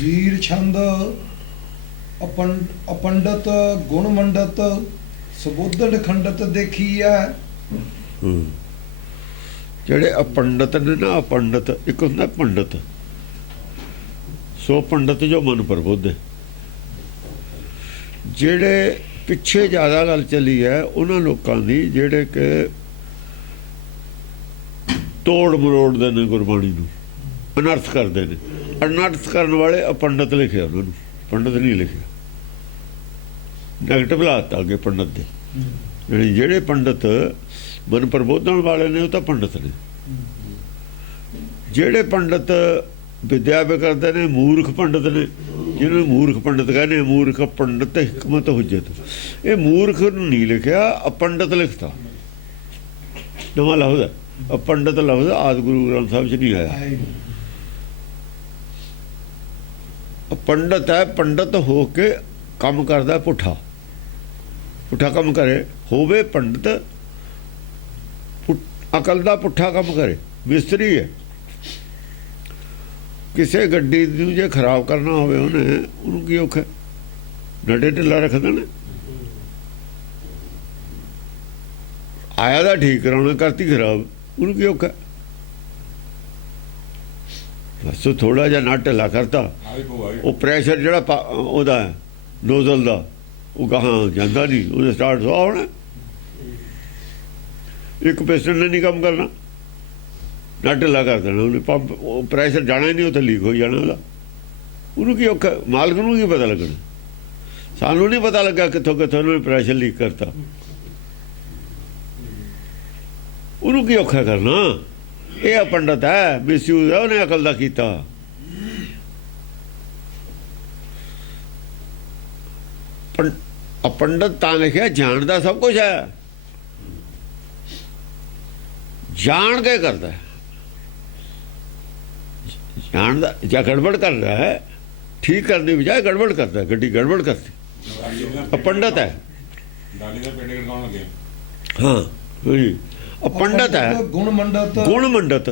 वीर छंद अपंडत गुण मंडत सबोधड़ खंडत देखी है। ਜਿਹੜੇ ਅਪੰਡਤ ਨੇ ਨਾ, ਅਪੰਡਤ ਇੱਕ ਹੁੰਦਾ ਪੰਡਤ, ਸੋ ਪੰਡਤ ਜੋ ਮਨ ਪ੍ਰਬੁੱਧ ਹੈ। ਜਿਹੜੇ ਪਿੱਛੇ ਜ਼ਿਆਦਾ ਗੱਲ ਚੱਲੀ ਹੈ ਉਹਨਾਂ ਲੋਕਾਂ ਦੀ ਜਿਹੜੇ ਕਿ ਤੋੜ ਮਰੋੜਦੇ ਨੇ ਗੁਰਬਾਣੀ ਨੂੰ, ਅਨਰਥ ਕਰਦੇ ਨੇ। ਅਨਰਥ ਕਰਨ ਵਾਲੇ ਅਪੰਡਤ ਲਿਖਿਆ, ਉਹਨਾਂ ਨੂੰ ਪੰਡਤ ਨਹੀਂ ਲਿਖਿਆ, ਨੈਗੇਟਿਵ ਲਾਤਾ ਅੱਗੇ ਪੰਡਤ ਦੇ। ਜਿਹੜੇ ਪੰਡਤ ਮਨ ਪ੍ਰਬੋਧਨ ਵਾਲੇ ਨੇ ਉਹ ਤਾਂ ਪੰਡਤ ਨੇ। ਜਿਹੜੇ ਪੰਡਤ ਵਿਦਿਆ ਵੀ ਕਰਦੇ ਨੇ ਮੂਰਖ ਪੰਡਤ ਨੇ, ਜਿਹਨੂੰ ਮੂਰਖ ਪੰਡਤ ਕਹਿੰਦੇ। ਮੂਰਖ ਪੰਡਤ ਹਿਕਮਤ ਹੁਜਤ, ਇਹ ਮੂਰਖ ਨੂੰ ਨਹੀਂ ਲਿਖਿਆ, ਅਪੰਡਤ ਲਿਖਤਾ। ਨਵਾਂ ਲਫ਼ਜ਼ ਹੈ ਅਪੰਡਤ, ਲਫ਼ਜ਼ ਆਦਿ ਗੁਰੂ ਗ੍ਰੰਥ ਸਾਹਿਬ 'ਚ ਨਹੀਂ ਆਇਆ। ਪੰਡਤ ਹੈ, ਪੰਡਤ ਹੋ ਕੇ ਕੰਮ ਕਰਦਾ ਪੁੱਠਾ, ਪੁੱਠਾ ਕੰਮ ਕਰੇ। ਹੋਵੇ ਪੰਡਤ, ਅਕਲ ਦਾ ਪੁੱਠਾ ਕੰਮ ਕਰੇ। ਮਿਸਤਰੀ ਹੈ, ਕਿਸੇ ਗੱਡੀ ਨੂੰ ਜੇ ਖਰਾਬ ਕਰਨਾ ਹੋਵੇ ਉਹਨੇ, ਉਹਨੂੰ ਕੀ ਔਖਾ, ਨਡੇ ਢਿੱਲਾ ਰੱਖਦੇ ਨੇ। ਆਇਆ ਦਾ ਠੀਕ ਕਰਾਉਣਾ, ਕਰਤੀ ਖਰਾਬ, ਉਹਨੂੰ ਕੀ ਔਖਾ। ਬਸ ਥੋੜਾ ਜਿਹਾ ਨਟ ਢਿੱਲਾ ਕਰਤਾ, ਉਹ ਪ੍ਰੈਸ਼ਰ ਜਿਹੜਾ ਉਹਦਾ ਨੋਜ਼ਲ ਦਾ ਉਹ ਗਾਹਾਂ ਜਾਂਦਾ ਨਹੀਂ, ਉਹਨੇ ਸਟਾਰਟ ਹੋਣਾ। ਇੱਕ ਪਿਸਟਨ ਨੇ ਨਹੀਂ ਕੰਮ ਕਰਨਾ, ਨਟ ਢਿੱਲਾ ਕਰ ਦੇਣਾ ਉਹਨੇ, ਪੰਪ ਉਹ ਪ੍ਰੈਸ਼ਰ ਜਾਣਾ ਹੀ ਨਹੀਂ, ਉੱਥੇ ਲੀਕ ਹੋ ਜਾਣਾ ਉਹਦਾ। ਉਹਨੂੰ ਕੀ ਔਖਾ, ਮਾਲਕ ਨੂੰ ਕੀ ਪਤਾ ਲੱਗਣਾ। ਸਾਨੂੰ ਨਹੀਂ ਪਤਾ ਲੱਗਾ ਕਿੱਥੋਂ ਕਿੱਥੋਂ ਉਹਨੇ ਪ੍ਰੈਸ਼ਰ ਲੀਕ ਕਰਤਾ, ਉਹਨੂੰ ਕੀ ਔਖਾ ਕਰਨਾ। ਇਹ ਪੰਡਤ ਹੈ, ਮਿਸਯੂਜ਼ ਹੈ, ਉਹਨੇ ਅਕਲ ਦਾ ਕੀਤਾ। ਪੰਡਤ ਤਾਂ ਲਿਖਿਆ ਜਾਣਦਾ ਸਭ ਕੁਝ ਹੈ, ਜਾਣ ਕੇ ਕਰਦਾ, ਜਾਣਦਾ। ਜਾਂ ਗੜਬੜ ਕਰਦਾ ਹੈ, ਠੀਕ ਕਰਨ ਦੀ ਬਜਾਏ ਗੜਬੜ ਕਰਦਾ, ਗੱਡੀ ਗੜਬੜ ਕਰਦੀ, ਪੰਡਤ ਹੈ। ਹਾਂ ਪੰਡਤ ਹੈ। ਗੁਣ ਮੰਡਤ, ਗੁਣ ਮੰਡਤ,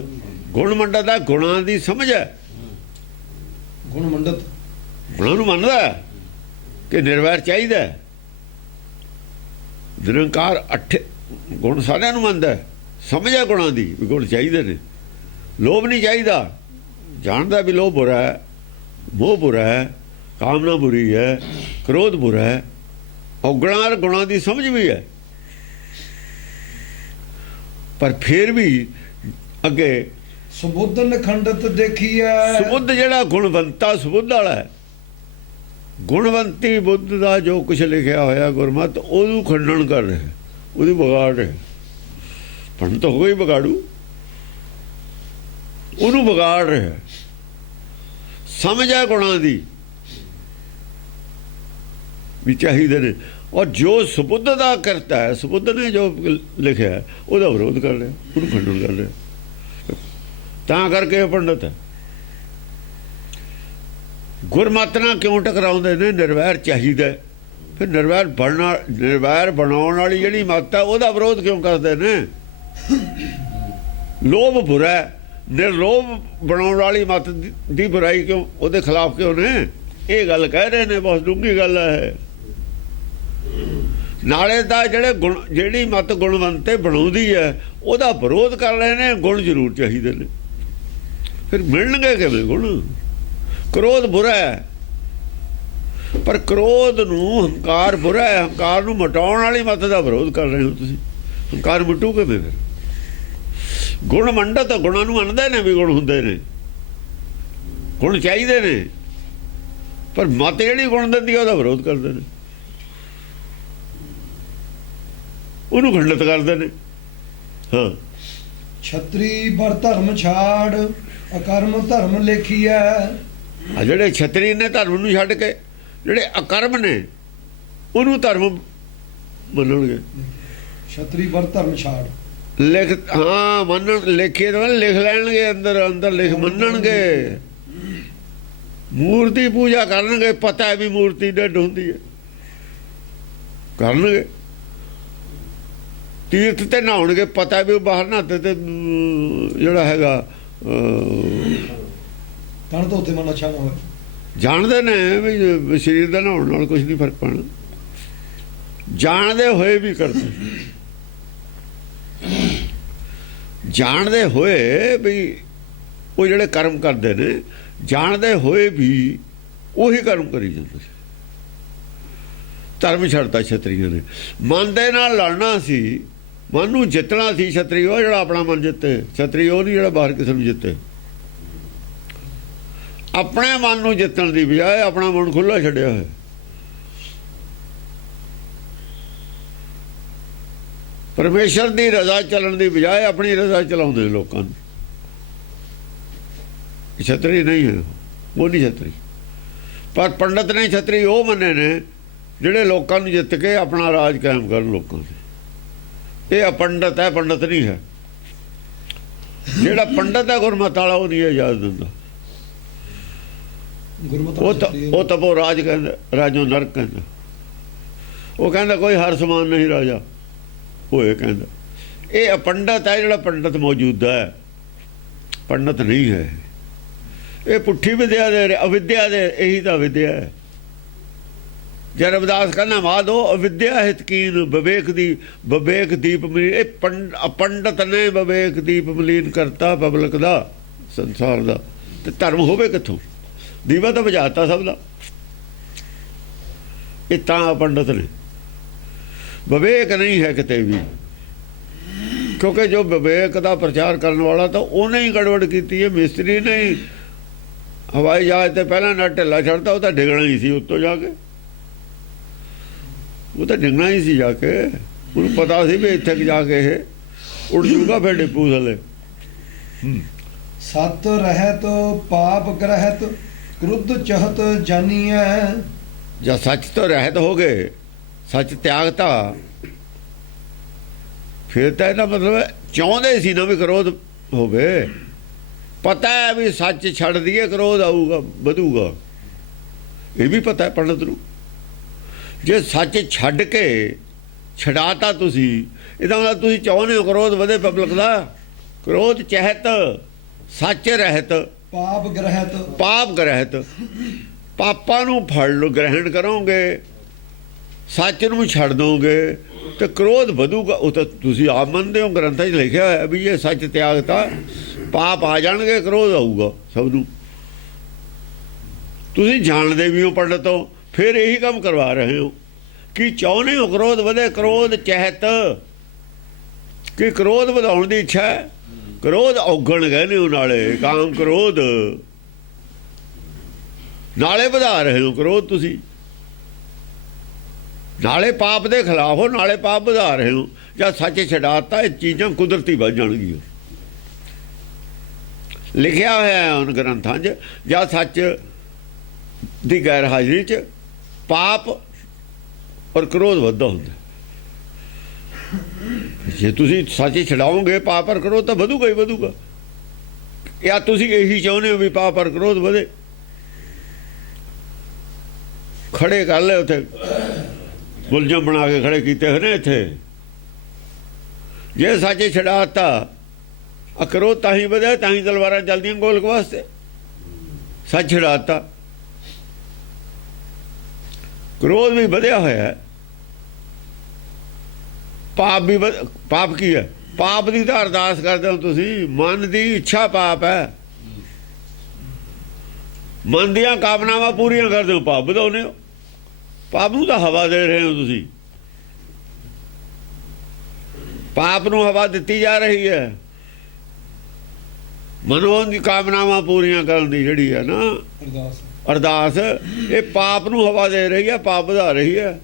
ਗੁਣ ਮੰਡਤ ਦਾ ਗੁਣਾਂ ਦੀ ਸਮਝ ਹੈ। ਗੁਣ ਮੰਡਤ ਗੁਣਾਂ ਨੂੰ ਮੰਨਦਾ ਕਿ ਨਿਰਵੈਰ ਚਾਹੀਦਾ। ਨਿਰੰਕਾਰ 8 ਗੁਣ ਸਾਰਿਆਂ ਨੂੰ ਮੰਨਦਾ, ਸਮਝ ਹੈ ਗੁਣਾਂ ਦੀ ਵੀ ਗੁਣ ਚਾਹੀਦੇ ਨੇ। ਲੋਭ ਨਹੀਂ ਚਾਹੀਦਾ, ਜਾਣਦਾ ਵੀ ਲੋਭ ਬੁਰਾ ਹੈ, ਮੋਹ ਬੁਰਾ ਹੈ, ਕਾਮਨਾ ਬੁਰੀ ਹੈ, ਕ੍ਰੋਧ ਬੁਰਾ ਹੈ। ਔਗਣਾਂ ਗੁਣਾਂ ਦੀ ਸਮਝ ਵੀ ਹੈ, ਪਰ ਫਿਰ ਵੀ ਅੱਗੇ ਸੁਬੁੱਧਨ ਖੰਡਤ ਦੇਖੀ ਹੈ। ਸੁਬੁੱਧ ਜਿਹੜਾ ਗੁਣਵੰਤਾ, ਸੁਬੁੱਧ ਵਾਲਾ ਹੈ। ਗੁਣਵੰਤੀ ਬੁੱਧ ਦਾ ਜੋ ਕੁਛ ਲਿਖਿਆ ਹੋਇਆ ਗੁਰਮਤਿ, ਉਹਨੂੰ ਖੰਡਨ ਕਰ ਰਿਹਾ, ਉਹਦੀ ਵਿਗਾੜ ਰਿਹਾ। ਪੰਡਤ ਹੋ ਗਈ ਵਿਗਾੜੂ, ਉਹਨੂੰ ਵਿਗਾੜ ਰਿਹਾ। ਸਮਝ ਹੈ ਗੁਣਾਂ ਦੀ ਵੀ ਚਾਹੀਦੇ ਨੇ, ਔਰ ਜੋ ਸੁਬੁੱਧ ਦਾ ਕਰਤਾ ਹੈ, ਸੁਬੁੱਧ ਨੇ ਜੋ ਲਿਖਿਆ ਉਹਦਾ ਵਿਰੋਧ ਕਰ ਰਿਹਾ, ਉਹਨੂੰ ਖੰਡਨ ਕਰ ਰਿਹਾ। ਤਾਂ ਕਰਕੇ ਇਹ ਪੰਡਤ ਹੈ। ਗੁਰਮਤਿ ਨਾਲ ਕਿਉਂ ਟਕਰਾਉਂਦੇ ਨੇ? ਨਿਰਵੈਰ ਚਾਹੀਦਾ, ਫਿਰ ਨਿਰਵੈਰ ਬਣਾਉਣ ਵਾਲੀ ਜਿਹੜੀ ਮੱਤ ਹੈ ਉਹਦਾ ਵਿਰੋਧ ਕਿਉਂ ਕਰਦੇ ਨੇ? ਲੋਭ ਬੁਰਾ, ਨਿਰਲੋਭ ਬਣਾਉਣ ਵਾਲੀ ਮੱਤ ਦੀ ਬੁਰਾਈ ਕਿਉਂ, ਉਹਦੇ ਖਿਲਾਫ ਕਿਉਂ ਨੇ? ਇਹ ਗੱਲ ਕਹਿ ਰਹੇ ਨੇ, ਬਹੁਤ ਡੂੰਘੀ ਗੱਲ ਹੈ। ਨਾਲੇ ਦਾ ਜਿਹੜੀ ਮੱਤ ਗੁਣਵੰਤੇ ਬਣਾਉਂਦੀ ਹੈ ਉਹਦਾ ਵਿਰੋਧ ਕਰ ਰਹੇ ਨੇ। ਗੁਣ ਜ਼ਰੂਰ ਚਾਹੀਦੇ ਨੇ, ਫਿਰ ਮਿਲਣਗੇ ਕਿਵੇਂ ਗੁਣ? ਕ੍ਰੋਧ ਬੁਰਾ ਹੈ, ਪਰ ਕ੍ਰੋਧ ਨੂੰ, ਹੰਕਾਰ ਬੁਰਾ ਹੈ, ਹੰਕਾਰ ਨੂੰ ਮਿਟਾਉਣ ਵਾਲੀ ਮੱਤ ਦਾ ਵਿਰੋਧ ਕਰ ਰਹੇ ਹੋ ਤੁਸੀਂ। ਹੰਕਾਰ ਮਿਟੂ ਕਿਵੇਂ ਫਿਰ? ਗੁਣ ਮੰਡਤ, ਗੁਣਾਂ ਨੂੰ ਮੰਨਦੇ ਨੇ ਵੀ ਗੁਣ ਹੁੰਦੇ ਨੇ, ਗੁਣ ਚਾਹੀਦੇ ਨੇ, ਪਰ ਮੱਤ ਜਿਹੜੀ ਗੁਣ ਦਿੰਦੀ ਉਹਦਾ ਵਿਰੋਧ ਕਰਦੇ ਨੇ, ਉਹਨੂੰ ਖੰਡਿਤ ਕਰਦੇ ਨੇ। ਹਾਂ, ਛਤਰੀ ਬਰ ਧਰਮ ਛਾੜ ਅਕਰਮ ਧਰਮ ਲੇਖੀਐ। ਆ ਜਿਹੜੇ ਛਤਰੀ ਨੇ ਧਰਮ ਨੂੰ ਛੱਡ ਕੇ, ਜਿਹੜੇ ਅਕਰਮ ਨੇ ਉਹਨੂੰ ਧਰਮ ਮੰਨਣਗੇ। ਛਤਰੀ ਬਰ ਧਰਮ ਛਾੜ ਲਿਖ, ਹਾਂ ਮੰਨਣ, ਲਿਖੇ ਤਾਂ ਲਿਖ ਲੈਣਗੇ, ਅੰਦਰ ਅੰਦਰ ਲਿਖ ਮੰਨਣਗੇ। ਮੂਰਤੀ ਪੂਜਾ ਕਰਨਗੇ, ਪਤਾ ਹੈ ਵੀ ਮੂਰਤੀ ਡੱਡ ਹੁੰਦੀ ਹੈ, ਕਰਨਗੇ। ਤੀਰਥ ਤੇ ਨਹਾਉਣਗੇ, ਪਤਾ ਵੀ ਉਹ ਬਾਹਰ ਨਹਾਤੇ ਤੇ ਜਿਹੜਾ ਹੈਗਾ ਤਣ ਤੋਂ ਉੱਥੇ ਮਨ ਅੱਛਾ ਨਾ ਹੋਵੇ, ਜਾਣਦੇ ਨੇ ਵੀ ਸਰੀਰ ਦਾ ਨਹਾਉਣ ਨਾਲ ਕੁਝ ਨਹੀਂ ਫਰਕ ਪੈਣਾ, ਜਾਣਦੇ ਹੋਏ ਵੀ ਕਰਦੇ, ਜਾਣਦੇ ਹੋਏ ਵੀ ਉਹ ਜਿਹੜੇ ਕਰਮ ਕਰਦੇ ਨੇ ਜਾਣਦੇ ਹੋਏ ਵੀ ਉਹੀ ਕਰਮ ਕਰੀ ਜਾਂਦੇ ਸੀ। ਧਰਮ ਛੱਡਤਾ ਛਤਰੀਆਂ ਨੇ, ਮਨ ਦੇ ਨਾਲ ਲੜਨਾ ਸੀ, ਮਨ ਨੂੰ ਜਿੱਤਣਾ ਸੀ। ਛਤਰੀ ਉਹ ਜਿਹੜਾ ਆਪਣਾ ਮਨ ਜਿੱਤੇ, ਛਤਰੀ ਉਹ ਨਹੀਂ ਜਿਹੜਾ ਬਾਹਰ ਕਿਸੇ ਨੂੰ ਜਿੱਤੇ। ਆਪਣੇ ਮਨ ਨੂੰ ਜਿੱਤਣ ਦੀ ਬਜਾਏ ਆਪਣਾ ਮਨ ਖੁੱਲ੍ਹਾ ਛੱਡਿਆ ਹੋਇਆ। ਪਰਮੇਸ਼ਰ ਦੀ ਰਜ਼ਾ ਚੱਲਣ ਦੀ ਬਜਾਏ ਆਪਣੀ ਰਜ਼ਾ ਚਲਾਉਂਦੇ ਨੇ ਲੋਕਾਂ ਨੂੰ। ਛਤਰੀ ਨਹੀਂ ਹੈ, ਉਹ ਨਹੀਂ ਛਤਰੀ। ਪਰ ਪੰਡਤ ਨੇ ਛਤਰੀ ਉਹ ਮੰਨੇ ਨੇ ਜਿਹੜੇ ਲੋਕਾਂ ਨੂੰ ਜਿੱਤ ਕੇ ਆਪਣਾ ਰਾਜ ਕਾਇਮ ਕਰਨ ਲੋਕਾਂ ਦੇ। ਇਹ ਅਪੰਡਤ ਹੈ, ਪੰਡਤ ਨਹੀਂ ਹੈ। ਜਿਹੜਾ ਪੰਡਤ ਹੈ ਗੁਰਮਤਿ ਵਾਲਾ ਉਹ ਨਹੀਂ ਇਜਾਜ਼ਤ ਦਿੰਦਾ। ਉਹ ਤਪੋ ਰਾਜ ਕਹਿੰਦਾ, ਰਾਜੋ ਨਰਕ ਕਹਿੰਦਾ। ਉਹ ਕਹਿੰਦਾ ਕੋਈ ਹਰ ਸਮਾਨ ਨਹੀਂ ਰਾਜਾ, ਉਹ ਇਹ ਕਹਿੰਦਾ। ਇਹ ਅਪੰਡਤ ਹੈ ਜਿਹੜਾ ਪੰਡਤ ਮੌਜੂਦਾ ਹੈ, ਪੰਡਤ ਨਹੀਂ ਹੈ। ਇਹ ਪੁੱਠੀ ਵਿਦਿਆ ਦੇ, ਅਵਿਦਿਆ ਦੇ, ਇਹੀ ਤਾਂ ਵਿਦਿਆ ਹੈ। ਜੇ ਰਵਿਦਾਸ ਕਹਿੰਦਾ ਮਾਧੋ ਅਵਿਦਿਆ ਹਿਤਕੀਨ ਵਿਵੇਕ ਦੀ ਵਿਵੇਕ ਦੀਪ ਮਲੀਨ। ਇਹ ਅਪੰਡਤ ਨੇ ਵਿਵੇਕ ਦੀਪ ਮਲੀਨ ਕਰਤਾ ਪਬਲਿਕ ਦਾ, ਸੰਸਾਰ ਦਾ। ਤੇ ਧਰਮ ਹੋਵੇ ਕਿੱਥੋਂ? ਦੀਵਾ ਤਾਂ ਬੁਝਾਤਾ ਸਭ ਦਾ। ਇਹ ਤਾਂ ਪੰਡਤ ਨੇ, ਵਿਵੇਕ ਨਹੀਂ ਹੈ ਕਿਤੇ ਵੀ। ਕਿਉਂਕਿ ਜੋ ਵਿਵੇਕ ਦਾ ਪ੍ਰਚਾਰ ਕਰਨ ਵਾਲਾ ਤਾਂ ਉਹਨੇ ਹੀ ਗੜਬੜ ਕੀਤੀ ਹੈ। ਮਿਸਤਰੀ ਨੇ ਹਵਾਈ ਜਹਾਜ਼ ਤੇ ਪਹਿਲਾਂ ਨਾ ਢਿੱਲਾ ਛੱਡਤਾ, ਉਹ ਤਾਂ ਡਿੱਗਣਾ ਹੀ ਸੀ ਉੱਤੋਂ ਜਾ ਕੇ। ਉਹ ਤਾਂ ਡਿੱਗਣਾ ਹੀ ਸੀ ਜਾ ਕੇ। ਉਹਨੂੰ ਪਤਾ ਸੀ ਵੀ ਇੱਥੇ ਜਾ ਕੇ ਇਹ ਉੜ ਜੂਗਾ, ਫਿਰ ਡਿੱਪੂ ਥੱਲੇ। ਸਤ ਰਹਿਤ ਪਾਪ ਗ੍ਰਹਿਤ ਕ੍ਰੁੱਧ ਚਹਤ ਜਾਨੀਐ। ਜਦ ਸੱਚ ਤੋਂ ਰਹਿਤ ਹੋ ਗਏ, ਸੱਚ ਤਿਆਗਤਾ, ਫਿਰ ਤਾਂ ਇਹਦਾ ਮਤਲਬ ਚਾਹੁੰਦੇ ਸੀ ਨਾ ਵੀ ਕ੍ਰੋਧ ਹੋਵੇ। ਪਤਾ ਹੈ ਵੀ ਸੱਚ ਛੱਡ ਦਈਏ ਕ੍ਰੋਧ ਆਊਗਾ, ਵਧੂਗਾ। ਇਹ ਵੀ ਪਤਾ ਹੈ ਪੰਡਤ ਨੂੰ। ਜੇ ਸੱਚ ਛੱਡ ਕੇ ਛਡਾਤਾ ਤੁਸੀਂ, ਇਹਦਾ ਮਤਲਬ ਤੁਸੀਂ ਚਾਹੁੰਦੇ ਹੋ ਕ੍ਰੋਧ ਵਧੇ ਪਬਲਿਕ ਦਾ। ਕ੍ਰੋਧ ਚਹਿਤ, ਸੱਚ ਰਹਿਤ, ਪਾਪ ਗ੍ਰਹਿਤ, ਪਾਪ ਗ੍ਰਹਿਤ। ਪਾਪਾਂ ਨੂੰ ਫੜ ਲਓ, ਗ੍ਰਹਿਣ ਕਰੋਗੇ, ਸੱਚ ਨੂੰ ਛੱਡ ਦੋਗੇ ਤੇ ਕ੍ਰੋਧ ਵਧੂਗਾ। ਉਹ ਤਾਂ ਤੁਸੀਂ ਆਪ ਮੰਨਦੇ ਹੋ, ਗ੍ਰੰਥਾਂ 'ਚ ਲਿਖਿਆ ਹੋਇਆ ਵੀ ਇਹ ਸੱਚ ਤਿਆਗਤਾ ਪਾਪ ਆ ਜਾਣਗੇ, ਕ੍ਰੋਧ ਆਊਗਾ ਸਭ ਨੂੰ। ਤੁਸੀਂ ਜਾਣਦੇ ਵੀ ਹੋ ਪੰਡਤੋਂ, ਫਿਰ ਇਹੀ ਕੰਮ ਕਰਵਾ ਰਹੇ ਹੋ ਕਿ ਚਾਹੁੰਦੇ ਹੋ ਕ੍ਰੋਧ ਵਧੇ। ਕ੍ਰੋਧ ਚਹਿਤ, ਕਿ ਕ੍ਰੋਧ ਵਧਾਉਣ ਦੀ ਇੱਛਾ ਹੈ। ਕ੍ਰੋਧ ਔਗਣ ਕਹਿੰਦੇ ਹੋ, ਨਾਲੇ ਕਾਮ ਕ੍ਰੋਧ ਨਾਲੇ ਵਧਾ ਰਹੇ ਹੋ ਕ੍ਰੋਧ ਤੁਸੀਂ। ਨਾਲੇ ਪਾਪ ਦੇ ਖਿਲਾਫ ਹੋ, ਨਾਲੇ ਪਾਪ ਵਧਾ ਰਹੇ ਹੋ। ਜਾਂ ਸੱਚ ਛਡਾਤਾ, ਇਹ ਚੀਜ਼ਾਂ ਕੁਦਰਤੀ ਵੱਧ ਜਾਣਗੀਆਂ। ਲਿਖਿਆ ਹੋਇਆ ਉਹਨਾਂ ਗ੍ਰੰਥਾਂ 'ਚ, ਜਾਂ ਸੱਚ ਦੀ ਗੈਰ ਹਾਜ਼ਰੀ 'ਚ ਪਾਪ ਔਰ ਕ੍ਰੋਧ ਵੱਧਦਾ ਹੁੰਦਾ। ਜੇ ਤੁਸੀਂ ਸੱਚ ਛਡਾਓਗੇ, ਪਾਪ ਔਰ ਕ੍ਰੋਧ ਤਾਂ ਵਧੂਗਾ ਹੀ ਵਧੂਗਾ। ਜਾਂ ਤੁਸੀਂ ਇਹੀ ਚਾਹੁੰਦੇ ਹੋ ਵੀ ਪਾਪ ਔਰ ਕ੍ਰੋਧ ਵਧੇ? ਖੜੇ ਕਰ ਲਏ ਉੱਥੇ, ਮੁਲਜ਼ਮ ਬਣਾ ਕੇ ਖੜੇ ਕੀਤੇ ਹੋਏ ਨੇ ਇੱਥੇ। ਜੇ ਸੱਚ ਛਡਾਤਾ, ਕ੍ਰੋਧ ਤਾਂ ਹੀ ਵਧਿਆ, ਤਾਂ ਹੀ ਤਲਵਾਰਾਂ ਚੱਲਦੀਆਂ ਗੋਲਕ ਵਾਸਤੇ। ਸੱਚ ਛਡਾਤਾ, ਕ੍ਰੋਧ ਵੀ ਵਧਿਆ ਹੋਇਆ ਹੈ, ਪਾਪ ਵੀ ਪਾਪ ਕੀ ਹੈ? ਪਾਪ ਦੀ ਤਾਂ ਅਰਦਾਸ ਕਰਦੇ ਹੋ ਤੁਸੀਂ। ਮਨ ਦੀ ਇੱਛਾ ਪਾਪ ਹੈ। ਮਨ ਦੀਆਂ ਕਾਮਨਾਵਾਂ ਪੂਰੀਆਂ ਕਰਦੇ ਹੋ, ਪਾਪ ਵਧਾਉਂਦੇ ਹੋ। ਪਾਪ ਨੂੰ ਤਾਂ ਹਵਾ ਦੇ ਰਹੇ ਹੋ ਤੁਸੀਂ। ਪਾਪ ਨੂੰ ਹਵਾ ਦਿੱਤੀ ਜਾ ਰਹੀ ਹੈ। ਮਨੋਂ ਦੀ ਕਾਮਨਾਵਾਂ ਪੂਰੀਆਂ ਕਰਨ ਦੀ ਜਿਹੜੀ ਹੈ ਨਾ ਅਰਦਾਸ, ਇਹ ਪਾਪ ਨੂੰ ਹਵਾ ਦੇ ਰਹੀ ਹੈ, ਪਾਪ ਵਧਾ ਰਹੀ ਹੈ।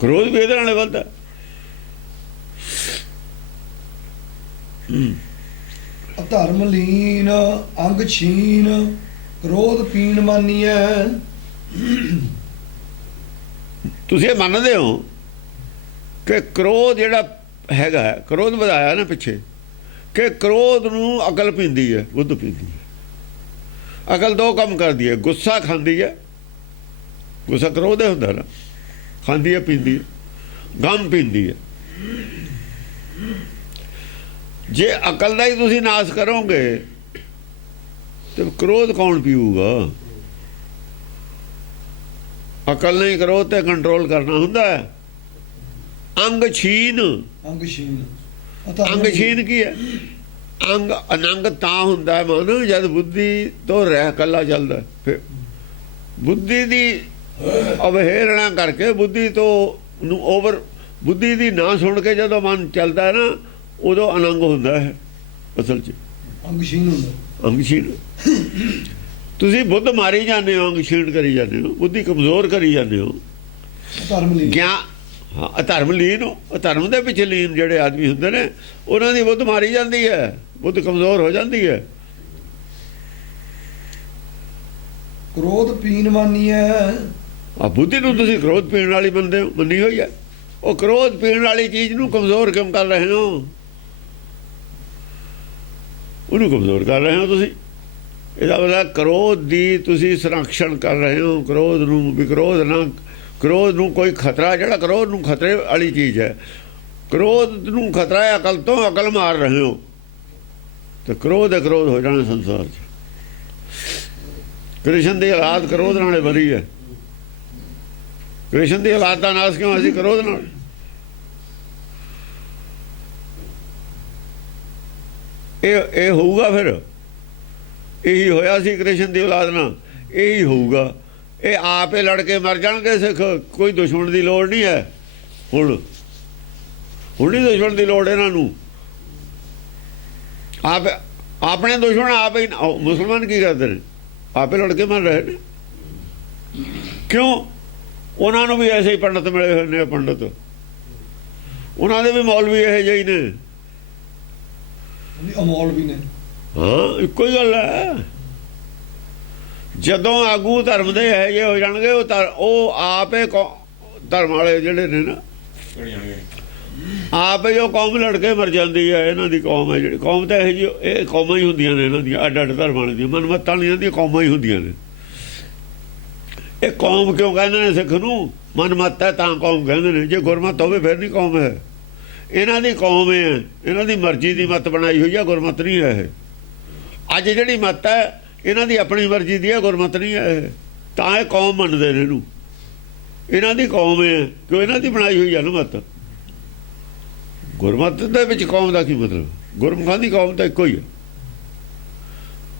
ਕ੍ਰੋਧ ਵੀ ਇਹਦੇ ਨਾਲ ਵੱਧਦਾ। ਅਧਰਮ ਲੀਨ ਅੰਗ ਛੀਨ ਕ੍ਰੋਧ ਪੀਣ ਮਾਨੀਐ। ਤੁਸੀਂ ਇਹ ਮੰਨਦੇ ਹੋ ਕਿ ਕ੍ਰੋਧ ਜਿਹੜਾ ਹੈਗਾ, ਕ੍ਰੋਧ ਵਧਾਇਆ ਨਾ ਪਿੱਛੇ, ਕਿ ਕ੍ਰੋਧ ਨੂੰ ਅਕਲ ਪੀਂਦੀ ਹੈ, ਬੁੱਧ ਪੀਂਦੀ ਹੈ। ਅਕਲ ਦੋ ਕੰਮ ਕਰਦੀ ਹੈ, ਗੁੱਸਾ ਖਾਂਦੀ ਹੈ, ਗੁੱਸਾ ਕ੍ਰੋਧ ਹੁੰਦਾ ਨਾ, ਖਾਂਦੀ ਹੈ ਪੀਂਦੀ ਹੈ, ਗਮ ਪੀਂਦੀ ਹੈ। ਜੇ ਅਕਲ ਦਾ ਹੀ ਤੁਸੀਂ ਨਾਸ਼ ਕਰੋਗੇ ਤੇ ਕ੍ਰੋਧ ਕੌਣ ਪੀਊਗਾ? ਅਕਲ ਨਹੀਂ ਕ੍ਰੋਧ ਤੇ ਕੰਟਰੋਲ ਕਰਨਾ ਹੁੰਦਾ ਹੈ। ਅੰਗ ਛੀਨ, ਅੰਗਸ਼ੀਨ ਅੰਗ ਛੀਨ ਕੀ ਹੈ? ਅੰਗ ਅਨੰਗ ਤਾਂ ਹੁੰਦਾ ਹੈ ਮਨ ਜਦ ਬੁੱਧੀ ਤੋਂ ਰਹਿ ਕੱਲਾ ਚੱਲਦਾ। ਫਿਰ ਬੁੱਧੀ ਦੀ ਅਵਹੇਲਨਾ ਕਰਕੇ, ਬੁੱਧੀ ਤੋਂ ਨੂੰ ਓਵਰ, ਬੁੱਧੀ ਦੀ ਨਾ ਸੁਣ ਕੇ ਜਦੋਂ ਮਨ ਚੱਲਦਾ ਹੈ ਨਾ, ਉਦੋਂ ਅਨੰਗ ਹੁੰਦਾ ਹੈ ਅਸਲ 'ਚ। ਅੰਗਸ਼ੀਨ ਹੁੰਦਾ। ਅੰਗਸ਼ੀਨ ਤੁਸੀਂ ਬੁੱਧ ਮਾਰੀ ਜਾਂਦੇ ਹੋ, ਅੰਗਸ਼ੀਨ ਕਰੀ ਜਾਂਦੇ ਹੋ, ਬੁੱਧੀ ਕਮਜ਼ੋਰ ਕਰੀ ਜਾਂਦੇ ਹੋ। ਧਰਮ ਲਈ ਗਿਆਨ, ਹਾਂ ਅਧਰਮ ਲੀਨ, ਧਰਮ ਦੇ ਪਿੱਛੇ ਲੀਨ ਜਿਹੜੇ ਆਦਮੀ ਹੁੰਦੇ ਨੇ, ਉਹਨਾਂ ਦੀ ਬੁੱਧ ਮਾਰੀ ਜਾਂਦੀ ਹੈ, ਬੁੱਧ ਕਮਜ਼ੋਰ ਹੋ ਜਾਂਦੀ ਹੈ। ਕ੍ਰੋਧ ਪੀਣ ਮਾਨੀ ਹੈ। ਆ ਬੁੱਧੀ ਨੂੰ ਤੁਸੀਂ ਕ੍ਰੋਧ ਪੀਣ ਵਾਲੀ ਮੰਨਦੇ ਹੋ, ਮੰਨੀ ਹੋਈ ਹੈ। ਉਹ ਕ੍ਰੋਧ ਪੀਣ ਵਾਲੀ ਚੀਜ਼ ਨੂੰ ਕਮਜ਼ੋਰ ਕਿਉਂ ਕਰ ਰਹੇ ਹੋ? ਉਹਨੂੰ ਕਮਜ਼ੋਰ ਕਰ ਰਹੇ ਹੋ ਤੁਸੀਂ। ਇਹਦਾ ਮਤਲਬ ਕ੍ਰੋਧ ਦੀ ਤੁਸੀਂ ਸੰਰਖਣ ਕਰ ਰਹੇ ਹੋ। ਕ੍ਰੋਧ ਨੂੰ ਵੀ ਕ੍ਰੋਧ ਨਾ, ਕ੍ਰੋਧ ਨੂੰ ਕੋਈ ਖਤਰਾ, ਜਿਹੜਾ ਕ੍ਰੋਧ ਨੂੰ ਖਤਰੇ ਵਾਲੀ ਚੀਜ਼ ਹੈ, ਕ੍ਰੋਧ ਨੂੰ ਖਤਰਾ ਹੈ ਅਕਲ ਤੋਂ, ਅਕਲ ਮਾਰ ਰਹੇ ਹੋ। ਤੇ ਕ੍ਰੋਧ ਹੈ, ਕ੍ਰੋਧ ਹੋ ਜਾਣਾ ਸੰਸਾਰ 'ਚ। ਕ੍ਰਿਸ਼ਨ ਦੀ ਔਲਾਦ ਕ੍ਰੋਧ ਨਾਲੇ ਭਰੀ ਹੈ। ਕ੍ਰਿਸ਼ਨ ਦੀ ਔਲਾਦ ਦਾ ਨਾਸ ਕਿਉਂ? ਅਸੀਂ ਕ੍ਰੋਧ ਨਾਲ। ਇਹ ਹੋਊਗਾ, ਫਿਰ ਇਹੀ ਹੋਇਆ ਸੀ ਕ੍ਰਿਸ਼ਨ ਦੀ ਔਲਾਦ ਨਾਲ, ਇਹੀ ਹੋਊਗਾ। ਇਹ ਆਪੇ ਲੜ ਕੇ ਮਰ ਜਾਣਗੇ ਸਿੱਖ, ਕੋਈ ਦੁਸ਼ਮਣ ਦੀ ਲੋੜ ਨਹੀਂ ਹੈ। ਹੁਣ ਨਹੀਂ ਦੁਸ਼ਮਣ ਦੀ ਲੋੜ ਇਹਨਾਂ ਨੂੰ। ਆਪ ਆਪਣੇ ਦੁਸ਼ਮਣ ਆਪ ਹੀ। ਮੁਸਲਮਾਨ ਕੀ ਕਰਦੇ ਨੇ? ਆਪੇ ਲੜ ਕੇ ਮਰ ਰਹੇ ਨੇ। ਕਿਉਂ? ਉਹਨਾਂ ਨੂੰ ਵੀ ਐਸੇ ਹੀ ਪੰਡਤ ਮਿਲੇ ਹੋਏ ਨੇ। ਪੰਡਤ ਉਹਨਾਂ ਦੇ ਵੀ ਮੌਲਵੀ ਇਹੋ ਜਿਹੇ ਨੇ, ਮੌਲਵੀ ਨੇ। ਹਾਂ ਇੱਕੋ ਹੀ ਗੱਲ ਹੈ। ਜਦੋਂ ਆਗੂ ਧਰਮ ਦੇ ਇਹੋ ਜਿਹੇ ਹੋ ਜਾਣਗੇ, ਉਹ ਆਪੇ ਧਰਮ ਵਾਲੇ ਜਿਹੜੇ ਨੇ ਨਾ, ਆਪੇ ਉਹ ਕੌਮ ਲੜ ਕੇ ਮਰ ਜਾਂਦੀ ਹੈ। ਇਹਨਾਂ ਦੀ ਕੌਮ ਹੈ ਜਿਹੜੀ ਕੌਮ, ਤਾਂ ਇਹੋ ਜਿਹੀ ਇਹ ਕੌਮਾਂ ਹੀ ਹੁੰਦੀਆਂ ਨੇ ਇਹਨਾਂ ਦੀਆਂ, ਅੱਡ ਅੱਡ ਧਰਮ ਵਾਲੇ ਦੀਆਂ, ਮਨਮੱਤਾਂ ਵਾਲੀਆਂ ਦੀਆਂ ਕੌਮਾਂ ਹੀ ਹੁੰਦੀਆਂ ਨੇ। ਇਹ ਕੌਮ ਕਿਉਂ ਕਹਿੰਦੇ ਨੇ ਸਿੱਖ ਨੂੰ? ਮਨਮੱਤ ਹੈ ਤਾਂ ਕੌਮ ਕਹਿੰਦੇ ਨੇ। ਜੇ ਗੁਰਮਤ ਹੋਵੇ ਫਿਰ ਨਹੀਂ ਕੌਮ ਹੈ। ਇਹਨਾਂ ਦੀ ਕੌਮ ਹੈ, ਇਹਨਾਂ ਦੀ ਮਰਜ਼ੀ ਦੀ ਮੱਤ ਬਣਾਈ ਹੋਈ ਹੈ, ਗੁਰਮਤ ਨਹੀਂ ਹੈ ਇਹ। ਅੱਜ ਜਿਹੜੀ ਮੱਤ ਹੈ ਇਹਨਾਂ ਦੀ ਆਪਣੀ ਮਰਜ਼ੀ ਦੀ ਹੈ, ਗੁਰਮਤ ਨਹੀਂ ਹੈ ਇਹ। ਤਾਂ ਇਹ ਕੌਮ ਮੰਨਦੇ ਨੇ ਇਹਨੂੰ। ਇਹਨਾਂ ਦੀ ਕੌਮ ਹੈ ਕਿਉਂ? ਇਹਨਾਂ ਦੀ ਬਣਾਈ ਹੋਈ ਹੈ ਨਾ ਮੱਤ। ਗੁਰਮਤ ਦੇ ਵਿੱਚ ਕੌਮ ਦਾ ਕੀ ਮਤਲਬ? ਗੁਰਮੁਖਾਂ ਦੀ ਕੌਮ ਤਾਂ ਇੱਕੋ ਹੀ ਹੈ।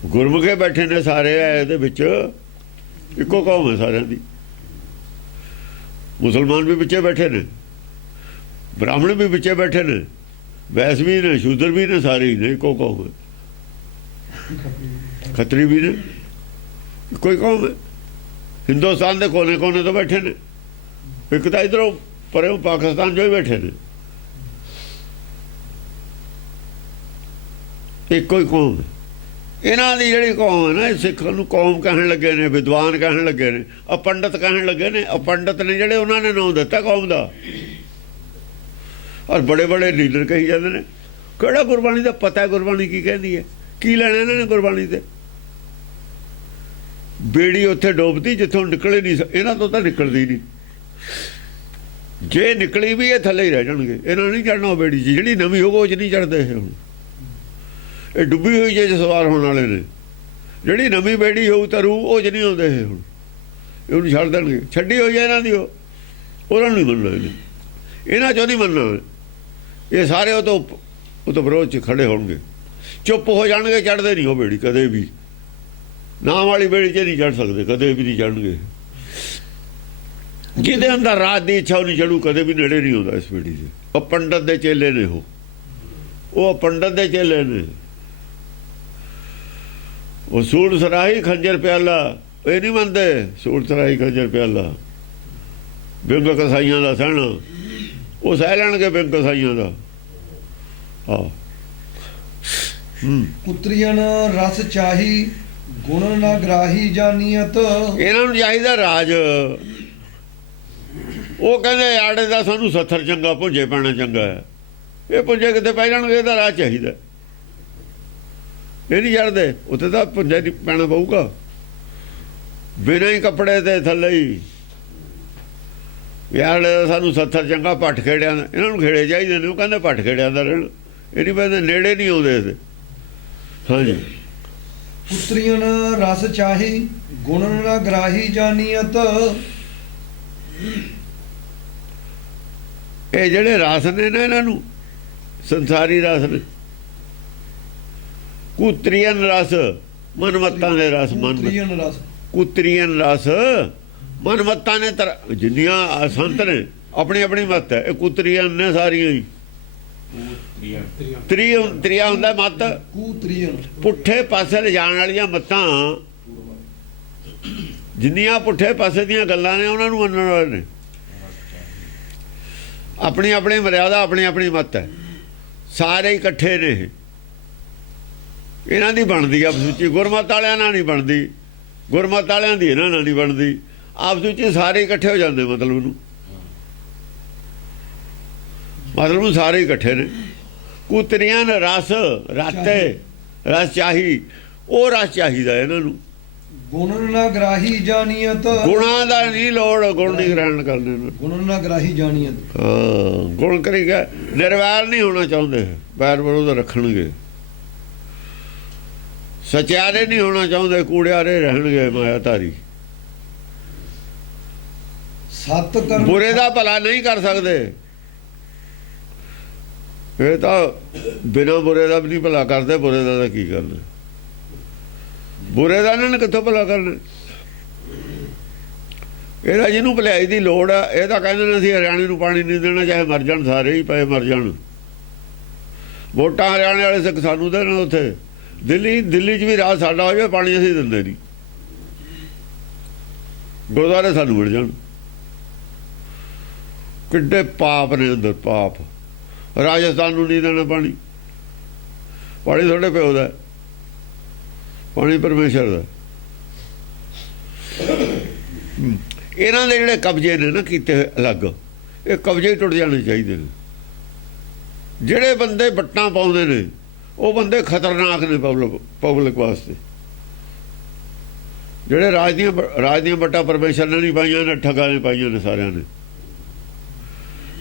ਗੁਰਮੁਖੇ ਬੈਠੇ ਨੇ ਸਾਰੇ, ਇਹਦੇ ਵਿੱਚ ਇੱਕੋ ਕੌਮ ਹੈ ਸਾਰਿਆਂ ਦੀ। ਮੁਸਲਮਾਨ ਵੀ ਵਿੱਚੇ ਬੈਠੇ ਨੇ, ਬ੍ਰਾਹਮਣ ਵੀ ਵਿੱਚੇ ਬੈਠੇ ਨੇ, ਵੈਸ ਵੀ ਨੇ, ਸ਼ੂਦਰ ਵੀ ਨੇ, ਸਾਰੇ ਹੀ ਨੇ, ਇੱਕੋ ਕੌਮ ਹੈ। ਖੱਤਰੀ ਵੀ ਨੇ, ਕੋਈ ਕੌਮ ਹੈ। ਹਿੰਦੁਸਤਾਨ ਦੇ ਕੋਨੇ ਕੋਨੇ ਤੋਂ ਬੈਠੇ ਨੇ। ਇੱਕ ਤਾਂ ਇੱਧਰੋਂ ਪਰੇ ਪਾਕਿਸਤਾਨ 'ਚੋਂ ਹੀ ਬੈਠੇ ਨੇ। ਇੱਕੋ ਹੀ ਕੌਮ ਹੈ। ਇਹਨਾਂ ਦੀ ਜਿਹੜੀ ਕੌਮ ਹੈ ਨਾ, ਇਹ ਸਿੱਖਾਂ ਨੂੰ ਕੌਮ ਕਹਿਣ ਲੱਗੇ ਨੇ, ਵਿਦਵਾਨ ਕਹਿਣ ਲੱਗੇ ਨੇ, ਅਪੰਡਤ ਕਹਿਣ ਲੱਗੇ ਨੇ। ਅਪੰਡਤ ਨੇ ਜਿਹੜੇ, ਉਹਨਾਂ ਨੇ ਨਾਮ ਦਿੱਤਾ ਕੌਮ ਦਾ। ਔਰ ਬੜੇ ਬੜੇ ਲੀਡਰ ਕਹੀ ਜਾਂਦੇ ਨੇ। ਕਿਹੜਾ ਗੁਰਬਾਣੀ ਦਾ ਪਤਾ? ਗੁਰਬਾਣੀ ਕੀ ਕਹਿੰਦੀ ਹੈ? ਕੀ ਲੈਣਾ ਇਹਨਾਂ ਨੇ ਗੁਰਬਾਣੀ ਤੇ? ਬੇੜੀ ਉੱਥੇ ਡੋਬਦੀ ਜਿੱਥੋਂ ਨਿਕਲੇ ਨਹੀਂ, ਇਹਨਾਂ ਤੋਂ ਤਾਂ ਨਿਕਲਦੀ ਨਹੀਂ। ਜੇ ਨਿਕਲੀ ਵੀ ਇਹ ਥੱਲੇ ਹੀ ਰਹਿ ਜਾਣਗੇ। ਇਹਨਾਂ ਨਹੀਂ ਚੜਨਾ ਉਹ ਬੇੜੀ 'ਚ। ਜਿਹੜੀ ਨਵੀਂ ਹੋਊ ਉਹ 'ਚ ਨਹੀਂ ਚੜਦੇ ਇਹ। ਹੁਣ ਇਹ ਡੁੱਬੀ ਹੋਈ ਜੇ ਸਵਾਰ ਹੋਣ ਵਾਲੇ ਨੇ। ਜਿਹੜੀ ਨਵੀਂ ਬੇੜੀ ਹੋਊ ਤਰੂ, ਉਹ 'ਚ ਨਹੀਂ ਆਉਂਦੇ ਇਹ। ਹੁਣ ਇਹਨੂੰ ਛੱਡ ਦੇਣਗੇ। ਛੱਡੀ ਹੋਈ ਹੈ ਇਹਨਾਂ ਦੀ, ਉਹਨਾਂ ਨੂੰ ਨਹੀਂ ਮੰਨਣਾ ਇਹਨੇ। ਇਹਨਾਂ 'ਚੋਂ ਨਹੀਂ ਮੰਨਣਾ ਇਹ। ਸਾਰੇ ਉਹ ਤੋਂ ਵਿਰੋਧ 'ਚ ਖੜੇ ਹੋਣਗੇ, ਚੁੱਪ ਹੋ ਜਾਣਗੇ। ਚੜ੍ਹਦੇ ਨਹੀਂ ਉਹ ਬੇੜੀ ਕਦੇ ਵੀ। ਨਾਮ ਵਾਲੀ ਬੇੜੀ 'ਚ ਨਹੀਂ ਚੜ੍ਹ ਸਕਦੇ, ਕਦੇ ਵੀ ਨਹੀਂ ਚੜ੍ਹਨਗੇ। ਜਿਹਦੇ ਅੰਦਰ ਰਾਤ ਦੀ ਇੱਛਾ ਉਹ ਨਹੀਂ ਚੜੂ, ਕਦੇ ਵੀ ਨੇੜੇ ਨਹੀਂ ਆਉਂਦਾ ਇਸ ਬੇੜੀ 'ਚ। ਉਹ ਪੰਡਤ ਦੇ ਚੇਲੇ ਨੇ, ਉਹ ਪੰਡਤ ਦੇ ਚੇਲੇ ਨੇ। ਉਹ ਸੂਲ ਸਰਾਹੀ ਖੰਜਰ ਪਿਆਲਾ, ਇਹ ਨਹੀਂ ਮੰਨਦੇ। ਸੂਲ ਸਰਾਹੀ ਖੰਜਰ ਪਿਆਲਾ ਬਿੰਗ ਕਸਾਈਆਂ ਦਾ ਸਹਿਣਾ, ਉਹ ਸਹਿ ਲੈਣਗੇ ਬਿੰਗ ਕਸਾਈਆਂ ਦਾ। ਹਾਂ ਪੁੱਤਰੀਆਂ ਰਸ ਚਾਹੀ, ਗੁਣ ਨਾ ਗ੍ਰਾਹੀ ਜਾਨੀਅਤ। ਇਹਨਾਂ ਨੂੰ ਚਾਹੀਦਾ ਰਾਜ। ਉਹ ਕਹਿੰਦੇ ਆੜੇ ਦਾ ਸਾਨੂੰ 70 ਚੰਗਾ, ਭੁੰਜੇ ਪੈਣਾ ਚੰਗਾ ਹੈ। ਇਹ ਭੁੰਜੇ ਕਿਤੇ ਪੈ ਜਾਣਗੇ, ਇਹਦਾ ਰਾਜ ਚਾਹੀਦਾ। ਇਹ ਨਹੀਂ ਚੜ੍ਹਦੇ ਉੱਥੇ, ਤਾਂ ਭੁੰਜਾ ਨਹੀਂ ਪੈਣਾ ਪਊਗਾ। ਬਿਨਾਂ ਹੀ ਕੱਪੜੇ ਤੇ ਥੱਲੇ ਹੀ ਯਾਰ ਸਾਨੂੰ 70 ਚੰਗਾ। ਪੱਠ ਖੇੜਿਆਂ ਦਾ, ਇਹਨਾਂ ਨੂੰ ਖੇੜੇ ਚਾਹੀਦੇ ਨੇ। ਉਹ ਕਹਿੰਦੇ ਪੱਠ ਖੇੜਿਆਂ ਦਾ ਰਹਿਣ। ਇਹ ਨਹੀਂ ਪੈਂਦੇ, ਨੇੜੇ ਨਹੀਂ ਆਉਂਦੇ ਇਹਦੇ। ਹਾਂਜੀ ਪੁੱਤਰੀਆਂ ਰਸ ਚਾਹੀ ਗੁਣ ਨਾ ਗ੍ਰਾਹੀ ਜਾਨੀਅਤ। ਇਹ ਜਿਹੜੇ ਰਸ ਨੇ ਨਾ ਇਹਨਾਂ ਨੂੰ ਸੰਸਾਰੀ ਰਸ ਨੇ। ਕੁਤਰੀਆਂ ਰਸ ਮਨਮੱਤਾਂ ਦੇ ਰਸ ਪੁੱਤਰੀਆਂ ਰਸ ਕੁਤਰੀਆਂ ਰਸ ਮਨਮੱਤਾਂ ਨੇ ਜਿੰਨੀਆਂ ਸੰਤ ਨੇ ਆਪਣੀ ਆਪਣੀ ਮੱਤ ਹੈ। ਇਹ ਕੁਤਰੀਆਂ ਨੇ ਸਾਰੀਆਂ ਹੀ। ਤ੍ਰਿਆ ਹੁੰਦਾ ਮੱਤ ਕੁਤਰੀਆਂ ਪੁੱਠੇ ਪਾਸੇ ਲਿਜਾਣ ਵਾਲੀਆਂ ਮੱਤਾਂ ਜਿੰਨੀਆਂ ਪੁੱਠੇ ਪਾਸੇ ਦੀਆਂ ਗੱਲਾਂ ਨੇ ਉਹਨਾਂ ਨੂੰ ਮੰਨਣ ਵਾਲੇ ਨੇ। ਆਪਣੀ ਆਪਣੀ ਮਰਿਆਦਾ ਆਪਣੀ ਆਪਣੀ ਮੱਤ ਹੈ। ਸਾਰੇ ਇਕੱਠੇ ਨੇ। ਇਹਨਾਂ ਦੀ ਬਣਦੀ ਆਪਸ ਵਿੱਚ। ਗੁਰਮਤ ਵਾਲਿਆਂ ਨਾਲ ਨਹੀਂ ਬਣਦੀ। ਗੁਰਮਤ ਵਾਲਿਆਂ ਦੀ ਇਹਨਾਂ ਨਾਲ ਨਹੀਂ ਬਣਦੀ। ਆਪਸ ਵਿੱਚ ਸਾਰੇ ਇਕੱਠੇ ਹੋ ਜਾਂਦੇ। ਮਤਲਬ ਨੂੰ ਸਾਰੇ ਇਕੱਠੇ ਨੇ। ਕੁਤਰੀਆਂ ਰਸ ਰਾਤੇ ਰਸ ਚਾਹੀ। ਉਹ ਰਸ ਚਾਹੀਦਾ ਇਹਨਾਂ ਨੂੰ। ਗੁਣ ਨਾ ਗ੍ਰਾਹੀ ਜਾਨੀਅਤ। ਗੁਣਾਂ ਦਾ ਨਹੀਂ ਲੋੜ। ਗੁਣ ਨਹੀਂ ਗ੍ਰਹਿਣ ਕਰਨੇ ਨੂੰ। ਗੁਣ ਨਾ ਗ੍ਰਾਹੀ ਜਾਨੀਅਤ। ਹਾਂ ਗੁਣ ਕਰੀ ਗਿਆ। ਨਿਰਵੈਰ ਨਹੀਂ ਹੋਣਾ ਚਾਹੁੰਦੇ। ਵੈਰ ਵਿਰੋਧ ਰੱਖਣਗੇ। ਸਚਿਆਰੇ ਨਹੀਂ ਹੋਣਾ ਚਾਹੁੰਦੇ। ਕੂੜਿਆਰੇ ਰਹਿਣਗੇ ਮਾਇਆਧਾਰੀ। ਸਤ ਕਰਮ ਬੁਰੇ ਦਾ ਭਲਾ ਨਹੀਂ ਕਰ ਸਕਦੇ। ਇਹ ਤਾਂ ਬਿਨਾਂ ਬੁਰੇ ਦਾ ਵੀ ਨਹੀਂ ਭਲਾ ਕਰਦੇ। ਬੁਰੇ ਦਾ ਕੀ ਕਰਨਾ। ਬੁਰੇ ਦਾ ਇਹਨਾਂ ਨੇ ਕਿੱਥੋਂ ਭਲਾ ਕਰਨਾ। ਇਹਦਾ ਜਿਹਨੂੰ ਭਲਾਈ ਦੀ ਲੋੜ ਆ ਇਹ ਤਾਂ ਕਹਿੰਦੇ ਨੇ ਅਸੀਂ ਹਰਿਆਣੇ ਨੂੰ ਪਾਣੀ ਨਹੀਂ ਦੇਣਾ ਚਾਹੇ ਮਰ ਜਾਣ ਸਾਰੇ ਹੀ ਪਏ ਮਰ ਜਾਣ। ਵੋਟਾਂ ਹਰਿਆਣੇ ਵਾਲੇ ਸਿੱਖ ਸਾਨੂੰ ਦੇਣ। ਉੱਥੇ ਦਿੱਲੀ 'ਚ ਵੀ ਰਾਜ ਸਾਡਾ ਹੋ ਜਾਵੇ ਪਾਣੀ ਅਸੀਂ ਦਿੰਦੇ ਨਹੀਂ। ਗੁਰਦੁਆਰੇ ਸਾਨੂੰ ਮਿਲ ਜਾਣ। ਕਿੱਡੇ ਪਾਪ ਨੇ ਅੰਦਰ ਪਾਪ। ਰਾਜਸਥਾਨ ਨੂੰ ਨਹੀਂ ਦੇਣਾ ਪਾਣੀ। ਪਾਣੀ ਤੁਹਾਡੇ ਪਿਓ ਦਾ। ਪਾਣੀ ਪਰਮੇਸ਼ਰ ਦਾ। ਇਹਨਾਂ ਦੇ ਜਿਹੜੇ ਕਬਜ਼ੇ ਨੇ ਨਾ ਕੀਤੇ ਅਲੱਗ ਇਹ ਕਬਜ਼ੇ ਹੀ ਟੁੱਟ ਜਾਣੇ ਚਾਹੀਦੇ ਨੇ। ਜਿਹੜੇ ਬੰਦੇ ਵੱਟਾਂ ਪਾਉਂਦੇ ਨੇ ਉਹ ਬੰਦੇ ਖਤਰਨਾਕ ਨੇ ਪਬਲਿਕ ਵਾਸਤੇ। ਜਿਹੜੇ ਰਾਜ ਦੀਆਂ ਵੱਟਾਂ ਪਰਮੇਸ਼ਰ ਨੇ ਨਹੀਂ ਪਾਈਆਂ ਨੇ ਠੱਗਾਂ ਨੇ ਪਾਈਆਂ ਨੇ ਸਾਰਿਆਂ ਨੇ।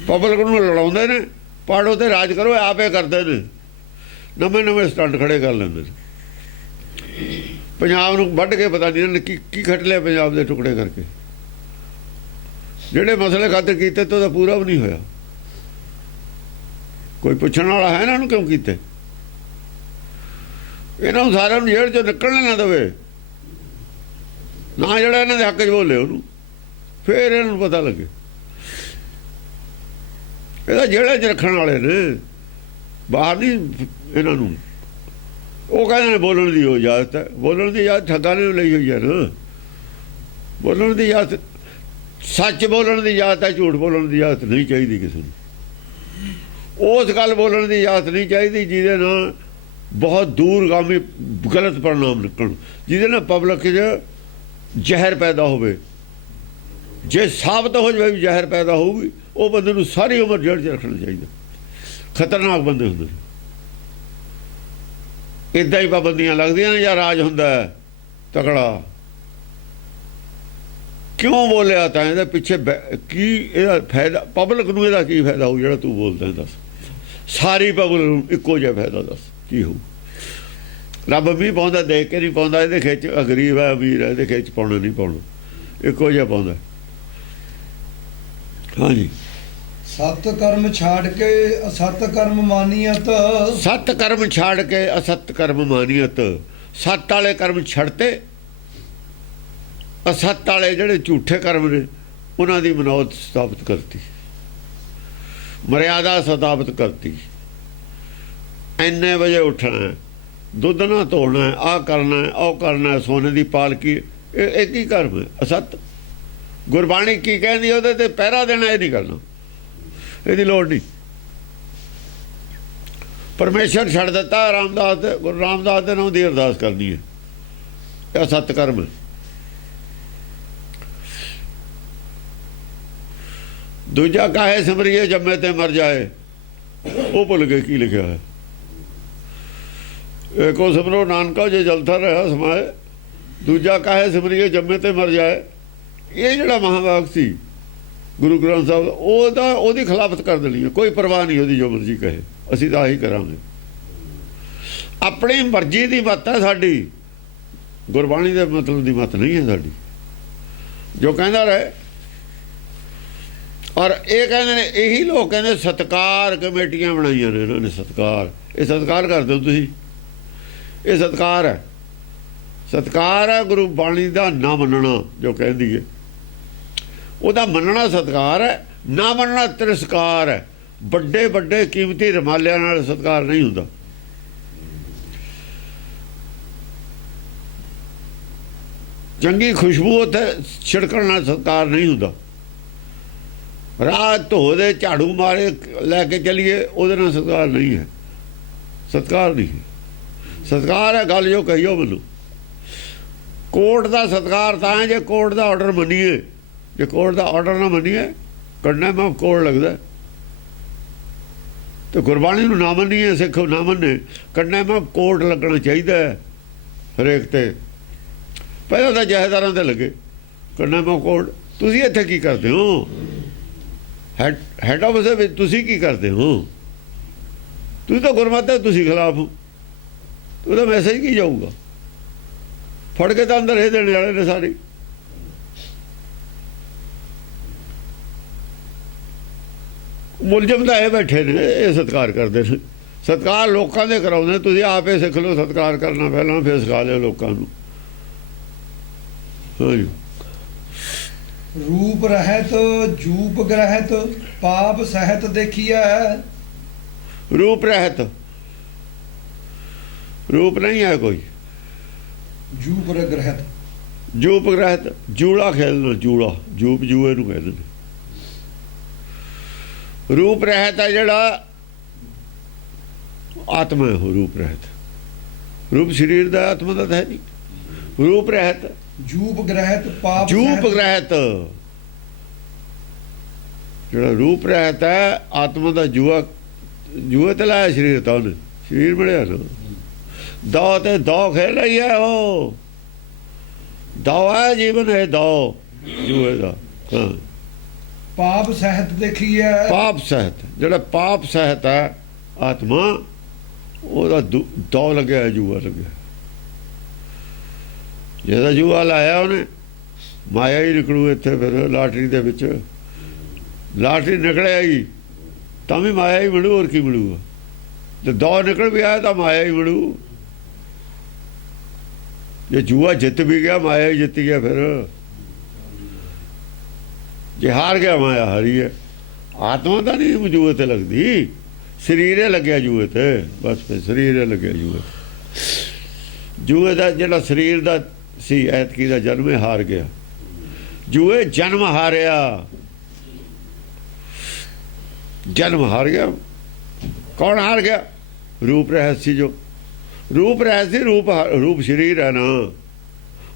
ਪਬਲਿਕ ਨੂੰ ਲੜਾਉਂਦੇ ਨੇ। ਪਾੜੋ ਤੇ ਰਾਜ ਕਰੋ ਆਪੇ ਕਰਦੇ ਨੇ। ਨਵੇਂ ਸਟੰਟ ਖੜੇ ਕਰ ਲੈਂਦੇ ਨੇ। ਪੰਜਾਬ ਨੂੰ ਵੱਢ ਕੇ ਪਤਾ ਨਹੀਂ ਇਹਨਾਂ ਨੇ ਕੀ ਖੱਟ ਲਿਆ ਪੰਜਾਬ ਦੇ ਟੁਕੜੇ ਕਰਕੇ। ਜਿਹੜੇ ਮਸਲੇ ਖਾਤਰ ਕੀਤੇ ਤਾਂ ਉਹਦਾ ਪੂਰਾ ਵੀ ਨਹੀਂ ਹੋਇਆ। ਕੋਈ ਪੁੱਛਣ ਵਾਲਾ ਹੈ ਇਹਨਾਂ ਨੂੰ ਕਿਉਂ ਕੀਤੇ। ਇਹਨਾਂ ਨੂੰ ਸਾਰਿਆਂ ਨੂੰ ਜੇਲ੍ਹ ਚੋਂ ਨਿਕਲਣੇ ਨਾ ਦੇਵੇ ਨਾ। ਜਿਹੜਾ ਇਹਨਾਂ ਦੇ ਹੱਕ 'ਚ ਬੋਲੇ ਉਹਨੂੰ ਫੇਰ ਇਹਨਾਂ ਨੂੰ ਪਤਾ ਲੱਗੇ। ਇਹਦਾ ਜੇਲ੍ਹਾਂ 'ਚ ਰੱਖਣ ਵਾਲੇ ਨੇ ਬਾਹਰ ਨਹੀਂ ਇਹਨਾਂ ਨੂੰ। ਉਹ ਕਹਿੰਦੇ ਨੇ ਬੋਲਣ ਦੀ ਇਜਾਜ਼ਤ ਹੈ। ਬੋਲਣ ਦੀ ਇਜਾਜ਼ਤ ਠੱਗਾਂ ਨੇ ਲਈ ਹੋਈ ਹੈ ਨਾ। ਬੋਲਣ ਦੀ ਇਜਾਜ਼ਤ ਸੱਚ ਬੋਲਣ ਦੀ ਇਜਾਜ਼ਤ ਹੈ। ਝੂਠ ਬੋਲਣ ਦੀ ਇਜਾਜ਼ਤ ਨਹੀਂ ਚਾਹੀਦੀ ਕਿਸੇ ਨੂੰ। ਉਸ ਗੱਲ ਬੋਲਣ ਦੀ ਇਜਾਜ਼ਤ ਨਹੀਂ ਚਾਹੀਦੀ ਜਿਹਦੇ ਨਾਲ ਬਹੁਤ ਦੂਰਗਾਮੀ ਗਲਤ परिणाम ਨਿਕਲਣ। ਜਿਹਦੇ ਨਾਲ ਪਬਲਿਕ 'ਚ ਜ਼ਹਿਰ ਪੈਦਾ ਹੋਵੇ। ਜੇ ਸਾਬਤ ਹੋ ਜਾਵੇ ਵੀ ਜ਼ਹਿਰ ਪੈਦਾ ਹੋਊਗੀ ਉਹ ਬੰਦੇ ਨੂੰ ਸਾਰੀ ਉਮਰ ਜੇਲ੍ਹ 'ਚ ਰੱਖਣਾ ਚਾਹੀਦਾ। ਖਤਰਨਾਕ ਬੰਦੇ ਹੁੰਦੇ ਨੇ। ਇੱਦਾਂ ਹੀ ਪਾਬੰਦੀਆਂ ਲੱਗਦੀਆਂ ਨੇ ਜਾਂ ਰਾਜ ਹੁੰਦਾ ਤਕੜਾ। ਕਿਉਂ ਬੋਲਿਆ ਤਾਂ ਇਹਦੇ ਪਿੱਛੇ ਕੀ ਇਹਦਾ ਫਾਇਦਾ। ਪਬਲਿਕ ਨੂੰ ਇਹਦਾ ਕੀ ਫਾਇਦਾ ਹੋਊ ਜਿਹੜਾ ਤੂੰ ਬੋਲਦਾ ਦੱਸ। ਸਾਰੀ ਪਬਲਿਕ ਨੂੰ ਇੱਕੋ ਜਿਹਾ ਫਾਇਦਾ ਦੱਸ ਕੀ ਹੋਊ। ਰੱਬ ਵੀ ਪਾਉਂਦਾ ਦੇਖ ਕੇ ਨਹੀਂ ਪਾਉਂਦਾ। ਇਹਦੇ ਖਿੱਚ ਗਰੀਬ ਹੈ ਅਮੀਰ ਹੈ ਇਹਦੇ ਖਿੱਚ ਪਾਉਣਾ ਨਹੀਂ ਪਾਉਣਾ ਇੱਕੋ ਜਿਹਾ ਪਾਉਂਦਾ। ਹਾਂਜੀ। ਸਤ ਕਰਮ ਛਾੜ ਕੇ ਅਸਤ ਕਰਮ ਮਾਨੀਅਤ। ਸਤ ਕਰਮ ਛਾੜ ਕੇ ਅਸਤ ਕਰਮ ਮਾਨੀਅਤ। ਸੱਤ ਵਾਲੇ ਕਰਮ ਛੱਡਤੇ। ਅਸਤ ਵਾਲੇ ਜਿਹੜੇ ਝੂਠੇ ਕਰਮ ਨੇ ਉਹਨਾਂ ਦੀ ਮਨੌਤ ਸਥਾਪਿਤ ਕਰਤੀ। ਮਰਿਆਦਾ ਸਥਾਪਿਤ ਕਰਤੀ। ਇੰਨੇ ਵਜੇ ਉੱਠਣਾ ਦੁੱਧ ਨਾ ਧੋਣਾ ਆਹ ਕਰਨਾ ਉਹ ਕਰਨਾ ਸੋਨੇ ਦੀ ਪਾਲਕੀ। ਇਹ ਕੀ ਕਰਮ ਹੈ ਅਸਤ। ਗੁਰਬਾਣੀ ਕੀ ਕਹਿੰਦੀ ਉਹਦੇ ਤੇ ਪਹਿਰਾ ਦੇਣਾ ਇਹ ਨਹੀਂ ਕਰਨਾ। ਇਹਦੀ ਲੋੜ ਨਹੀਂ। ਪਰਮੇਸ਼ਰ ਛੱਡ ਦਿੱਤਾ। ਰਾਮਦਾਸ ਦੇ ਗੁਰੂ ਰਾਮਦਾਸ ਦੇ ਨਾਮ ਦੀ ਅਰਦਾਸ ਕਰਨੀ ਹੈ। ਇਹ ਸਤ ਕਰਮ। ਦੂਜਾ ਕਾਹੇ ਸਿਮਰਿਏ ਜੰਮੇ ਤੇ ਮਰ ਜਾਏ ਉਹ ਭੁੱਲ ਗਏ ਕੀ ਲਿਖਿਆ ਹੈ। ਏਕੋ ਸਿਮਰੋ ਨਾਨਕਾ ਜੇ ਜਲਦਾ ਰਿਹਾ ਸਮਾਏ। ਦੂਜਾ ਕਾਹੇ ਸਿਮਰਿਏ ਜੰਮੇ ਤੇ ਮਰ ਜਾਏ। ਇਹ ਜਿਹੜਾ ਮਹਾਂਵਾਕ ਸੀ ਗੁਰੂ ਗ੍ਰੰਥ ਸਾਹਿਬ ਉਹਦੀ ਖਿਲਾਫਤ ਕਰ ਦੇਣੀ ਹੈ। ਕੋਈ ਪਰਵਾਹ ਨਹੀਂ ਉਹਦੀ। ਜੋ ਮਰਜ਼ੀ ਕਹੇ ਅਸੀਂ ਤਾਂ ਆਹੀ ਕਰਾਂਗੇ। ਆਪਣੀ ਮਰਜ਼ੀ ਦੀ ਮੱਤ ਹੈ ਸਾਡੀ। ਗੁਰਬਾਣੀ ਦੇ ਮਤਲਬ ਦੀ ਮਤ ਨਹੀਂ ਹੈ ਸਾਡੀ, ਜੋ ਕਹਿੰਦਾ ਰਹੇ। ਔਰ ਇਹ ਕਹਿੰਦੇ ਨੇ, ਇਹੀ ਲੋਕ ਕਹਿੰਦੇ ਸਤਕਾਰ ਕਮੇਟੀਆਂ ਬਣਾਈਆਂ ਨੇ ਇਹਨਾਂ ਨੇ, ਸਤਕਾਰ। ਇਹ ਸਤਕਾਰ ਕਰਦੇ ਹੋ ਤੁਸੀਂ, ਇਹ ਸਤਕਾਰ ਹੈ, ਸਤਕਾਰ ਹੈ ਗੁਰੂ ਬਾਣੀ ਦਾ ਨਾ ਮੰਨਣਾ ਜੋ ਕਹਿੰਦੀ ਹੈ, ਉਹਦਾ ਮੰਨਣਾ ਸਤਕਾਰ ਹੈ, ਨਾ ਮੰਨਣਾ ਤਿਰਸਕਾਰ ਹੈ। ਵੱਡੇ ਵੱਡੇ ਕੀਮਤੀ ਰਮਾਲਿਆਂ ਨਾਲ ਸਤਕਾਰ ਨਹੀਂ ਹੁੰਦਾ। ਚੰਗੀ ਖੁਸ਼ਬੂ ਉੱਥੇ ਛਿੜਕਣ ਨਾਲ ਸਤਕਾਰ ਨਹੀਂ ਹੁੰਦਾ। ਰਾਹ ਧੋ ਦੇ ਝਾੜੂ ਮਾਰੇ ਲੈ ਕੇ ਚਲੀਏ, ਉਹਦੇ ਨਾਲ ਸਤਕਾਰ ਨਹੀਂ ਹੈ, ਸਤਕਾਰ ਨਹੀਂ ਹੈ। ਸਤਕਾਰ ਹੈ ਗੱਲ ਜੋ ਕਹੀਓ ਮੈਨੂੰ। ਕੋਰਟ ਦਾ ਸਤਕਾਰ ਤਾਂ ਹੈ ਜੇ ਕੋਰਟ ਦਾ ਆਰਡਰ ਮੰਨੀਏ, ਜੇ ਕੋਰਟ ਦਾ ਆਰਡਰ ਨਾ ਮੰਨੀਏ ਕੱਢਣਾ ਮੈਂ ਕੋਰਟ ਲੱਗਦਾ। ਤੇ ਗੁਰਬਾਣੀ ਨੂੰ ਨਾ ਮੰਨੀਏ, ਸਿੱਖ ਨਾ ਮੰਨੇ, ਕੱਢਣਾ ਮੈਂ ਕੋਰਟ ਲੱਗਣਾ ਚਾਹੀਦਾ ਹਰੇਕ ਤੇ। ਪਹਿਲਾਂ ਤਾਂ ਜਹੇਦਾਰਾਂ ਤੇ ਲੱਗੇ, ਕੱਢਣਾ ਮੈਂ ਕੋਰਟ। ਤੁਸੀਂ ਇੱਥੇ ਕੀ ਕਰਦੇ ਹੋ? ਹੈਡ ਆਫਿਸ ਦੇ ਵਿੱਚ ਤੁਸੀਂ ਕੀ ਕਰਦੇ ਹੋ? ਤੁਸੀਂ ਤਾਂ ਗੁਰਮਤਿ, ਤੁਸੀਂ ਖਿਲਾਫ ਹੋ। ਉਹਦਾ ਮੈਸੇਜ ਕੀ ਜਾਊਗਾ? ਫੜ ਕੇ ਤਾਂ ਅੰਦਰ ਇਹ ਦੇਣ ਵਾਲੇ ਨੇ ਸਾਰੇ। ਮੁਲਜ਼ਮ ਤਾਂ ਇਹ ਬੈਠੇ ਨੇ, ਇਹ ਸਤਿਕਾਰ ਕਰਦੇ ਨੇ। ਸਤਿਕਾਰ ਲੋਕਾਂ ਦੇ ਕਰਾਉਂਦੇ, ਤੁਸੀਂ ਆਪੇ ਸਿੱਖ ਲਓ ਸਤਿਕਾਰ ਕਰਨਾ ਪਹਿਲਾਂ, ਫਿਰ ਸਿਖਾ ਲਿਓ ਲੋਕਾਂ ਨੂੰ। ਹਾਂਜੀ। ਰੂਪ ਰਹਿਤ ਜੂਪ ਗ੍ਰਹਿਤ ਪਾਪ ਸਹਿਤ ਦੇਖੀਐ। ਰੂਪ ਰਹਿਤ, ਰੂਪ ਨਹੀਂ ਹੈ ਕੋਈ। ਜੂਪ ਗ੍ਰਹਿਤ, ਜੂਪ ਗ੍ਰਹਿਤ, ਜੂੜਾ ਖੇਲਣਾ, ਜੂੜਾ, ਜੂਪ ਜੂਏ ਨੂੰ ਕਹਿੰਦੇ ਨੇ। ਰੂਪ ਰਹਿਤ ਹੈ ਜਿਹੜਾ ਆਤਮਾ ਹੈ, ਉਹ ਰੂਪ ਰਹਿਤ। ਰੂਪ ਸਰੀਰ ਦਾ, ਆਤਮਾ ਦਾ ਤਾਂ ਹੈ ਨਹੀਂ। ਰੂਪ ਰਹਿਤ, ਜੂਪ ਗ੍ਰਹਿਤ ਪਾਪ ਜੂਪ ਗ੍ਰਹਿਤ, ਜਿਹੜਾ ਰੂਪ ਰਹਿਤ ਹੈ ਆਤਮਾ ਦਾ ਜੂਆ, ਜੂਏ ਤੇ ਲਾਇਆ ਸਰੀਰ ਤਾਂ ਉਹਨੇ, ਸਰੀਰ ਬਣਿਆ ਨਾ। ਦੌ ਤੇ ਦੌ ਖੇਲ ਰਹੀ ਹੈ ਉਹ, ਦੌ ਹੈ ਜੀਵਨ ਹੈ, ਦੌ ਜੂਏ ਦਾ। ਹਾਂ। ਪਾਪ ਸਹਿਤ ਦੇਖੀਐ। ਪਾਪ ਸਹਿਤ, ਜਿਹੜਾ ਪਾਪ ਸਹਿਤ ਹੈ ਆਤਮਾ, ਉਹਦਾ ਦੌ ਲੱਗਿਆ, ਜੂਆ ਲੱਗਿਆ। ਜਿਹਦਾ ਜੂਆ ਲਾਇਆ ਉਹਨੇ, ਮਾਇਆ ਹੀ ਨਿਕਲੂ ਇੱਥੇ। ਫਿਰ ਲਾਟਰੀ ਦੇ ਵਿੱਚ ਲਾਟਰੀ ਨਿਕਲਿਆ ਹੀ ਤਾਂ ਵੀ ਮਾਇਆ ਹੀ ਮਿਲੂ, ਹੋਰ ਕੀ ਮਿਲੂਗਾ? ਜੇ ਦੌ ਨਿਕਲ ਵੀ ਆਇਆ ਤਾਂ ਮਾਇਆ ਹੀ ਮਿਲੂ। ਜੇ ਜੂਆ ਜਿੱਤ ਵੀ ਗਿਆ, ਮਾਇਆ ਹੀ ਜਿੱਤ ਗਿਆ। ਫਿਰ ਜੇ ਹਾਰ ਗਿਆ, ਮਾਇਆ ਹਾਰੀ ਹੈ। ਆਤਮਾ ਤਾਂ ਨਹੀਂ ਜੂਏ ਤੇ ਲੱਗਦੀ, ਸਰੀਰੇ ਲੱਗਿਆ ਜੂਏ ਤੇ, ਬਸ ਫਿਰ ਸਰੀਰੇ ਲੱਗਿਆ ਜੂਏ। ਜੂਏ ਦਾ ਜਿਹੜਾ ਸਰੀਰ ਦਾ ਸੀ, ਐਤਕੀ ਦਾ ਜਨਮ ਹਾਰ ਗਿਆ। ਜੂਏ ਜਨਮ ਹਾਰਿਆ, ਜਨਮ ਹਾਰ ਗਿਆ। ਕੌਣ ਹਾਰ ਗਿਆ? ਰੂਪ ਰਹਿਤ ਸੀ, ਜੋ ਰੂਪ ਰਹਿਤ ਸੀ। ਰੂਪ ਸਰੀਰ ਹੈ ਨਾ,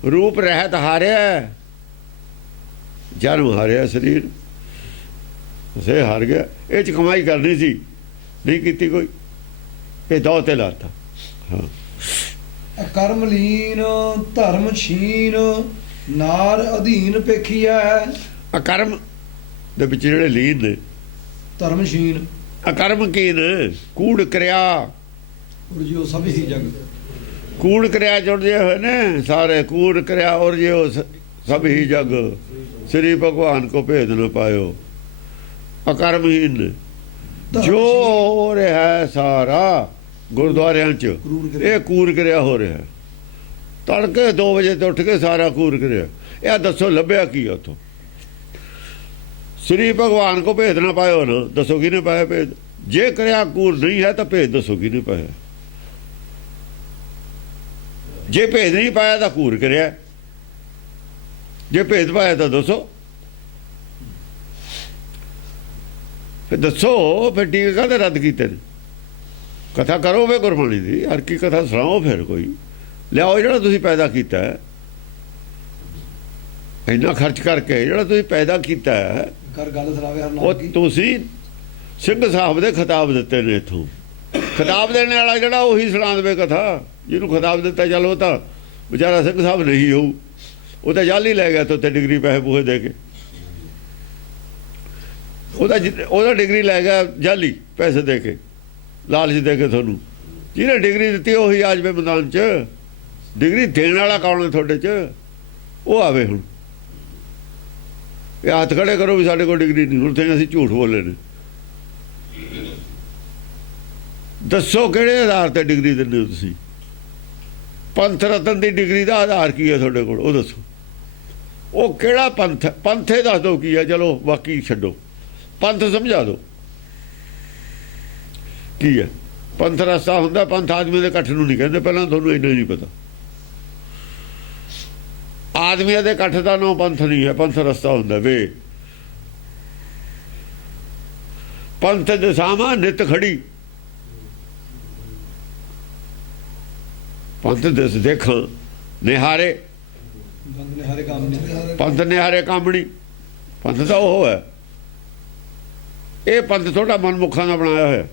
ਰੂਪ ਰਹਿਤ ਹਾਰਿਆ, ਜਨਮ ਹਾਰਿਆ ਸਰੀਰ, ਸੇ ਹਾਰ ਗਿਆ। ਇਹ ਚ ਕਮਾਈ ਕਰਨੀ ਸੀ, ਨਹੀਂ ਕੀਤੀ ਕੋਈ, ਇਹ ਦੌ ਤੇ ਲਾਤਾ। ਹਾਂ। ਕਰਮ ਲੀਨ ਧਰਮ ਛੀਨ ਨਾਰ ਅਧੀਨ ਪੇਖੀਐ। ਅਕਰਮ ਦੇ ਵਿੱਚ ਜਿਹੜੇ ਲੀਨ ਨੇ, ਧਰਮ ਛੀਨ, ਅਕਰਮ ਕੀ ਨੇ? ਕੂੜ ਕਿਰਿਆ, ਔਰ ਜੋ ਸਭ ਹੀ ਜਗ। ਕੂੜ ਕਿਰਿਆ ਜੁੜਦੇ ਹੋਏ ਨੇ ਸਾਰੇ। ਕੂੜ ਕਿਰਿਆ ਔਰ ਜੋ ਸਭ ਹੀ ਜਗ, ਸ੍ਰੀ ਭਗਵਾਨ ਕੋ ਭੇਦ न ਪਾਇਓ। ਅਕਰਮਹੀਨ ਜੋ ਹੋ ਰਿਹਾ ਸਾਰਾ ਗੁਰਦੁਆਰਿਆਂ 'ਚ, ਇਹ ਕੂੜ ਕਿਰਿਆ ਹੋ ਰਿਹਾ। ਤੜਕੇ 2 ਵਜੇ ਤੋਂ ਉੱਠ ਕੇ ਸਾਰਾ ਕੂੜ ਕਿਰਿਆ। ਇਹ ਦੱਸੋ ਲੱਭਿਆ ਕੀ ਉੱਥੋਂ? ਸ੍ਰੀ ਭਗਵਾਨ ਕੋ ਭੇਦ न ਪਾਇਓ ਨਾ, ਦੱਸੋ ਕਿਹਨੇ ਪਾਇਆ ਭੇਦ? ਜੇ ਕਰਿਆ ਕੂੜ ਨਹੀਂ ਹੈ ਤਾਂ ਭੇਦ ਦੱਸੋ ਕਿਹਨੇ ਪਾਇਆ? ਜੇ ਭੇਦ ਨਹੀਂ ਪਾਇਆ ਤਾਂ ਕੂੜ ਕਰਿਆ, ਜੇ ਭੇਦ ਪਾਇਆ ਤਾਂ ਦੱਸੋ। ਫਿਰ ਦੱਸੋ, ਫਿਰ ਟੀਕੇ ਕਾਹਦੇ ਰੱਦ ਕੀਤੇ ਨੇ? ਕਥਾ ਕਰੋ ਵੇ ਗੁਰਬਾਣੀ ਦੀ, ਹਰ ਕੀ ਕਥਾ ਸੁਣਾਓ। ਫਿਰ ਕੋਈ ਲਿਆਓ ਜਿਹੜਾ ਤੁਸੀਂ ਪੈਦਾ ਕੀਤਾ ਹੈ, ਇੰਨਾ ਖਰਚ ਕਰਕੇ ਜਿਹੜਾ ਤੁਸੀਂ ਪੈਦਾ ਕੀਤਾ ਹੈ। ਕਰ ਗੱਲ ਸਰਾਵੇ ਹਰ ਉਹ ਤੁਸੀਂ ਸਿੰਘ ਸਾਹਿਬ ਦੇ ਖਿਤਾਬ ਦਿੱਤੇ ਨੇ। ਇੱਥੋਂ ਖਿਤਾਬ ਦੇਣ ਵਾਲਾ ਜਿਹੜਾ, ਉਹੀ ਸੁਣਾ ਦੇਵੇ ਕਥਾ। ਜਿਹਨੂੰ ਖਿਤਾਬ ਦਿੱਤਾ, ਚੱਲ ਉਹ ਤਾਂ ਵਿਚਾਰਾ ਸਿੰਘ ਸਾਹਿਬ ਨਹੀਂ ਹੋਊ, ਉਹ ਤਾਂ ਜਲ ਹੀ ਲੈ ਗਿਆ ਤੇ ਡਿਗਰੀ ਪੈਸੇ ਪੂਹੇ ਦੇ ਕੇ। ਉਹਦਾ ਡਿਗਰੀ ਲੈ ਗਿਆ ਜਾਲੀ ਪੈਸੇ ਦੇ ਕੇ, ਲਾਲਚ ਦੇ ਕੇ। ਤੁਹਾਨੂੰ ਜਿਹਨੇ ਡਿਗਰੀ ਦਿੱਤੀ ਉਹੀ ਆ ਜਾਵੇ ਮੈਦਾਨ 'ਚ। ਡਿਗਰੀ ਦੇਣ ਵਾਲਾ ਕੌਣ ਹੈ ਤੁਹਾਡੇ 'ਚ? ਉਹ ਆਵੇ ਹੁਣ। ਇਹ ਹੱਥ ਖੜੇ ਕਰੋ ਵੀ ਸਾਡੇ ਕੋਲ ਡਿਗਰੀ ਨਹੀਂ। ਹੁਣ ਤੇ ਅਸੀਂ ਝੂਠ ਬੋਲੇ ਨੇ। ਦੱਸੋ ਕਿਹੜੇ ਆਧਾਰ ਤੇ ਡਿਗਰੀ ਦਿੰਦੇ ਹੋ ਤੁਸੀਂ? ਪੰਥ ਰਤਨ ਦੀ ਡਿਗਰੀ ਦਾ ਆਧਾਰ ਕੀ ਹੈ ਤੁਹਾਡੇ ਕੋਲ? ਉਹ ਦੱਸੋ। ਉਹ ਕਿਹੜਾ ਪੰਥ? ਪੰਥੇ ਦੱਸ ਦਿਓ ਕੀ ਹੈ। ਚਲੋ ਬਾਕੀ ਛੱਡੋ, ਪੰਥ ਸਮਝਾ ਦਿਓ ਕੀ ਹੈ। ਪੰਥ ਰਸਤਾ ਹੁੰਦਾ। ਪੰਥ ਆਦਮੀ ਦੇ ਇਕੱਠ ਨੂੰ ਨਹੀਂ ਕਹਿੰਦੇ। ਪਹਿਲਾਂ ਤੁਹਾਨੂੰ ਇੰਨਾ ਨਹੀਂ ਪਤਾ। ਆਦਮੀਆਂ ਦੇ ਇਕੱਠ ਦਾ ਨਾਂ ਪੰਥ ਨਹੀਂ ਹੈ। ਪੰਥ ਰਸਤਾ ਹੁੰਦਾ ਵੇ। ਪੰਥ ਦਿਸ਼ਾਵਾਂ ਨਿਤ ਖੜੀ। ਪੰਥ ਦਿਸ ਦੇਖਾਂ ਨਿਹਾਰੇ। ਪੰਥ ਨਿਹਾਰੇ ਕਾਮਣੀ। ਪੰਥ ਤਾਂ ਉਹ ਹੈ। ਇਹ ਪੰਥ ਤੁਹਾਡਾ ਮਨਮੁਖਾਂ ਦਾ ਬਣਾਇਆ ਹੋਇਆ।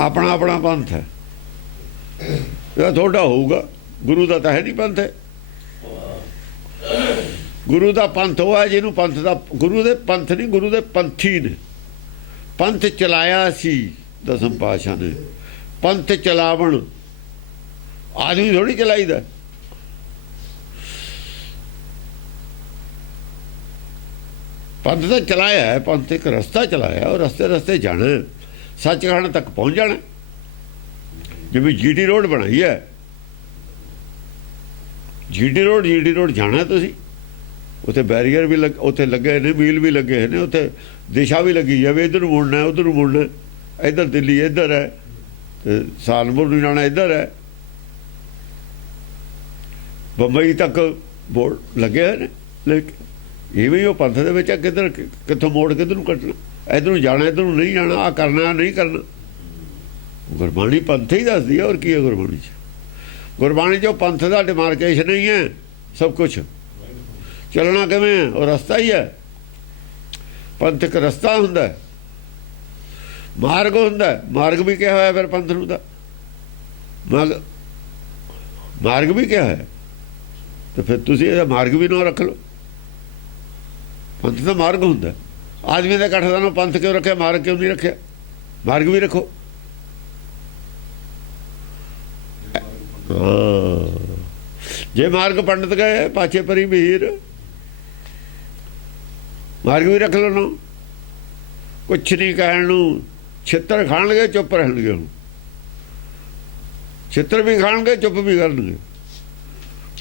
ਆਪਣਾ ਆਪਣਾ ਪੰਥ ਹੈ। ਇਹ ਤੁਹਾਡਾ ਹੋਊਗਾ। ਗੁਰੂ ਦਾ ਤਾਂ ਹੈ ਨਹੀਂ ਪੰਥ ਹੈ। ਗੁਰੂ ਦਾ ਪੰਥ ਉਹ ਹੈ ਜਿਹਨੂੰ ਪੰਥ ਦਾ, ਗੁਰੂ ਦੇ ਪੰਥ ਨਹੀਂ, ਗੁਰੂ ਦੇ ਪੰਥੀ ਨੇ ਪੰਥ ਚਲਾਇਆ ਸੀ ਦਸਮ ਪਾਤਸ਼ਾਹ ਨੇ। ਪੰਥ ਚਲਾਵਣ ਆਦਮੀ ਥੋੜੀ ਚਲਾਈਦਾ। ਪੰਥ ਤਾਂ ਚਲਾਇਆ ਹੈ। ਪੰਥ ਇੱਕ ਰਸਤਾ ਚਲਾਇਆ। ਉਹ ਰਸਤੇ ਰਸਤੇ ਜਾਣਾ, ਸੱਚਖੰਡ ਤੱਕ ਪਹੁੰਚ ਜਾਣਾ। ਜਿਵੇਂ ਜੀਟੀ ਰੋਡ ਬਣਾਈ ਹੈ, ਜੀਟੀ ਰੋਡ ਜਾਣਾ ਤੁਸੀਂ। ਉੱਥੇ ਬੈਰੀਅਰ ਵੀ ਉੱਥੇ ਲੱਗੇ ਨੇ, ਮੀਲ ਵੀ ਲੱਗੇ ਨੇ, ਉੱਥੇ ਦਿਸ਼ਾ ਵੀ ਲੱਗੀ ਜਾਵੇ। ਇੱਧਰ ਨੂੰ ਮੁੜਨਾ, ਉੱਧਰ ਨੂੰ ਮੁੜਨਾ। ਇੱਧਰ ਦਿੱਲੀ ਇੱਧਰ ਹੈ, ਸਹਾਰਨਪੁਰ ਨੂੰ ਜਾਣਾ ਇੱਧਰ ਹੈ। ਬੰਬਈ ਤੱਕ ਬੋਰਡ ਲੱਗੇ ਹੋਏ ਨੇ। ਲੇਕਿਨ ਇਵੇਂ ਉਹ ਪੰਥ ਦੇ ਵਿੱਚ ਆ। ਕਿੱਧਰ ਕਿੱਥੋਂ ਮੋੜ ਕਿੱਧਰ ਨੂੰ ਕੱਟਣਾ? ਇੱਧਰ ਨੂੰ ਜਾਣਾ, ਇੱਧਰ ਨੂੰ ਨਹੀਂ ਜਾਣਾ। ਆਹ ਕਰਨਾ ਨਹੀਂ ਕਰਨਾ। ਗੁਰਬਾਣੀ ਪੰਥ ਹੀ ਦੱਸਦੀ ਹੈ। ਔਰ ਕੀ ਹੈ ਗੁਰਬਾਣੀ 'ਚ? ਗੁਰਬਾਣੀ 'ਚ ਪੰਥ ਦਾ ਡਿਮਾਰਕੇਸ਼ਨ ਨਹੀਂ ਹੈ। ਸਭ ਕੁਛ ਚੱਲਣਾ ਕਿਵੇਂ ਹੈ? ਉਹ ਰਸਤਾ ਹੀ ਹੈ। ਪੰਥ ਇੱਕ ਰਸਤਾ ਹੁੰਦਾ, ਮਾਰਗ ਹੁੰਦਾ। ਮਾਰਗ ਵੀ ਕਿਹਾ ਹੋਇਆ ਫਿਰ ਪੰਥ ਨੂੰ ਤਾਂ। ਮਾਰਗ ਵੀ ਕਿਹਾ ਹੈ। ਤੇ ਫਿਰ ਤੁਸੀਂ ਇਹਦਾ ਮਾਰਗ ਵੀ ਨਾ ਰੱਖ ਲਓ। ਪੰਥ ਦਾ ਮਾਰਗ ਹੁੰਦਾ। ਆਦਮੀ ਦਾ ਇਕੱਠ ਦਾ ਨਾ ਪੰਥ ਕਿਉਂ ਰੱਖਿਆ? ਮਾਰਗ ਕਿਉਂ ਨਹੀਂ ਰੱਖਿਆ? ਮਾਰਗ ਵੀ ਰੱਖੋ। ਜੇ ਮਾਰਗ ਪੰਡਤ ਗਏ ਪਾਛੇ ਪਰੀ ਵੀਰ, ਮਾਰਗ ਵੀ ਰੱਖ ਲਓ ਨਾ। ਕੁਛ ਨਹੀਂ ਕਹਿਣ ਨੂੰ। ਛਿੱਤਰ ਖਾਣਗੇ, ਚੁੱਪ ਰਹਿਣਗੇ। ਹੁਣ ਛਿੱਤਰ ਵੀ ਖਾਣਗੇ, ਚੁੱਪ ਵੀ ਕਰਨਗੇ।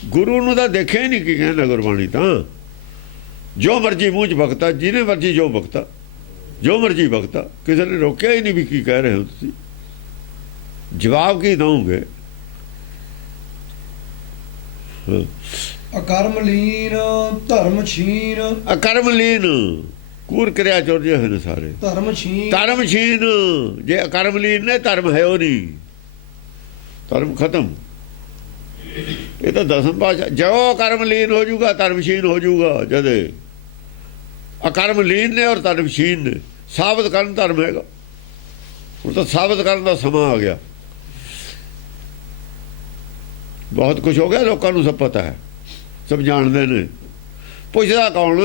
ਗੁਰੂ ਨੂੰ ਤਾਂ ਦੇਖਿਆ ਹੀ ਨਹੀਂ ਕੀ ਕਹਿੰਦਾ ਗੁਰਬਾਣੀ ਤਾਂ। ਜੋ ਮਰਜੀ ਮੂੰਹ 'ਚ ਬਖਤਾ, ਜਿਹਨੇ ਮਰਜੀ ਜੋ ਬਖਤਾ, ਜੋ ਮਰਜੀ ਬਖਤਾ। ਕਿਸੇ ਨੇ ਰੋਕਿਆ ਹੀ ਨਹੀਂ ਵੀ ਕੀ ਕਹਿ ਰਹੇ ਹੋ ਤੁਸੀਂ। ਜਵਾਬ ਕੀ ਦਓਗੇ? ਅਕਰਮਲੀਨ ਧਰਮਛੀਨ। ਅਕਰਮਲੀਨ ਕੂਰ ਕਿਰਿਆ ਚੋਰਜੇ ਹੋਏ ਨੇ ਸਾਰੇ। ਧਰਮਛੀਨ। ਜੇ ਅਕਰਮਲੀਨ ਨੇ, ਧਰਮ ਹੈ ਉਹ ਨਹੀਂ। ਧਰਮ ਖਤਮ। ਇਹ ਤਾਂ ਦਸਮ ਪਾਤਸ਼ਾਹ। ਜੋ ਅਕਰਮਲੀਨ ਹੋ ਜਾਊਗਾ, ਧਰਮਛੀਨ ਹੋ ਜਾਊਗਾ। ਜਦੇ ਅਕਰਮਲੀਨ ਨੇ ਔਰ ਧਰਮਛੀਨ ਨੇ। ਸਾਬਤ ਕਰਨ ਧਰਮ ਹੈਗਾ। ਹੁਣ ਤਾਂ ਸਾਬਤ ਕਰਨ ਦਾ ਸਮਾਂ ਆ ਗਿਆ। ਬਹੁਤ ਕੁਝ ਹੋ ਗਿਆ। ਲੋਕਾਂ ਨੂੰ ਸਭ ਪਤਾ ਹੈ, ਸਭ ਜਾਣਦੇ ਨੇ। ਪੁੱਛਦਾ ਕੌਣ?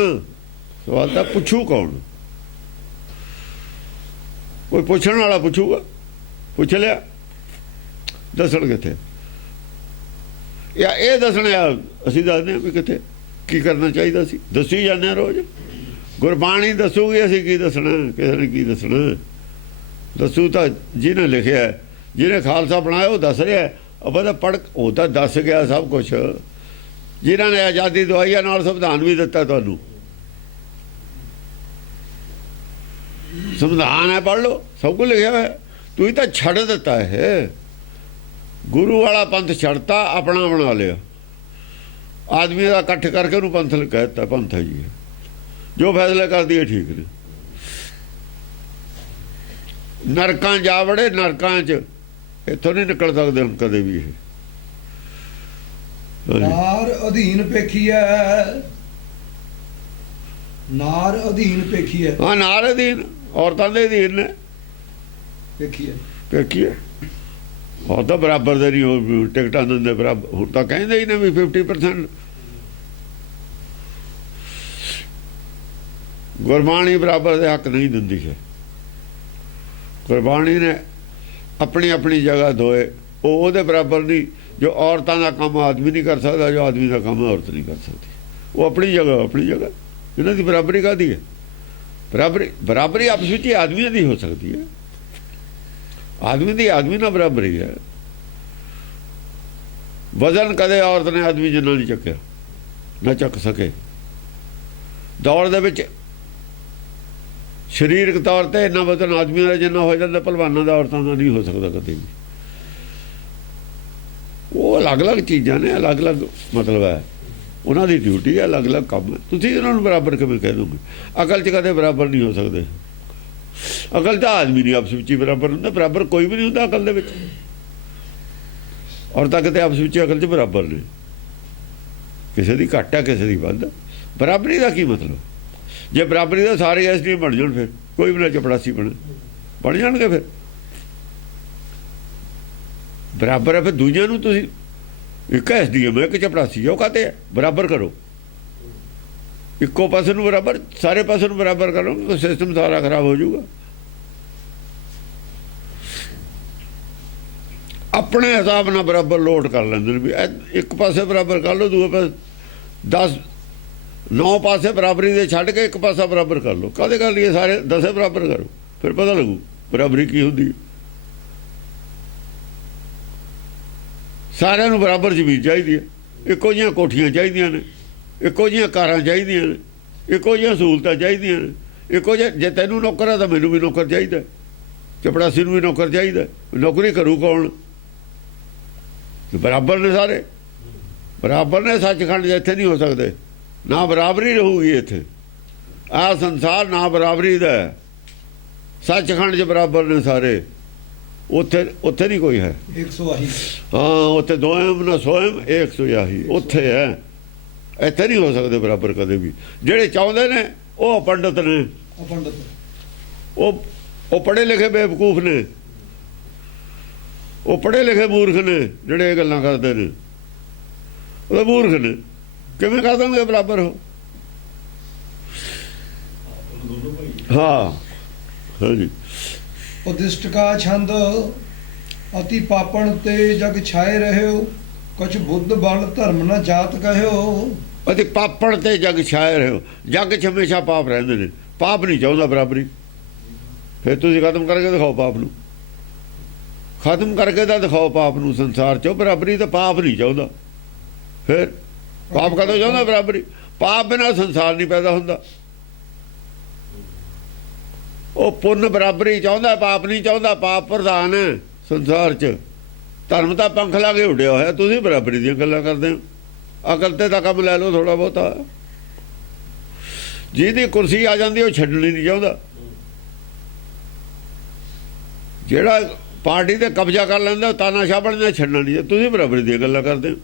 ਸਵਾਲ ਤਾਂ ਪੁੱਛੂ ਕੌਣ? ਕੋਈ ਪੁੱਛਣ ਵਾਲਾ ਪੁੱਛੂਗਾ। ਪੁੱਛ ਲਿਆ, ਦੱਸਣ ਕਿੱਥੇ? ਜਾਂ ਇਹ ਦੱਸਣਾ ਅਸੀਂ ਦੱਸਦੇ ਹਾਂ ਵੀ ਕਿੱਥੇ ਕੀ ਕਰਨਾ ਚਾਹੀਦਾ ਸੀ। ਦੱਸੀ ਜਾਂਦੇ ਹਾਂ ਰੋਜ਼। ਗੁਰਬਾਣੀ ਦੱਸੂਗੀ, ਅਸੀਂ ਕੀ ਦੱਸਣਾ? ਕਿਸੇ ਨੇ ਕੀ ਦੱਸਣਾ? ਦੱਸੂ ਤਾਂ ਜਿਹਨੇ ਲਿਖਿਆ, ਜਿਹਨੇ ਖਾਲਸਾ ਬਣਾਇਆ ਉਹ ਦੱਸ ਰਿਹਾ। ਪਤਾ ਪੜ੍ਹ, ਉਹ ਤਾਂ ਦੱਸ ਗਿਆ ਸਭ ਕੁਛ। ਜਿਨ੍ਹਾਂ ਨੇ ਆਜ਼ਾਦੀ ਦਵਾਈ ਆ, ਨਾਲ ਸੰਵਿਧਾਨ ਵੀ ਦਿੱਤਾ ਤੁਹਾਨੂੰ। ਸੰਵਿਧਾਨ ਹੈ, ਪੜ੍ਹ ਲਓ, ਸਭ ਕੁਝ ਲਿਖਿਆ ਹੋਇਆ। ਤੁਸੀਂ ਤਾਂ ਛੱਡ ਦਿੱਤਾ ਇਹ। ਗੁਰੂ ਵਾਲਾ ਪੰਥ ਛੱਡਤਾ, ਆਪਣਾ ਬਣਾ ਲਿਆ। ਆਦਮੀ ਦਾ ਇਕੱਠ ਕਰਕੇ ਉਹਨੂੰ ਪੰਥ ਕਹਿ ਦਿੱਤਾ। ਪੰਥ ਹੈ ਜੀ, ਜੋ ਫੈਸਲੇ ਕਰਦੀ ਹੈ ਠੀਕ ਨੇ। ਨਰਕਾਂ ਜਾ ਵੜੇ, ਨਰਕਾਂ 'ਚ ਇੱਥੋਂ ਨਹੀਂ ਨਿਕਲ ਸਕਦੇ ਹੁਣ ਕਦੇ ਵੀ। ਇਹ ਨਾਰ ਅਧੀਨ ਪੇਖੀਐ। ਨਾਰ ਅਧੀਨ ਪੇਖੀਐ। ਹਾਂ, ਨਾਰ ਅਧੀਨ। ਔਰਤਾਂ ਦੇ ਅਧੀਨ ਨੇ। ਪੇਖੀਐ। ਹੋਰ ਤਾਂ ਬਰਾਬਰ ਦੇ ਨਹੀਂ ਟਿਕਟਾਂ ਦਿੰਦੇ ਬਰਾਬਰ। ਹੁਣ ਤਾਂ ਕਹਿੰਦੇ ਹੀ ਨੇ ਵੀ 50%। ਗੁਰਬਾਣੀ ਬਰਾਬਰ ਦੇ ਹੱਕ ਨਹੀਂ ਦਿੰਦੀ ਹੈ। ਗੁਰਬਾਣੀ ਨੇ ਆਪਣੀ ਆਪਣੀ ਜਗ੍ਹਾ ਦੋਏ ਉਹ ਉਹਦੇ ਬਰਾਬਰ ਨਹੀਂ। ਜੋ ਔਰਤਾਂ ਦਾ ਕੰਮ ਆਦਮੀ ਨਹੀਂ ਕਰ ਸਕਦਾ, ਜੋ ਆਦਮੀ ਦਾ ਕੰਮ ਔਰਤ ਨਹੀਂ ਕਰ ਸਕਦੀ। ਉਹ ਆਪਣੀ ਜਗ੍ਹਾ ਇਹਨਾਂ ਦੀ ਬਰਾਬਰੀ ਕਾਹਦੀ ਹੈ? ਬਰਾਬਰੀ ਆਪਸ ਵਿੱਚ ਹੀ ਆਦਮੀਆਂ ਦੀ ਹੋ ਸਕਦੀ ਹੈ। ਆਦਮੀ ਦੀ ਆਦਮੀ ਨਾਲ ਬਰਾਬਰੀ ਹੈ। ਵਜ਼ਨ ਕਦੇ ਔਰਤ ਨੇ ਆਦਮੀ ਜਿੰਨਾ ਨਹੀਂ ਚੱਕਿਆ, ਨਾ ਚੱਕ ਸਕੇ। ਦੌੜ ਦੇ ਵਿੱਚ ਸਰੀਰਕ ਤੌਰ ਤੇ ਇੰਨਾ ਵਜ਼ਨ ਆਦਮੀਆਂ ਦਾ ਜਿੰਨਾ ਹੋ ਜਾਂਦਾ, ਭਲਵਾਨਾਂ ਦਾ ਔਰਤਾਂ ਦਾ ਨਹੀਂ ਹੋ ਸਕਦਾ ਕਦੇ ਵੀ। ਉਹ ਅਲੱਗ-ਅਲੱਗ ਚੀਜ਼ਾਂ ਨੇ, ਅਲੱਗ-ਅਲੱਗ ਮਤਲਬ ਹੈ, ਉਹਨਾਂ ਦੀ ਡਿਊਟੀ ਹੈ, ਅਲੱਗ-ਅਲੱਗ ਕੰਮ ਹੈ। ਤੁਸੀਂ ਉਹਨਾਂ ਨੂੰ ਬਰਾਬਰ ਕਿਵੇਂ ਕਹਿ ਦੋਗੇ? ਅਕਲ 'ਚ ਕਦੇ ਬਰਾਬਰ ਨਹੀਂ ਹੋ ਸਕਦੇ। ਅਕਲ ਤਾਂ ਆਦਮੀ ਨਹੀਂ ਆਪਸ ਵਿੱਚ ਹੀ ਬਰਾਬਰ ਹੁੰਦਾ, ਬਰਾਬਰ ਕੋਈ ਵੀ ਨਹੀਂ ਹੁੰਦਾ ਅਕਲ ਦੇ ਵਿੱਚ। ਔਰਤਾਂ ਕਿਤੇ ਆਪਸ ਵਿੱਚ ਅਕਲ 'ਚ ਬਰਾਬਰ ਨੇ, ਕਿਸੇ ਦੀ ਘੱਟ ਹੈ, ਕਿਸੇ ਦੀ ਵੱਧ। ਬਰਾਬਰੀ ਦਾ ਕੀ ਮਤਲਬ? ਜੇ ਬਰਾਬਰੀ ਦਾ ਸਾਰੇ ਐਸਡੀਐਮ ਬਣ ਜਾਣ, ਫਿਰ ਕੋਈ ਵੀ ਨਾ ਚਪੜਾਸੀ ਬਣ ਜਾਣਗੇ। ਫਿਰ ਬਰਾਬਰ ਹੈ। ਫਿਰ ਦੂਜਿਆਂ ਨੂੰ ਤੁਸੀਂ ਇੱਕ ਐਸਡੀਐਮ ਹੈ, ਇੱਕ ਚਪੜਾਸੀ, ਉਹ ਕਹਤੇ ਬਰਾਬਰ ਕਰੋ। ਇੱਕੋ ਪਾਸੇ ਨੂੰ ਬਰਾਬਰ, ਸਾਰੇ ਪਾਸੇ ਨੂੰ ਬਰਾਬਰ ਕਰੋਗੇ ਤਾਂ ਸਿਸਟਮ ਸਾਰਾ ਖਰਾਬ ਹੋ ਜਾਊਗਾ। ਆਪਣੇ ਹਿਸਾਬ ਨਾਲ ਬਰਾਬਰ ਲੋਡ ਕਰ ਲੈਂਦੇ ਨੇ ਵੀ ਇੱਕ ਪਾਸੇ ਬਰਾਬਰ ਕਰ ਲਓ, ਦੂਏ ਪਾਸੇ 9 ਪਾਸੇ ਬਰਾਬਰੀ ਦੇ ਛੱਡ ਕੇ ਇੱਕ ਪਾਸਾ ਬਰਾਬਰ ਕਰ ਲਓ। ਕਾਹਦੇ ਕਰ ਲਈਏ? ਸਾਰੇ 10 ਬਰਾਬਰ ਕਰੋ, ਫਿਰ ਪਤਾ ਲੱਗੂ ਬਰਾਬਰੀ ਕੀ ਹੁੰਦੀ। ਸਾਰਿਆਂ ਨੂੰ ਬਰਾਬਰ ਜ਼ਮੀਨ ਚਾਹੀਦੀ ਹੈ, ਇੱਕੋ ਜਿਹੀਆਂ ਕੋਠੀਆਂ ਚਾਹੀਦੀਆਂ ਨੇ, ਇੱਕੋ ਜਿਹੀਆਂ ਕਾਰਾਂ ਚਾਹੀਦੀਆਂ ਨੇ, ਇੱਕੋ ਜਿਹੀਆਂ ਸਹੂਲਤਾਂ ਚਾਹੀਦੀਆਂ ਨੇ, ਇੱਕੋ ਜਿਹਾ। ਜੇ ਤੈਨੂੰ ਨੌਕਰ ਹੈ ਤਾਂ ਮੈਨੂੰ ਵੀ ਨੌਕਰ ਚਾਹੀਦਾ, ਚਪੜਾਸੀ ਨੂੰ ਵੀ ਨੌਕਰ ਚਾਹੀਦਾ। ਨੌਕਰੀ ਕਰੂ ਕੌਣ? ਬਰਾਬਰ ਨੇ ਸਾਰੇ, ਬਰਾਬਰ ਨੇ। ਸੱਚਖੰਡ ਇੱਥੇ ਨਹੀਂ ਹੋ ਸਕਦੇ, ਨਾ ਬਰਾਬਰੀ ਰਹੂਗੀ ਇੱਥੇ। ਆਹ ਸੰਸਾਰ ਨਾ ਬਰਾਬਰੀ ਦਾ ਹੈ। ਸੱਚਖੰਡ 'ਚ ਬਰਾਬਰ ਨੇ ਸਾਰੇ, ਉੱਥੇ ਨਹੀਂ ਕੋਈ ਹੈ। 180 ਹਾਂ, ਉੱਥੇ ਦੋਇਮ ਨਾ ਸੋਇਮ 180 ਉੱਥੇ ਹੈ। ਇੱਥੇ ਨਹੀਂ ਹੋ ਸਕਦੇ ਬਰਾਬਰ ਕਦੇ ਵੀ। ਜਿਹੜੇ ਚਾਹੁੰਦੇ ਨੇ ਉਹ ਪੰਡਤ ਨੇ, ਉਹ ਪੜ੍ਹੇ ਲਿਖੇ ਬੇਵਕੂਫ ਨੇ, ਉਹ ਪੜ੍ਹੇ ਲਿਖੇ ਮੂਰਖ ਨੇ। ਜਿਹੜੇ ਇਹ ਗੱਲਾਂ ਕਰਦੇ ਨੇ ਉਹ ਮੂਰਖ ਨੇ। ਕਿਵੇਂ ਕਰ ਦੇਣਗੇ ਬਰਾਬਰ? ਹੋ ਹਾਂ, ਹਾਂਜੀ। ਉਦਿਸ਼ਟ ਕਾ ਛੰਦ ਅਤੀ ਪਾਪਣ ਤੇ ਜਗ ਛਾਏ ਰਹਿਓ, ਕੁਛ ਬੁੱਧ ਬਲ ਧਰਮ ਨਾ ਜਾਤ ਕਹਿਓ। ਅਤੇ ਪਾਪਣ ਤੇ ਜਗ ਛਾਏ ਰਹਿਓ। ਜਗ 'ਚ ਹਮੇਸ਼ਾ ਪਾਪ ਰਹਿੰਦੇ ਨੇ। ਪਾਪ ਨਹੀਂ ਚਾਹੁੰਦਾ ਬਰਾਬਰੀ। ਫਿਰ ਤੁਸੀਂ ਖਤਮ ਕਰਕੇ ਦਿਖਾਓ ਪਾਪ ਨੂੰ, ਖਤਮ ਕਰਕੇ ਤਾਂ ਦਿਖਾਓ ਪਾਪ ਨੂੰ ਸੰਸਾਰ 'ਚੋਂ। ਬਰਾਬਰੀ ਤਾਂ ਪਾਪ ਨਹੀਂ ਚਾਹੁੰਦਾ। ਫਿਰ ਪਾਪ ਕਦੋਂ ਚਾਹੁੰਦਾ? ਬਰਾਬਰੀ। ਪਾਪ ਬਿਨਾਂ ਸੰਸਾਰ ਨਹੀਂ ਪੈਦਾ ਹੁੰਦਾ। ਉਹ ਪੁੰਨ ਬਰਾਬਰੀ ਚਾਹੁੰਦਾ, ਪਾਪ ਨਹੀਂ ਚਾਹੁੰਦਾ। ਪਾਪ ਪ੍ਰਧਾਨ ਹੈ ਸੰਸਾਰ 'ਚ। ਧਰਮ ਤਾਂ ਪੰਖ ਲਾ ਕੇ ਉੱਡਿਆ ਹੋਇਆ। ਤੁਸੀਂ ਬਰਾਬਰੀ ਦੀਆਂ ਗੱਲਾਂ ਕਰਦੇ ਹੋ। ਅਕਲ ਤੇ ਤਾਂ ਕੰਮ ਲੈ ਲਓ ਥੋੜਾ ਬਹੁਤਾ। ਜਿਹਦੀ ਕੁਰਸੀ ਆ ਜਾਂਦੀ ਉਹ ਛੱਡਣੀ ਨਹੀਂ ਚਾਹੁੰਦਾ। ਜਿਹੜਾ ਪਾਰਟੀ ਤੇ ਕਬਜ਼ਾ ਕਰ ਲੈਂਦਾ ਉਹ ਤਾਨਾਸ਼ਾਹ ਬਣਨਾ, ਛੱਡਣਾ ਨਹੀਂ। ਤੁਸੀਂ ਬਰਾਬਰੀ ਦੀਆਂ ਗੱਲਾਂ ਕਰਦੇ ਹੋ।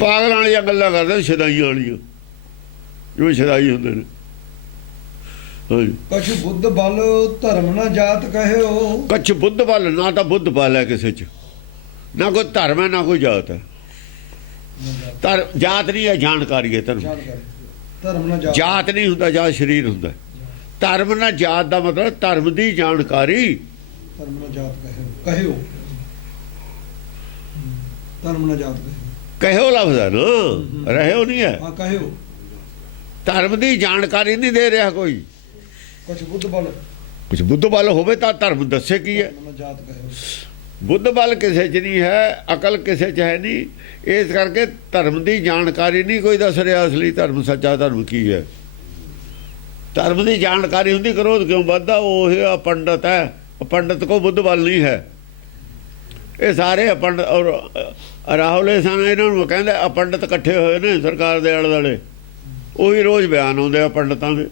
ਪਾਗਲਾਂ ਵਾਲੀਆਂ ਗੱਲਾਂ ਕਰਦੇ, ਸ਼ਦਾਈਆਂ ਵਾਲੀਆਂ, ਜਿਵੇਂ ਸ਼ਦਾਈ ਹੁੰਦੇ ਨੇ। ਕਛ ਬੁੱਧ ਬਲ ਧਰਮ ਨਾ ਜਾਤ ਕਹਿਓ। ਕਛ ਬੁੱਧ ਬਲ, ਨਾ ਤਾਂ ਬੁੱਧ ਬਲ ਹੈ ਕਿਸੇ 'ਚ, ਨਾ ਕੋਈ ਧਰਮ ਹੈ, ਨਾ ਕੋਈ ਜਾਤ ਹੈ। ਜਾਤ ਨਹੀਂ ਹੈ, ਜਾਣਕਾਰੀ ਹੈ। ਧਰਮ ਨਾ ਜਾਤ ਨਹੀਂ ਹੁੰਦਾ, ਜਾਤ ਸਰੀਰ ਹੁੰਦਾ। ਧਰਮ ਨਾ ਜਾਤ ਦਾ ਮਤਲਬ ਧਰਮ ਦੀ ਜਾਣਕਾਰੀ। ਧਰਮ ਨਾ ਜਾਤ ਕਹਿਓ, ਧਰਮ ਨਾ ਜਾਤ ਕਹਿਓ ਲਫ਼ਜ਼ ਹੈ ਨਾ, ਰਹਿਓ ਨਹੀਂ ਹੈ। ਹਾਂ, ਕਹਿਓ। ਧਰਮ ਦੀ ਜਾਣਕਾਰੀ ਨਹੀਂ ਦੇ ਰਿਹਾ ਕੋਈ। ਕੁਛ ਬੁੱਧ ਬਲ, ਕੁਛ ਬੁੱਧ ਬਲ ਹੋਵੇ ਤਾਂ ਧਰਮ ਦੱਸੇ ਕੀ ਹੈ। ਜਾਤ ਕਹਿਓ। ਬੁੱਧ ਬਲ ਕਿਸੇ 'ਚ ਨਹੀਂ ਹੈ, ਅਕਲ ਕਿਸੇ 'ਚ ਹੈ ਨਹੀਂ। ਇਸ ਕਰਕੇ ਧਰਮ ਦੀ ਜਾਣਕਾਰੀ ਨਹੀਂ ਕੋਈ ਦੱਸ ਰਿਹਾ। ਅਸਲੀ ਧਰਮ, ਸੱਚਾ ਧਰਮ ਕੀ ਹੈ। ਧਰਮ ਦੀ ਜਾਣਕਾਰੀ ਹੁੰਦੀ, ਕ੍ਰੋਧ ਕਿਉਂ ਵੱਧਦਾ? ਉਹ ਪੰਡਤ ਹੈ। ਪੰਡਤ ਕੋ ਬੁੱਧ ਬਲ ਨਹੀਂ ਹੈ। ਇਹ ਸਾਰੇ ਪੰਡਤ ਔਰ ਰਾਹੁਲ ਸਨ, ਇਹਨਾਂ ਨੂੰ ਕਹਿੰਦੇ ਪੰਡਤ ਇਕੱਠੇ ਹੋਏ ਨੇ ਸਰਕਾਰ ਦੇ ਆਲੇ ਦੁਆਲੇ। ਉਹੀ ਰੋਜ਼ ਬਿਆਨ ਆਉਂਦੇ ਆ ਪੰਡਤਾਂ ਦੇ।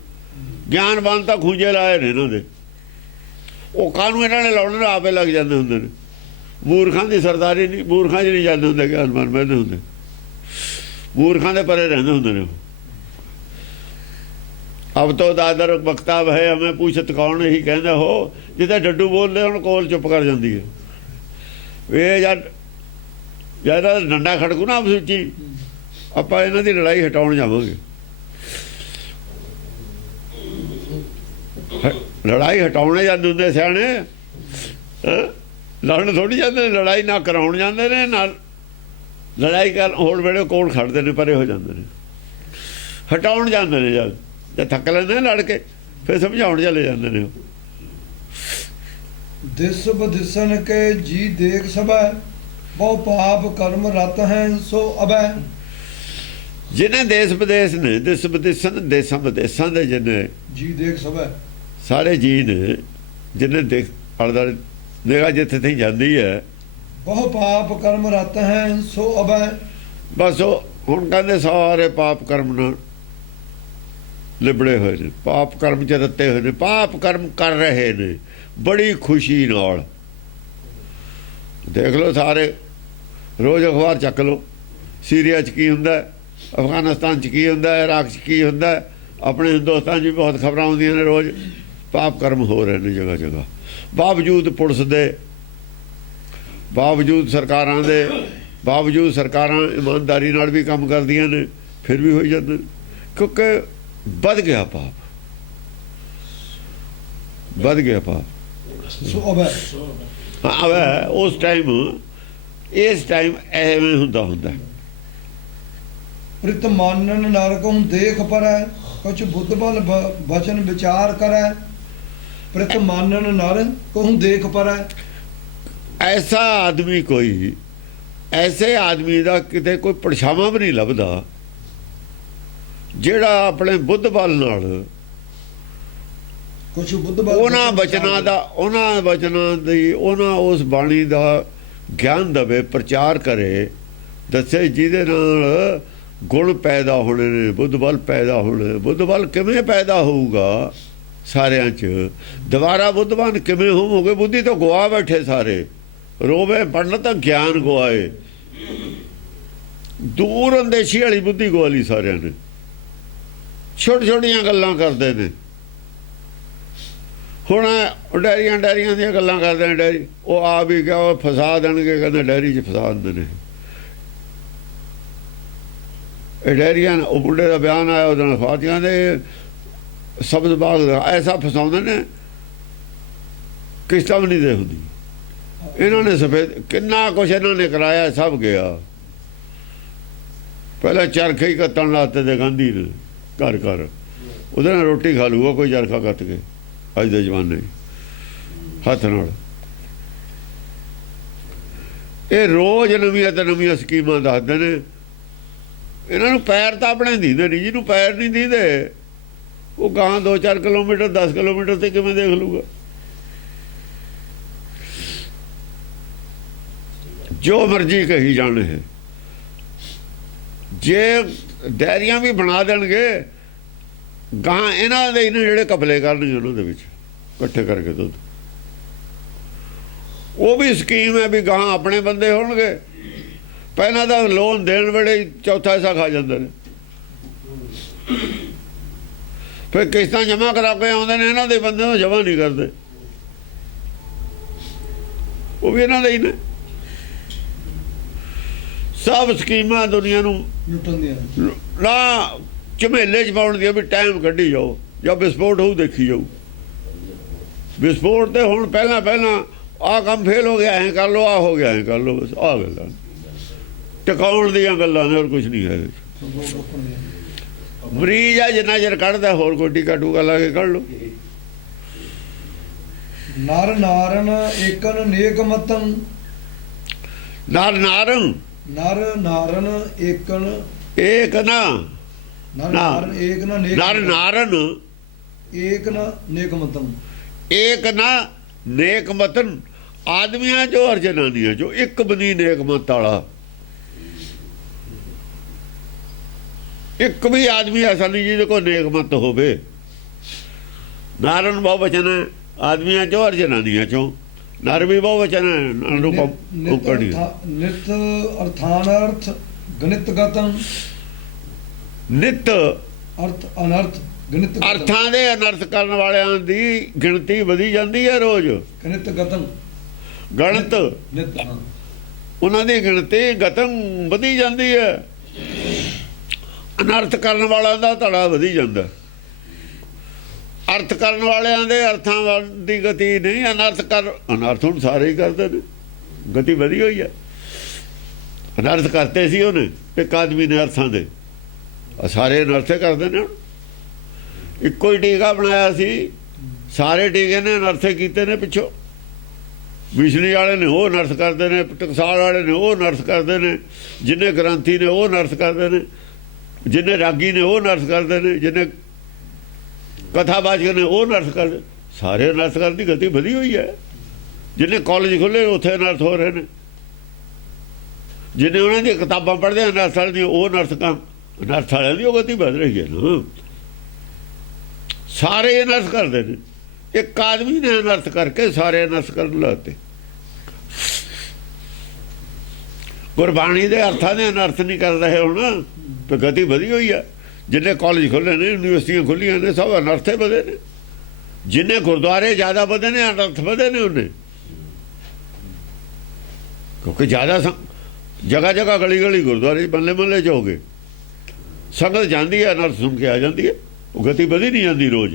ਗਿਆਨਵਾਨ ਤਾਂ ਖੂੰਜੇ ਲਾਏ ਨੇ ਇਹਨਾਂ ਦੇ। ਉਹ ਕਾਹਨੂੰ ਇਹਨਾਂ ਨੇ ਲਾਉਣ ਨੂੰ ਆਪੇ ਲੱਗ ਜਾਂਦੇ ਹੁੰਦੇ ਨੇ। ਮੂਰਖਾਂ ਦੀ ਸਰਦਾਰੀ ਨਹੀਂ, ਮੂਰਖਾਂ 'ਚ ਨਹੀਂ ਜਾਂਦੇ ਹੁੰਦੇ ਗਿਆਨਵਾਨ ਬਹਿੰਦੇ ਹੁੰਦੇ। ਮੂਰਖਾਂ ਦੇ ਪਰੇ ਰਹਿੰਦੇ ਹੁੰਦੇ ਨੇ। ਅਬ ਤੋਂ ਦਾਦਰ ਬਖਤਾਬ ਹੈ ਹਮੇ ਪੁੱਛਤ ਕੌਣ, ਇਹੀ ਕਹਿੰਦਾ ਹੋ। ਜਿੱਦਾਂ ਡੱਡੂ ਬੋਲਦੇ ਹੁਣ ਕੋਲ ਚੁੱਪ ਕਰ ਜਾਂਦੀ ਹੈ। ਇਹ ਜਦ ਡੰਡਾ ਖੜਕੂ ਨਾ ਆਪਸ ਵਿੱਚ ਹੀ, ਆਪਾਂ ਇਹਨਾਂ ਦੀ ਲੜਾਈ ਹਟਾਉਣ ਜਾਵਾਂਗੇ। ਲੜਾਈ ਹਟਾਉਣੇ ਜਾਂਦੇ ਹੁੰਦੇ ਸਿਆਣੇ, ਲੜਨ ਥੋੜੀ ਜਾਂਦੇ ਨੇ, ਲੜਾਈ ਨਾ ਕਰਾਉਣ ਜਾਂਦੇ ਨੇ, ਨਾ ਲੜਾਈ ਕਰ ਹੋਣ ਵੇਲੇ ਕੋਲ ਖੜਦੇ ਨੇ, ਪਰੇ ਹੋ ਜਾਂਦੇ ਨੇ, ਹਟਾਉਣ ਜਾਂਦੇ ਨੇ। ਜਦ ਥੱਕ ਲੈਂਦੇ ਨੇ ਲੜ ਕੇ, ਫਿਰ ਸਮਝਾਉਣ ਚਲੇ ਜਾਂਦੇ ਨੇ। ਦਿਸ ਬਦਿਸਨ ਕੇ ਜੀ ਦੇਖ ਸਭੈ, ਬਹੁ ਪਾਪ ਕਰਮ ਰਤ ਹੈ ਸੋ ਅਬੈ। ਜਿਹਨੇ ਦੇਸ਼ ਵਿਦੇਸ਼ ਨੇ, ਦਿਸ ਵਿਦੇਸ਼ਨ ਦੇਸਾਂ ਵਿਦੇਸ਼ਾਂ ਦੇ ਜਿਹਨੇ ਜੀ ਦੇਖ ਸਭੈ, ਸਾਰੇ ਜੀ ਨੇ, ਜਿਹਨੇ ਦੇਖ ਆਲੇ ਦੁਆਲੇ ਨਿਗਾਹ ਜਿੱਥੇ ਤੱਕ ਜਾਂਦੀ ਹੈ, ਬਹੁ ਪਾਪ ਕਰਮ ਰਤ ਹੈ ਸੋ ਅਬੈ। ਬਸ ਉਹ ਹੁਣ ਕਹਿੰਦੇ ਸਾਰੇ ਪਾਪ ਕਰਮ ਨਾਲ ਲਿਬੜੇ ਹੋਏ ਨੇ, ਪਾਪ ਕਰਮ ਚ ਰੱਤੇ ਹੋਏ ਨੇ, ਪਾਪ ਕਰਮ ਕਰ ਰਹੇ ਨੇ ਬੜੀ ਖੁਸ਼ੀ ਨਾਲ। ਦੇਖ ਲਓ ਸਾਰੇ ਰੋਜ਼ ਅਖਬਾਰ ਚੱਕ ਲਓ, ਸੀਰੀਆ 'ਚ ਕੀ ਹੁੰਦਾ, ਅਫਗਾਨਿਸਤਾਨ 'ਚ ਕੀ ਹੁੰਦਾ, ਇਰਾਕ 'ਚ ਕੀ ਹੁੰਦਾ, ਆਪਣੇ ਹਿੰਦੁਸਤਾਨ 'ਚ ਵੀ ਬਹੁਤ ਖਬਰਾਂ ਆਉਂਦੀਆਂ ਨੇ ਰੋਜ਼। ਪਾਪ ਕਰਮ ਹੋ ਰਹੇ ਨੇ ਜਗ੍ਹਾ ਜਗ੍ਹਾ, ਬਾਵਜੂਦ ਪੁਲਿਸ ਦੇ, ਬਾਵਜੂਦ ਸਰਕਾਰਾਂ ਦੇ, ਬਾਵਜੂਦ ਸਰਕਾਰਾਂ ਇਮਾਨਦਾਰੀ ਨਾਲ ਵੀ ਕੰਮ ਕਰਦੀਆਂ ਨੇ, ਫਿਰ ਵੀ ਹੋਈ ਜਾਂਦੇ ਨੇ, ਕਿਉਂਕਿ ਵੱਧ ਗਿਆ ਪਾਪ, ਵੱਧ ਗਿਆ ਪਾਪ। ਸੋ ਅਬੈ, ਹਾਂ ਉਸ ਟਾਈਮ, ਇਸ ਟਾਈਮ ਐਵੇਂ ਹੁੰਦਾ। ਪ੍ਰਿਤ ਮਾਨਨ ਨਰਕ ਹੂੰ ਦੇਖ ਪਰੈ, ਕੁਛ ਬੁੱਧ ਬਲ ਬਚਨ ਵਿਚਾਰ ਕਰੈ। ਪ੍ਰਿਤ ਮਾਨਨ ਨਰ ਕਹੂੰ ਦੇਖ ਪਰੈ। ਐਸਾ ਆਦਮੀ ਕੋਈ, ਐਸੇ ਆਦਮੀ ਦਾ ਕਿਤੇ ਕੋਈ ਪਰਛਾਵਾਂ ਵੀ ਨਹੀਂ ਲੱਭਦਾ ਜਿਹੜਾ ਆਪਣੇ ਬੁੱਧ ਬਲ ਨਾਲ, ਕੁਛ ਬੁੱਧ ਬਲ ਉਹਨਾਂ ਬਚਨਾਂ ਦਾ, ਉਹਨਾਂ ਬਚਨਾਂ ਦੀ, ਉਹਨਾਂ ਉਸ ਬਾਣੀ ਦਾ ਗਿਆਨ ਦੇਵੇ, ਪ੍ਰਚਾਰ ਕਰੇ, ਦੱਸੇ, ਜਿਹਦੇ ਨਾਲ ਗੁਣ ਪੈਦਾ ਹੋਣੇ ਨੇ, ਬੁੱਧ ਬਲ ਪੈਦਾ ਹੋਣੇ। ਬੁੱਧ ਬਲ ਕਿਵੇਂ ਪੈਦਾ ਹੋਊਗਾ ਸਾਰਿਆਂ 'ਚ? ਦੁਬਾਰਾ ਬੁੱਧਵਾਨ ਕਿਵੇਂ ਹੋਵੋਗੇ? ਬੁੱਧੀ ਤੋਂ ਗਵਾ ਬੈਠੇ ਸਾਰੇ, ਰੋਵੇ ਪੜਨ ਤਾਂ ਗਿਆਨ ਗਵਾਏ, ਦੂਰ ਅੰਦੇਸ਼ੀ ਵਾਲੀ ਬੁੱਧੀ ਗਵਾ ਲਈ ਸਾਰਿਆਂ ਨੇ, ਛੋਟੀ ਛੋਟੀਆਂ ਗੱਲਾਂ ਕਰਦੇ ਨੇ। ਹੁਣ ਡੈਰੀਆਂ ਦੀਆਂ ਗੱਲਾਂ ਕਰਦੇ ਨੇ, ਡੈਰੀ ਉਹ ਆ ਵੀ ਗਿਆ, ਉਹ ਫਸਾ ਦੇਣਗੇ, ਕਹਿੰਦੇ ਡੈਰੀ 'ਚ ਫਸਾ ਦਿੰਦੇ ਨੇ। ਇਹ ਡੈਰੀਆਂ, ਉਹ ਮੁੰਡੇ ਦਾ ਬਿਆਨ ਆਇਆ ਉਹਦੇ ਨਾਲ, ਫਾਤੀਆਂ ਦੇ ਸ਼ਬਦ ਬਾਗ ਦਾ ਐਸਾ ਫਸਾਉਂਦੇ ਨੇ, ਕਿਸ਼ਤਾਂ ਵੀ ਨਹੀਂ ਦੇ ਹੁੰਦੀ। ਇਹਨਾਂ ਨੇ ਸਫੇਦ ਕਿੰਨਾ ਕੁਛ ਇਹਨਾਂ ਨੇ ਕਰਾਇਆ, ਸਭ ਗਿਆ। ਪਹਿਲਾਂ ਚਰਖੇ ਹੀ ਕੱਤਣ ਲਾਤੇ ਦੇ ਗਾਂਧੀ ਨੇ, ਘਰ ਘਰ ਉਹਦੇ ਨਾਲ ਰੋਟੀ ਖਾ ਲੂਗਾ ਕੋਈ ਚਰਖਾ ਕੱਤ ਕੇ। ਅੱਜ ਦੇ ਜ਼ਮਾਨੇ ਹੱਥ ਨਾਲ ਇਹ ਰੋਜ਼ ਨਵੀਆਂ ਤੇ ਨਵੀਆਂ ਸਕੀਮਾਂ ਦੱਸਦੇ ਨੇ। ਇਹਨਾਂ ਨੂੰ ਪੈਰ ਤਾਂ ਆਪਣੇ ਦੀਦੇ ਨਹੀਂ, ਜਿਹਨੂੰ ਪੈਰ ਨਹੀਂ ਦੀਦੇ ਉਹ ਗਾਂ 2-4 ਕਿਲੋਮੀਟਰ 10 ਕਿਲੋਮੀਟਰ ਤੇ ਕਿਵੇਂ ਦੇਖ ਲੂਗਾ? ਜੋ ਮਰਜ਼ੀ ਕਹੀ ਜਾਣ। ਇਹ ਜੇ ਡੈਰੀਆਂ ਵੀ ਬਣਾ ਦੇਣਗੇ, ਗਾਂ ਇਹਨਾਂ ਦੇ ਜਿਹੜੇ ਕਪਲੇ ਕਰਨਗੇ ਉਹਨਾਂ ਦੇ ਵਿੱਚ ਇਕੱਠੇ ਕਰਕੇ ਦੁੱਧ, ਉਹ ਵੀ ਸਕੀਮ ਹੈ ਵੀ ਗਾਂ ਆਪਣੇ ਬੰਦੇ ਹੋਣਗੇ। ਪਹਿਲਾਂ ਤਾਂ ਲੋਨ ਦੇਣ ਵੇਲੇ ਚੌਥਾ ਹਿੱਸਾ ਖਾ ਜਾਂਦੇ ਨੇ, ਫਿਰ ਕਿਸ਼ਤਾਂ ਜਮ੍ਹਾਂ ਕਰਾ ਕੇ ਆਉਂਦੇ ਨੇ, ਇਹਨਾਂ ਦੇ ਬੰਦੇ ਨੂੰ ਜਮ੍ਹਾਂ ਨਹੀਂ ਕਰਦੇ, ਉਹ ਵੀ ਇਹਨਾਂ ਦੇ ਹੀ ਨੇ। ਸਭ ਸਕੀਮਾਂ ਦੁਨੀਆ ਨੂੰ ਲੁੱਟਣ ਦੀਆਂ ਨਾ ਝਮੇਲੇ 'ਚ ਪਾਉਣ ਦੀਆਂ, ਵੀ ਟਾਈਮ ਕੱਢੀ ਜਾਓ, ਜਾਂ ਵਿਸਫੋਟ ਹੋਊ ਦੇਖੀ ਜਾਊ। ਵਿਸਫੋਟ ਤੇ ਹੁਣ ਪਹਿਲਾਂ ਆਹ ਕੰਮ ਫੇਲ ਹੋ ਗਿਆ, ਐਂ ਕਰ ਲਓ, ਆਹ ਹੋ ਗਿਆ ਐਂ ਕਰ ਲਓ, ਬਸ ਆਹ ਗੱਲਾਂ ਟਿਕਾਉਣ ਦੀਆਂ ਗੱਲਾਂ ਨੇ, ਹੋਰ ਕੁਛ ਨਹੀਂ ਹੈ। ਮਰੀਜ਼ ਆ ਜਿੰਨਾ ਚਿਰ ਕੱਢਦਾ, ਹੋਰ ਕੋਈ ਟੀਕਾ ਟੂਕਾ ਲਾ ਕੇ ਕੱਢ ਲਓ। ਨਰ ਨਾਰਨ ਏਕਨ ਨੇਕ ਮਤੰ, ਨਰ ਨਾਰਨ ਏਕਨ ਏਕ ਨਾ, ਨਰ ਨਾਰਨ ਏਕ ਨਾ ਨੇਕ, ਨਰ ਨਾਰਨ ਏਕ ਨਾ ਨੇਕ ਮਤੰ, ਏਕ ਨਾ ਨੇਕ ਮਤਨ। ਆਦਮੀਆਂ ਚੋਂ ਔਰ ਜਨਾਨੀਆਂ ਚੋਂ ਇੱਕ ਬਣੀ ਨੇਕ ਮਤ ਵਾਲਾ। ਇੱਕ ਵੀ ਆਦਮੀ ਐਸਾ ਨਹੀਂ ਜਿਹਦੇ ਕੋਲ ਨੇਕ ਮਤ ਹੋਵੇ। ਨਾਰਨ ਬਹੁਵਚਨ ਹੈ, ਆਦਮੀਆਂ ਚੋਂ ਔਰ ਜਨਾਨੀਆਂ ਚੋਂ। ਨਰ ਵੀ ਬਹੁਵਚਨ ਹੈ, ਨਿਤ ਅਰਥਾਨਰਥ ਗਣਿਤ ਗਤੰ, ਨਿਤ ਅਰਥ ਅਨਰਥ ਗਣਿਤ ਅਰਥਾਂ ਦੇ ਅਨਰਥ ਕਰਨ ਵਾਲਿਆਂ ਦੀ ਗਿਣਤੀ ਵਧੀ ਜਾਂਦੀ ਹੈ ਰੋਜ਼। ਗਣਿਤ ਗਤੰ, ਗਣਿਤ ਨਿਤ, ਉਹਨਾਂ ਦੀ ਗਿਣਤੀ ਗਤਮ ਵਧੀ ਜਾਂਦੀ ਹੈ। ਅਨਰਥ ਕਰਨ ਵਾਲਾ ਦਾ ਧੜਾ ਵਧੀ ਜਾਂਦਾ। ਅਰਥ ਕਰਨ ਵਾਲਿਆਂ ਦੇ ਅਰਥਾਂ ਦੀ ਗਤੀ ਨਹੀਂ, ਅਨਰਥ ਹੁਣ ਸਾਰੇ ਹੀ ਕਰਦੇ ਨੇ, ਗਤੀ ਵਧੀ ਹੋਈ ਹੈ। ਅਨਰਥ ਕਰਤੇ ਸੀ ਉਹਨੇ, ਇੱਕ ਆਦਮੀ ਨੇ ਅਰਥਾਂ ਦੇ, ਸਾਰੇ ਅਨਰਥੇ ਕਰਦੇ ਨੇ। ਹੁਣ ਇੱਕੋ ਹੀ ਟੀਕਾ ਬਣਾਇਆ ਸੀ, ਸਾਰੇ ਟੀਕੇ ਨੇ ਅਨਰਥੇ ਕੀਤੇ ਨੇ ਪਿੱਛੋਂ। ਬਿਜਲੀ ਵਾਲੇ ਨੇ ਉਹ ਅਨਰਥ ਕਰਦੇ ਨੇ, ਟਕਸਾਲ ਵਾਲੇ ਨੇ ਉਹ ਅਨਰਥ ਕਰਦੇ ਨੇ, ਜਿੰਨੇ ਗ੍ਰੰਥੀ ਨੇ ਉਹ ਅਨਰਥ ਕਰਦੇ ਨੇ, ਜਿੰਨੇ ਰਾਗੀ ਨੇ ਉਹ ਅਨਰਥ ਕਰਦੇ ਨੇ, ਜਿੰਨੇ ਕਥਾਵਾਚਕ ਨੇ ਉਹ ਅਨਰਥ ਕਰਦੇ। ਸਾਰੇ ਅਨਰਥ ਕਰਨ ਦੀ ਗਤੀ ਵਧੀ ਹੋਈ ਹੈ। ਜਿੰਨੇ ਕਾਲਜ ਖੁੱਲੇ ਉੱਥੇ ਅਨਰਥ ਹੋ ਰਹੇ ਨੇ, ਜਿੰਨੇ ਉਹਨਾਂ ਦੀਆਂ ਕਿਤਾਬਾਂ ਪੜ੍ਹਦੇ ਅਨਰਥ ਵਾਲੇ ਦੀਆਂ ਉਹ ਅਨਰਥ ਵਾਲਿਆਂ ਦੀ ਉਹ ਗਤੀ ਵੱਧ ਰਹੀ ਹੈ ਨਾ। ਸਾਰੇ ਅਨਰਥ ਕਰਦੇ ਨੇ, ਇੱਕ ਆਦਮੀ ਨੇ ਅਨਰਥ ਕਰਕੇ ਸਾਰੇ ਅਨਰਥ ਕਰਨ ਲੱਗਤੇ। ਗੁਰਬਾਣੀ ਦੇ ਅਰਥਾਂ ਦੇ ਅਨਰਥ ਨਹੀਂ ਕਰ ਰਹੇ ਹੁਣ, ਤੇ ਗਤੀ ਵਧੀ ਹੋਈ ਹੈ। ਜਿੰਨੇ ਕਾਲਜ ਖੁੱਲੇ ਨੇ, ਯੂਨੀਵਰਸਿਟੀਆਂ ਖੁੱਲੀਆਂ ਨੇ, ਸਭ ਅਨਰਥੇ ਵਧੇ ਨੇ। ਜਿੰਨੇ ਗੁਰਦੁਆਰੇ ਜ਼ਿਆਦਾ ਵਧੇ ਨੇ, ਅਨਰਥ ਵਧੇ ਨੇ ਉਹਨੇ, ਕਿਉਂਕਿ ਜ਼ਿਆਦਾ ਜਗ੍ਹਾ ਜਗ੍ਹਾ ਗਲੀ ਗਲੀ ਗੁਰਦੁਆਰੇ ਮਹੱਲੇ ਮਹੱਲੇ 'ਚ ਹੋ ਗਏ। ਸੰਗਤ ਜਾਂਦੀ ਹੈ, ਅਨਰਥ ਸੁਣ ਕੇ ਆ ਜਾਂਦੀ ਹੈ, ਉਹ ਗਤੀ ਵਧੀ ਨਹੀਂ ਜਾਂਦੀ। ਰੋਜ਼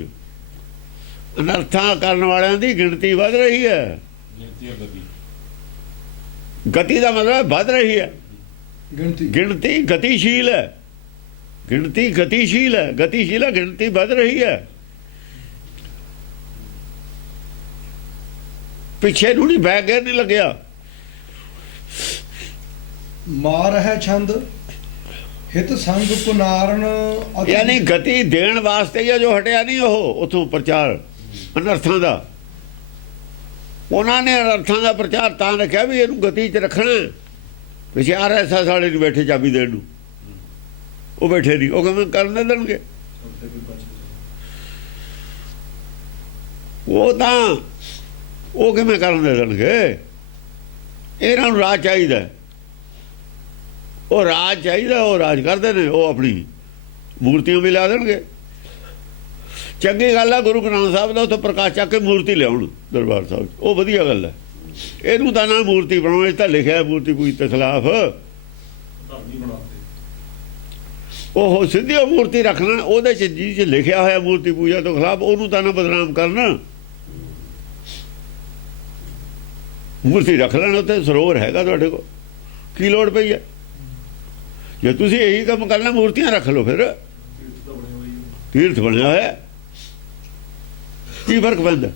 ਅਨਰਥਾਂ ਕਰਨ ਵਾਲਿਆਂ ਦੀ ਗਿਣਤੀ ਵੱਧ ਰਹੀ ਹੈ। ਗਤੀ ਦਾ ਮਤਲਬ ਵੱਧ ਰਹੀ ਹੈ। ਗਿਣਤੀ ਗਤੀਸ਼ੀਲ ਹੈ, ਗਿਣਤੀ ਗਤੀਸ਼ੀਲ ਹੈ, ਗਤੀਸ਼ੀਲ ਹੈ, ਗਿਣਤੀ ਵੱਧ ਰਹੀ ਹੈ। ਪਿੱਛੇ ਨੂੰ ਨਹੀਂ ਬੈਗ ਗੇਰ ਨਹੀਂ ਲੱਗਿਆ। ਮਾਰ ਹੈ ਛੰਦ ਹਿਤ ਸੰਗ ਪੁਨਾਰਨ, ਯਾਨੀ ਗਤੀ ਦੇਣ ਵਾਸਤੇ ਹੀ ਜੋ ਹਟਿਆ ਨਹੀਂ ਉਹ ਉਥੋਂ ਪ੍ਰਚਾਰ ਅਨਰਥਾਂ ਦਾ। ਉਹਨਾਂ ਨੇ ਅਨਰਥਾਂ ਦਾ ਪ੍ਰਚਾਰ ਤਾਂ ਰੱਖਿਆ ਵੀ ਇਹਨੂੰ ਗਤੀ 'ਚ ਰੱਖਣਾ। ਪਿੱਛੇ RSS ਵਾਲੇ ਨੂੰ ਬੈਠੇ ਚਾਬੀ ਦੇਣ ਨੂੰ, ਉਹ ਬੈਠੇ ਨਹੀਂ, ਉਹ ਕਿਵੇਂ ਕਰਨ ਦੇਣਗੇ? ਉਹ ਕਿਵੇਂ ਕਰਨ ਦੇਣਗੇ? ਇਹਨਾਂ ਨੂੰ ਰਾਜ ਚਾਹੀਦਾ, ਉਹ ਰਾਜ ਚਾਹੀਦਾ, ਉਹ ਰਾਜ ਕਰਦੇ ਨੇ। ਉਹ ਆਪਣੀ ਮੂਰਤੀਆਂ ਵੀ ਲਾ ਦੇਣਗੇ। ਚੰਗੀ ਗੱਲ ਹੈ ਗੁਰੂ ਗ੍ਰੰਥ ਸਾਹਿਬ ਦਾ ਉੱਥੇ ਪ੍ਰਕਾਸ਼ ਚੱਕ ਕੇ ਮੂਰਤੀ ਲਿਆਉਣ ਦਰਬਾਰ ਸਾਹਿਬ, ਉਹ ਵਧੀਆ ਗੱਲ ਹੈ। ਇਹਨੂੰ ਤਾਂ ਨਾ ਮੂਰਤੀ ਬਣਾਉਣ ਤਾਂ ਲਿਖਿਆ ਮੂਰਤੀ ਪੂਜਾ ਦੇ ਖਿਲਾਫ। ਉਹ ਸਿੱਧੀ ਮੂਰਤੀ ਰੱਖ ਲੈਣ, ਉਹਦੇ 'ਚ ਜੀ 'ਚ ਲਿਖਿਆ ਹੋਇਆ ਮੂਰਤੀ ਪੂਜਾ ਤੋਂ ਖਿਲਾਫ, ਉਹਨੂੰ ਤਾਂ ਨਾ ਬਦਨਾਮ ਕਰਨ। ਮੂਰਤੀ ਰੱਖ ਲੈਣ, ਉੱਥੇ ਸਰੋਵਰ ਹੈਗਾ ਤੁਹਾਡੇ ਕੋਲ, ਕੀ ਲੋੜ ਪਈ ਹੈ? ਜੇ ਤੁਸੀਂ ਇਹੀ ਕੰਮ ਕਰਨਾ, ਮੂਰਤੀਆਂ ਰੱਖ ਲਓ। ਫਿਰ ਤੀਰਥ ਬਣਿਆ ਹੋਇਆ, ਕੀ ਫਰਕ ਪੈਂਦਾ?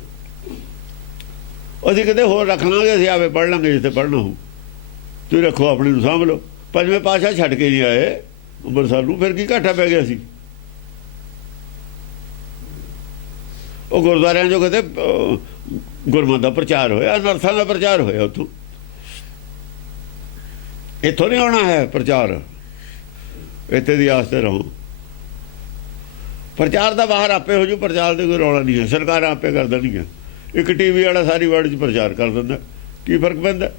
ਅਸੀਂ ਕਿਤੇ ਹੋਰ ਰੱਖ ਲਾਂਗੇ, ਅਸੀਂ ਆਵੇ ਪੜ੍ਹ ਲਾਂਗੇ ਜਿੱਥੇ ਪੜ੍ਹਨਾ ਹੋ। ਤੁਸੀਂ ਰੱਖੋ, ਆਪਣੀ ਨੂੰ ਸਾਂਭ ਲਓ। ਪੰਜਵੇਂ ਪਾਤਸ਼ਾਹ ਛੱਡ ਕੇ ਨਹੀਂ ਆਏ ਅੰਮ੍ਰਿਤਸਰ ਨੂੰ, ਫਿਰ ਕੀ ਘਾਟਾ ਪੈ ਗਿਆ ਸੀ? ਉਹ ਗੁਰਦੁਆਰਿਆਂ 'ਚੋਂ ਕਿਤੇ ਗੁਰਮਤਿ ਦਾ ਪ੍ਰਚਾਰ ਹੋਇਆ, ਅਨਰਥਾਂ ਦਾ ਪ੍ਰਚਾਰ ਹੋਇਆ। ਉੱਥੋਂ ਇੱਥੋਂ ਨਹੀਂ ਆਉਣਾ ਹੈ ਪ੍ਰਚਾਰ, ਇੱਥੇ ਦੀ ਆਸ ਤੇ ਰਹੋ। ਪ੍ਰਚਾਰ ਦਾ ਬਾਹਰ ਆਪੇ ਹੋ ਜੂ, ਪ੍ਰਚਾਰ ਦੇ ਕੋਈ ਰੌਲਾ ਨਹੀਂ ਹੈ। ਸਰਕਾਰਾਂ ਆਪੇ ਕਰ ਦੇਣਗੀਆਂ। ਇੱਕ TV ਵਾਲਾ ਸਾਰੀ ਵਰਲਡ 'ਚ ਪ੍ਰਚਾਰ ਕਰ ਦਿੰਦਾ, ਕੀ ਫਰਕ ਪੈਂਦਾ?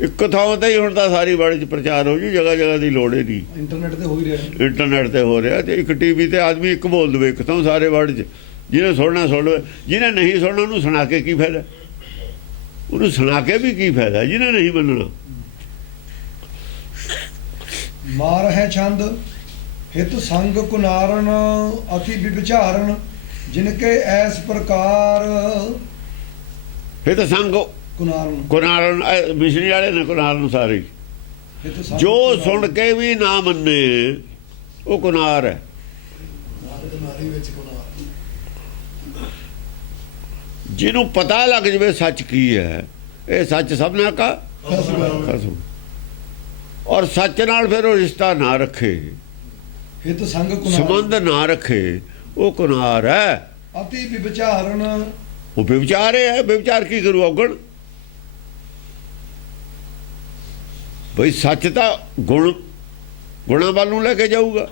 ਇੱਕ ਥਾਂ ਤੇ ਹੀ ਹੁਣ ਤਾਂ ਸਾਰੀ ਵਰਲਡ 'ਚ ਪ੍ਰਚਾਰ ਹੋ ਜੂ, ਜਗ੍ਹਾ ਜਗ੍ਹਾ ਦੀ ਲੋੜ ਹੀ ਨਹੀਂ। ਇੰਟਰਨੈਟ ਤੇ ਹੋ ਹੀ ਰਿਹਾ, ਇੰਟਰਨੈਟ ਤੇ ਹੋ ਰਿਹਾ। ਤੇ ਇੱਕ TV ਤੇ ਆਦਮੀ ਇੱਕ ਬੋਲ ਦੇਵੇ, ਇੱਕ ਥਾਂ ਸਾਰੇ ਵਰਲਡ 'ਚ। ਜਿਹਨੇ ਸੁਣਨਾ ਸੁਣ ਲਵੇ, ਜਿਹਨੇ ਨਹੀਂ ਸੁਣਨਾ ਉਹਨੂੰ ਸੁਣਾ ਕੇ ਕੀ ਫਾਇਦਾ? ਉਹਨੂੰ ਸੁਣਾ ਕੇ ਵੀ ਕੀ ਫਾਇਦਾ ਜਿਹਨੇ ਨਹੀਂ ਮੰਨਣਾ? ਮਾਰ ਹੈ ਛੰਦ ਹਿਤ ਸੰਗ ਕੁਨਾਰਨ, ਅਤੀ ਵਿਚਾਰਨ ਜਿਨਕੇ ਐਸ ਪ੍ਰਕਾਰ। ਹਿਤ ਸੰਗ ਕੁਨਾਰਨ, ਮਿਸ਼ਰੀ ਵਾਲੇ ਨੇ ਕੁਨਾਰਨ ਸਾਰੇ। ਜੋ ਸੁਣ ਕੇ ਵੀ ਨਾ ਮੰਨੇ ਉਹ ਕੁਨਾਰ ਹੈ। ਜਿਹਨੂੰ ਪਤਾ ਲੱਗ ਜਵੇ ਸੱਚ ਕੀ ਹੈ, ਇਹ ਸੱਚ ਸਭਨਾ ਕਾ ਖਸਮ, ਔਰ ਸੱਚ ਨਾਲ ਫਿਰ ਉਹ ਰਿਸ਼ਤਾ ਨਾ ਰੱਖੇ, ਹਿਤ ਸੰਗ ਸੰਬੰਧ ਨਾ ਰੱਖੇ, ਉਹ ਕੁਨਾਰ ਹੈ। ਅਤੀ ਵਿਚਾਰਨ, ਉਹ ਵਿਚਾਰ ਹੈ। ਵਿਚਾਰ ਕੀ ਕਰੂ? ਔਗਣ। ਬਈ ਸੱਚ ਤਾਂ ਗੁਣਾਂ ਵੱਲ ਨੂੰ ਲੈ ਕੇ ਜਾਊਗਾ।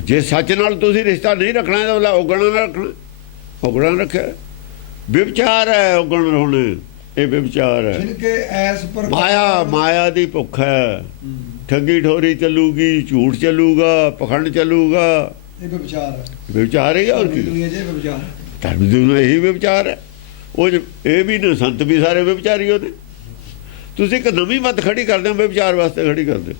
ਜੇ ਸੱਚ ਨਾਲ ਤੁਸੀਂ ਰਿਸ਼ਤਾ ਨਹੀਂ ਰੱਖਣਾ ਤਾਂ ਔਗਣਾਂ ਨਾਲ ਰੱਖਣਾ, ਔਗਣਾਂ ਰੱਖਿਆ। ਵਿਚਾਰ ਹੈ ਔਗਣ ਹੋਣੇ, ਇਹ ਵਿਚਾਰ ਹੈ। ਜਿਨਕੇ ਐਸ ਪ੍ਰਕਾਰ ਮਾਇਆ ਦੀ ਭੁੱਖ ਹੈ। ਠੱਗੀ ਠੋਰੀ ਚੱਲੂਗੀ, ਝੂਠ ਚੱਲੂਗਾ, ਪਖੰਡ ਚੱਲੂਗਾ, ਇਹ ਵਿਚਾਰ ਹੈ। ਵਿਚਾਰ ਹੀ ਹੋਰ ਕੀ? ਧਰਮ ਦੁਨੀਆ ਇਹੀ ਵਿਚਾਰ ਹੈ। ਉਹ ਇਹ ਵੀ ਨੇ, ਸੰਤ ਵੀ ਸਾਰੇ ਵਿਚਾਰੀ ਉਹਦੇ। ਤੁਸੀਂ ਇੱਕ ਨਵੀਂ ਮੱਤ ਖੜੀ ਕਰਦੇ ਹੋ, ਵਿਚਾਰ ਵਾਸਤੇ ਖੜੀ ਕਰਦੇ ਹੋ।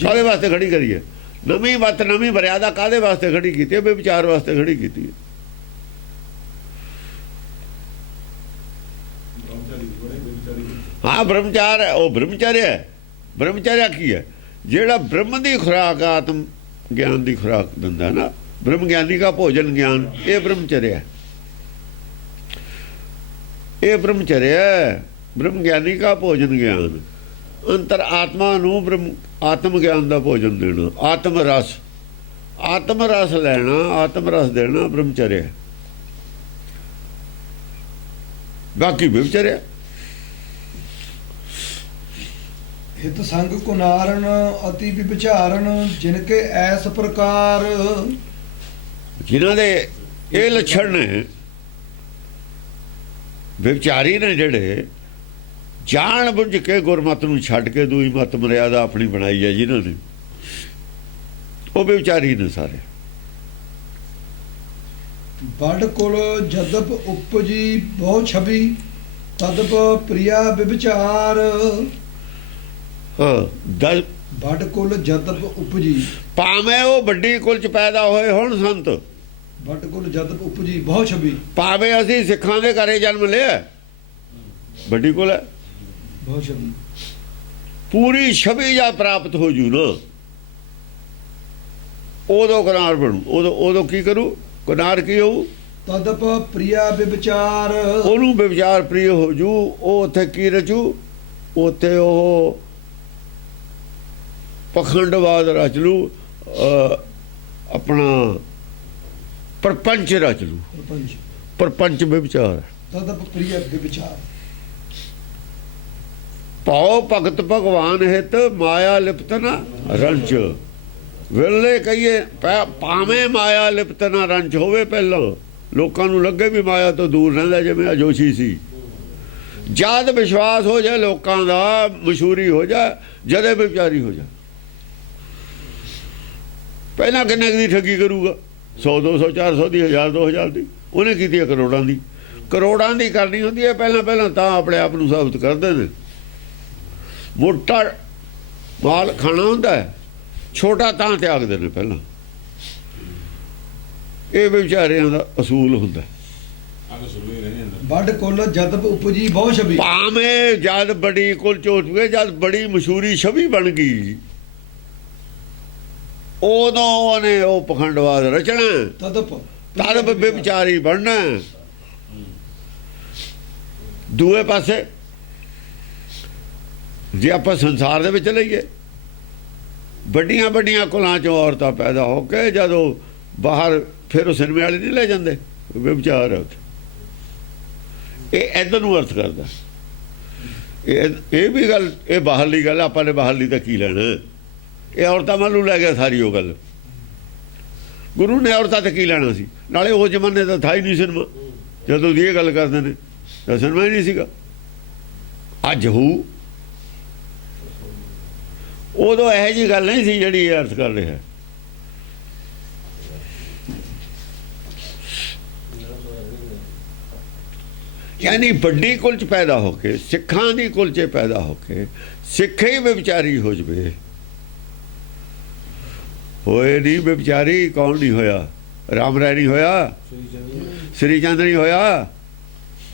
ਸਾਰੇ ਵਾਸਤੇ ਖੜੀ ਕਰੀਏ। ਨਵੀਂ ਮੱਤ ਨਵੀਂ ਮਰਿਆਦਾ ਕਾਹਦੇ ਵਾਸਤੇ ਖੜੀ ਕੀਤੀ ਹੈ? ਵਿਚਾਰ ਵਾਸਤੇ ਖੜੀ ਕੀਤੀ ਹੈ। ਹਾਂ ਬ੍ਰਹਮਚਾਰ ਹੈ, ਉਹ ਬ੍ਰਹਮਚਾਰਿਆ ਹੈ। ਬ੍ਰਹਮਚਾਰਿਆ ਕੀ ਹੈ? ਜਿਹੜਾ ਬ੍ਰਹਮ ਦੀ ਖੁਰਾਕ ਆਤਮ ਗਿਆਨ ਦੀ ਖੁਰਾਕ ਦਿੰਦਾ ਨਾ, ਬ੍ਰਹਮ ਗਿਆਨੀ ਦਾ ਭੋਜਨ ਗਿਆਨ, ਇਹ ਬ੍ਰਹਮਚਰਿਆ ਹੈ। ਇਹ ਬ੍ਰਹਮਚਰਿਆ ਹੈ। ਬ੍ਰਹਮ ਗਿਆਨੀ ਦਾ ਭੋਜਨ ਗਿਆਨ, ਅੰਤਰ ਆਤਮਾ ਨੂੰ ਬ੍ਰਹਮ ਆਤਮ ਗਿਆਨ ਦਾ ਭੋਜਨ ਦੇਣਾ, ਆਤਮ ਰਸ ਲੈਣਾ, ਆਤਮ ਰਸ ਦੇਣਾ ਬ੍ਰਹਮਚਰਿਆ। ਬਾਕੀ ਵਿਵਚਰਿਆ। ਹਿਤ ਸੰਗ ਕੁਨਾਰਨ ਅਤੀ ਵਿਚਾਰਨ ਜਿਨ ਕੇ ਐਸ ਪ੍ਰਕਾਰ। ਜਿਨ੍ਹਾਂ ਦੇ ਇਹ ਲੱਛਣ ਨੇ, ਵਿਚਾਰੀ ਨੇ ਜਿਹੜੇ ਜਾਣ ਬੁੱਝ ਕੇ ਗੁਰਮਤ ਨੂੰ ਛੱਡ ਕੇ ਦੂਈ ਮਤ ਮਰਿਆਦਾ ਆਪਣੀ ਬਣਾਈ ਹੈ, ਜਿਨ੍ਹਾਂ ਨੇ, ਉਹ ਵਿਚਾਰੀ ਨੇ ਸਾਰੇ। ਬੜ ਕੁਲ ਜਦਪ ਉਪਜੀ ਬਹੁ ਛਵੀ ਤਦਪ ਪ੍ਰਿਆ ਵਿਚਾਰ। ਹਾਂ ਬੜ ਕੁਲ ਜਦਪ ਉਪਜੀ, ਭਾਵੇਂ ਉਹ ਵੱਡੀ ਕੁਲ ਚ ਪੈਦਾ ਹੋਏ ਹੁਣ ਸੰਤ, ਬੜ ਕੁਲ ਜਦਪ ਉਪਜੀ ਬਹੁ ਛਵੀ, ਭਾਵੇਂ ਅਸੀਂ ਸਿੱਖਾਂ ਦੇ ਘਰੇ ਜਨਮ ਲਿਆ, ਵੱਡੀ ਕੁਲ ਹੈ, ਬਹੁ ਛਵੀ ਪੂਰੀ ਛਵੀ ਜਾਂ ਪ੍ਰਾਪਤ ਹੋ ਜੂ ਨਾ, ਉਦੋਂ ਕਿਨਾਰ ਬਣੂ। ਉਦੋਂ ਕੀ ਕਰੂ? ਕਿਨਾਰ ਕੀ ਹੋਊ? ਤਦਪ ਪ੍ਰਿਆ ਵਿਚਾਰ। ਉਹਨੂੰ ਵਿਚਾਰ ਪ੍ਰਿਯ ਹੋ ਜੂ। ਉਹ ਉੱਥੇ ਕੀ ਰਚੂ? ਉੱਥੇ ਉਹ ਪਖੰਡਵਾਦ ਰਚ ਲੂ, ਆਪਣਾ ਪਰਪੰਚ ਰਚ ਲੂ। ਪਰਪੰਚ ਵਿਚਾਰ। ਤਦਪ ਪ੍ਰਿਆ ਵਿਚਾਰ। ਪਾਉ ਭਗਤ ਭਗਵਾਨ ਹਿਤ ਮਾਇਆ ਲਿਪਤ ਨਾ ਰੰਚ। ਵੇਲੇ ਕਹੀਏ ਭਾਵੇਂ ਮਾਇਆ ਲਿਪਤ ਨਾ ਰੰਚ ਹੋਵੇ, ਪਹਿਲਾਂ ਲੋਕਾਂ ਨੂੰ ਲੱਗੇ ਵੀ ਮਾਇਆ ਤੋਂ ਦੂਰ ਰਹਿੰਦਾ, ਜਿਵੇਂ ਅਜੋਸ਼ੀ ਸੀ। ਜਦ ਵਿਸ਼ਵਾਸ ਹੋ ਜਾਏ ਲੋਕਾਂ ਦਾ, ਮਸ਼ਹੂਰੀ ਹੋ ਜਾ, ਜਦੇ ਵਿਚਾਰੀ ਹੋ ਜਾ। ਪਹਿਲਾਂ ਕਿੰਨੇ ਦੀ ਠੱਗੀ ਕਰੂਗਾ? 100 200 400 ਦੀ, 1000 2000 ਦੀ। ਉਹਨੇ ਕੀਤੀ ਹੈ ਕਰੋੜਾਂ ਦੀ ਕਰਨੀ ਹੁੰਦੀ ਹੈ ਪਹਿਲਾਂ ਤਾਂ ਆਪਣੇ ਆਪ ਨੂੰ ਸਾਬਤ ਕਰਦੇ ਨੇ। ਮੋਟਾ ਮਾਲ ਖਾਣਾ ਹੁੰਦਾ ਹੈ, ਛੋਟਾ ਤਾਂ ਤਿਆਗਦੇ ਨੇ ਪਹਿਲਾਂ। ਇਹ ਵਿਚਾਰਿਆਂ ਦਾ ਅਸੂਲ ਹੁੰਦਾ। ਵੱਡ ਕੁਲ ਜਦ ਉਪਜੀ ਬਹੁ ਛਵੀ। ਭਾਵੇਂ ਜਦ ਬੜੀ ਕੁਲ ਚੋਟ ਗਏ, ਜਦ ਬੜੀ ਮਸ਼ਹੂਰੀ ਛਵੀ ਬਣ ਗਈ, ਉਦੋਂ ਉਹਨੇ ਉਹ ਪਖੰਡਵਾਦ ਰਚਣਾ, ਤਦ ਵਿਚਾਰੀ ਬਣਨਾ। ਦੂਏ ਪਾਸੇ ਜੇ ਆਪਾਂ ਸੰਸਾਰ ਦੇ ਵਿੱਚ ਲਈਏ, ਵੱਡੀਆਂ ਕੁਲਾਂ ਚੋਂ ਔਰਤਾਂ ਪੈਦਾ ਹੋ ਕੇ ਜਦੋਂ ਬਾਹਰ, ਫਿਰ ਉਹ ਸਿਨੇਮੇ ਵਾਲੇ ਨਹੀਂ ਲੈ ਜਾਂਦੇ, ਵਿਚਾਰ ਹੈ ਉੱਥੇ। ਇਹ ਇੱਧਰ ਨੂੰ ਅਰਥ ਕਰਦਾ। ਇਹ ਵੀ ਗੱਲ, ਇਹ ਬਾਹਰਲੀ ਗੱਲ, ਆਪਾਂ ਨੇ ਬਾਹਰਲੀ ਤਾਂ ਕੀ ਲੈਣਾ? ਇਹ ਔਰਤਾਂ ਵੱਲ ਨੂੰ ਲੈ ਗਿਆ ਸਾਰੀ ਉਹ ਗੱਲ। ਗੁਰੂ ਨੇ ਔਰਤਾਂ ਤੇ ਕੀ ਲੈਣਾ ਸੀ? ਨਾਲੇ ਉਹ ਜ਼ਮਾਨੇ ਦਾ ਥਾ ਹੀ ਨਹੀਂ ਸਿਨੇਮਾ, ਜਦੋਂ ਦੀ ਇਹ ਗੱਲ ਕਰਦੇ ਨੇ ਤਾਂ ਸਿਨੇਮਾ ਹੀ ਨਹੀਂ ਸੀਗਾ। ਅੱਜ ਹੋਊ, ਉਦੋਂ ਇਹੋ ਜਿਹੀ ਗੱਲ ਨਹੀਂ ਸੀ ਜਿਹੜੀ ਇਹ ਅਰਥ ਕਰ ਰਿਹਾ। ਯਾਨੀ ਵੱਡੀ ਕੁਲ ਚ ਪੈਦਾ ਹੋ ਕੇ, ਸਿੱਖਾਂ ਦੀ ਕੁਲ ਚ ਪੈਦਾ ਹੋ ਕੇ ਸਿੱਖ ਹੀ ਵਿਚਾਰੀ ਹੋ ਜਵੇ। ਹੋਏ ਨਹੀਂ ਵਿਚਾਰੀ, ਕੌਣ ਨਹੀਂ ਹੋਇਆ? ਰਾਮ ਰਾਏ ਨਹੀਂ ਹੋਇਆ, ਸ੍ਰੀ ਚੰਦ ਨਹੀਂ ਹੋਇਆ,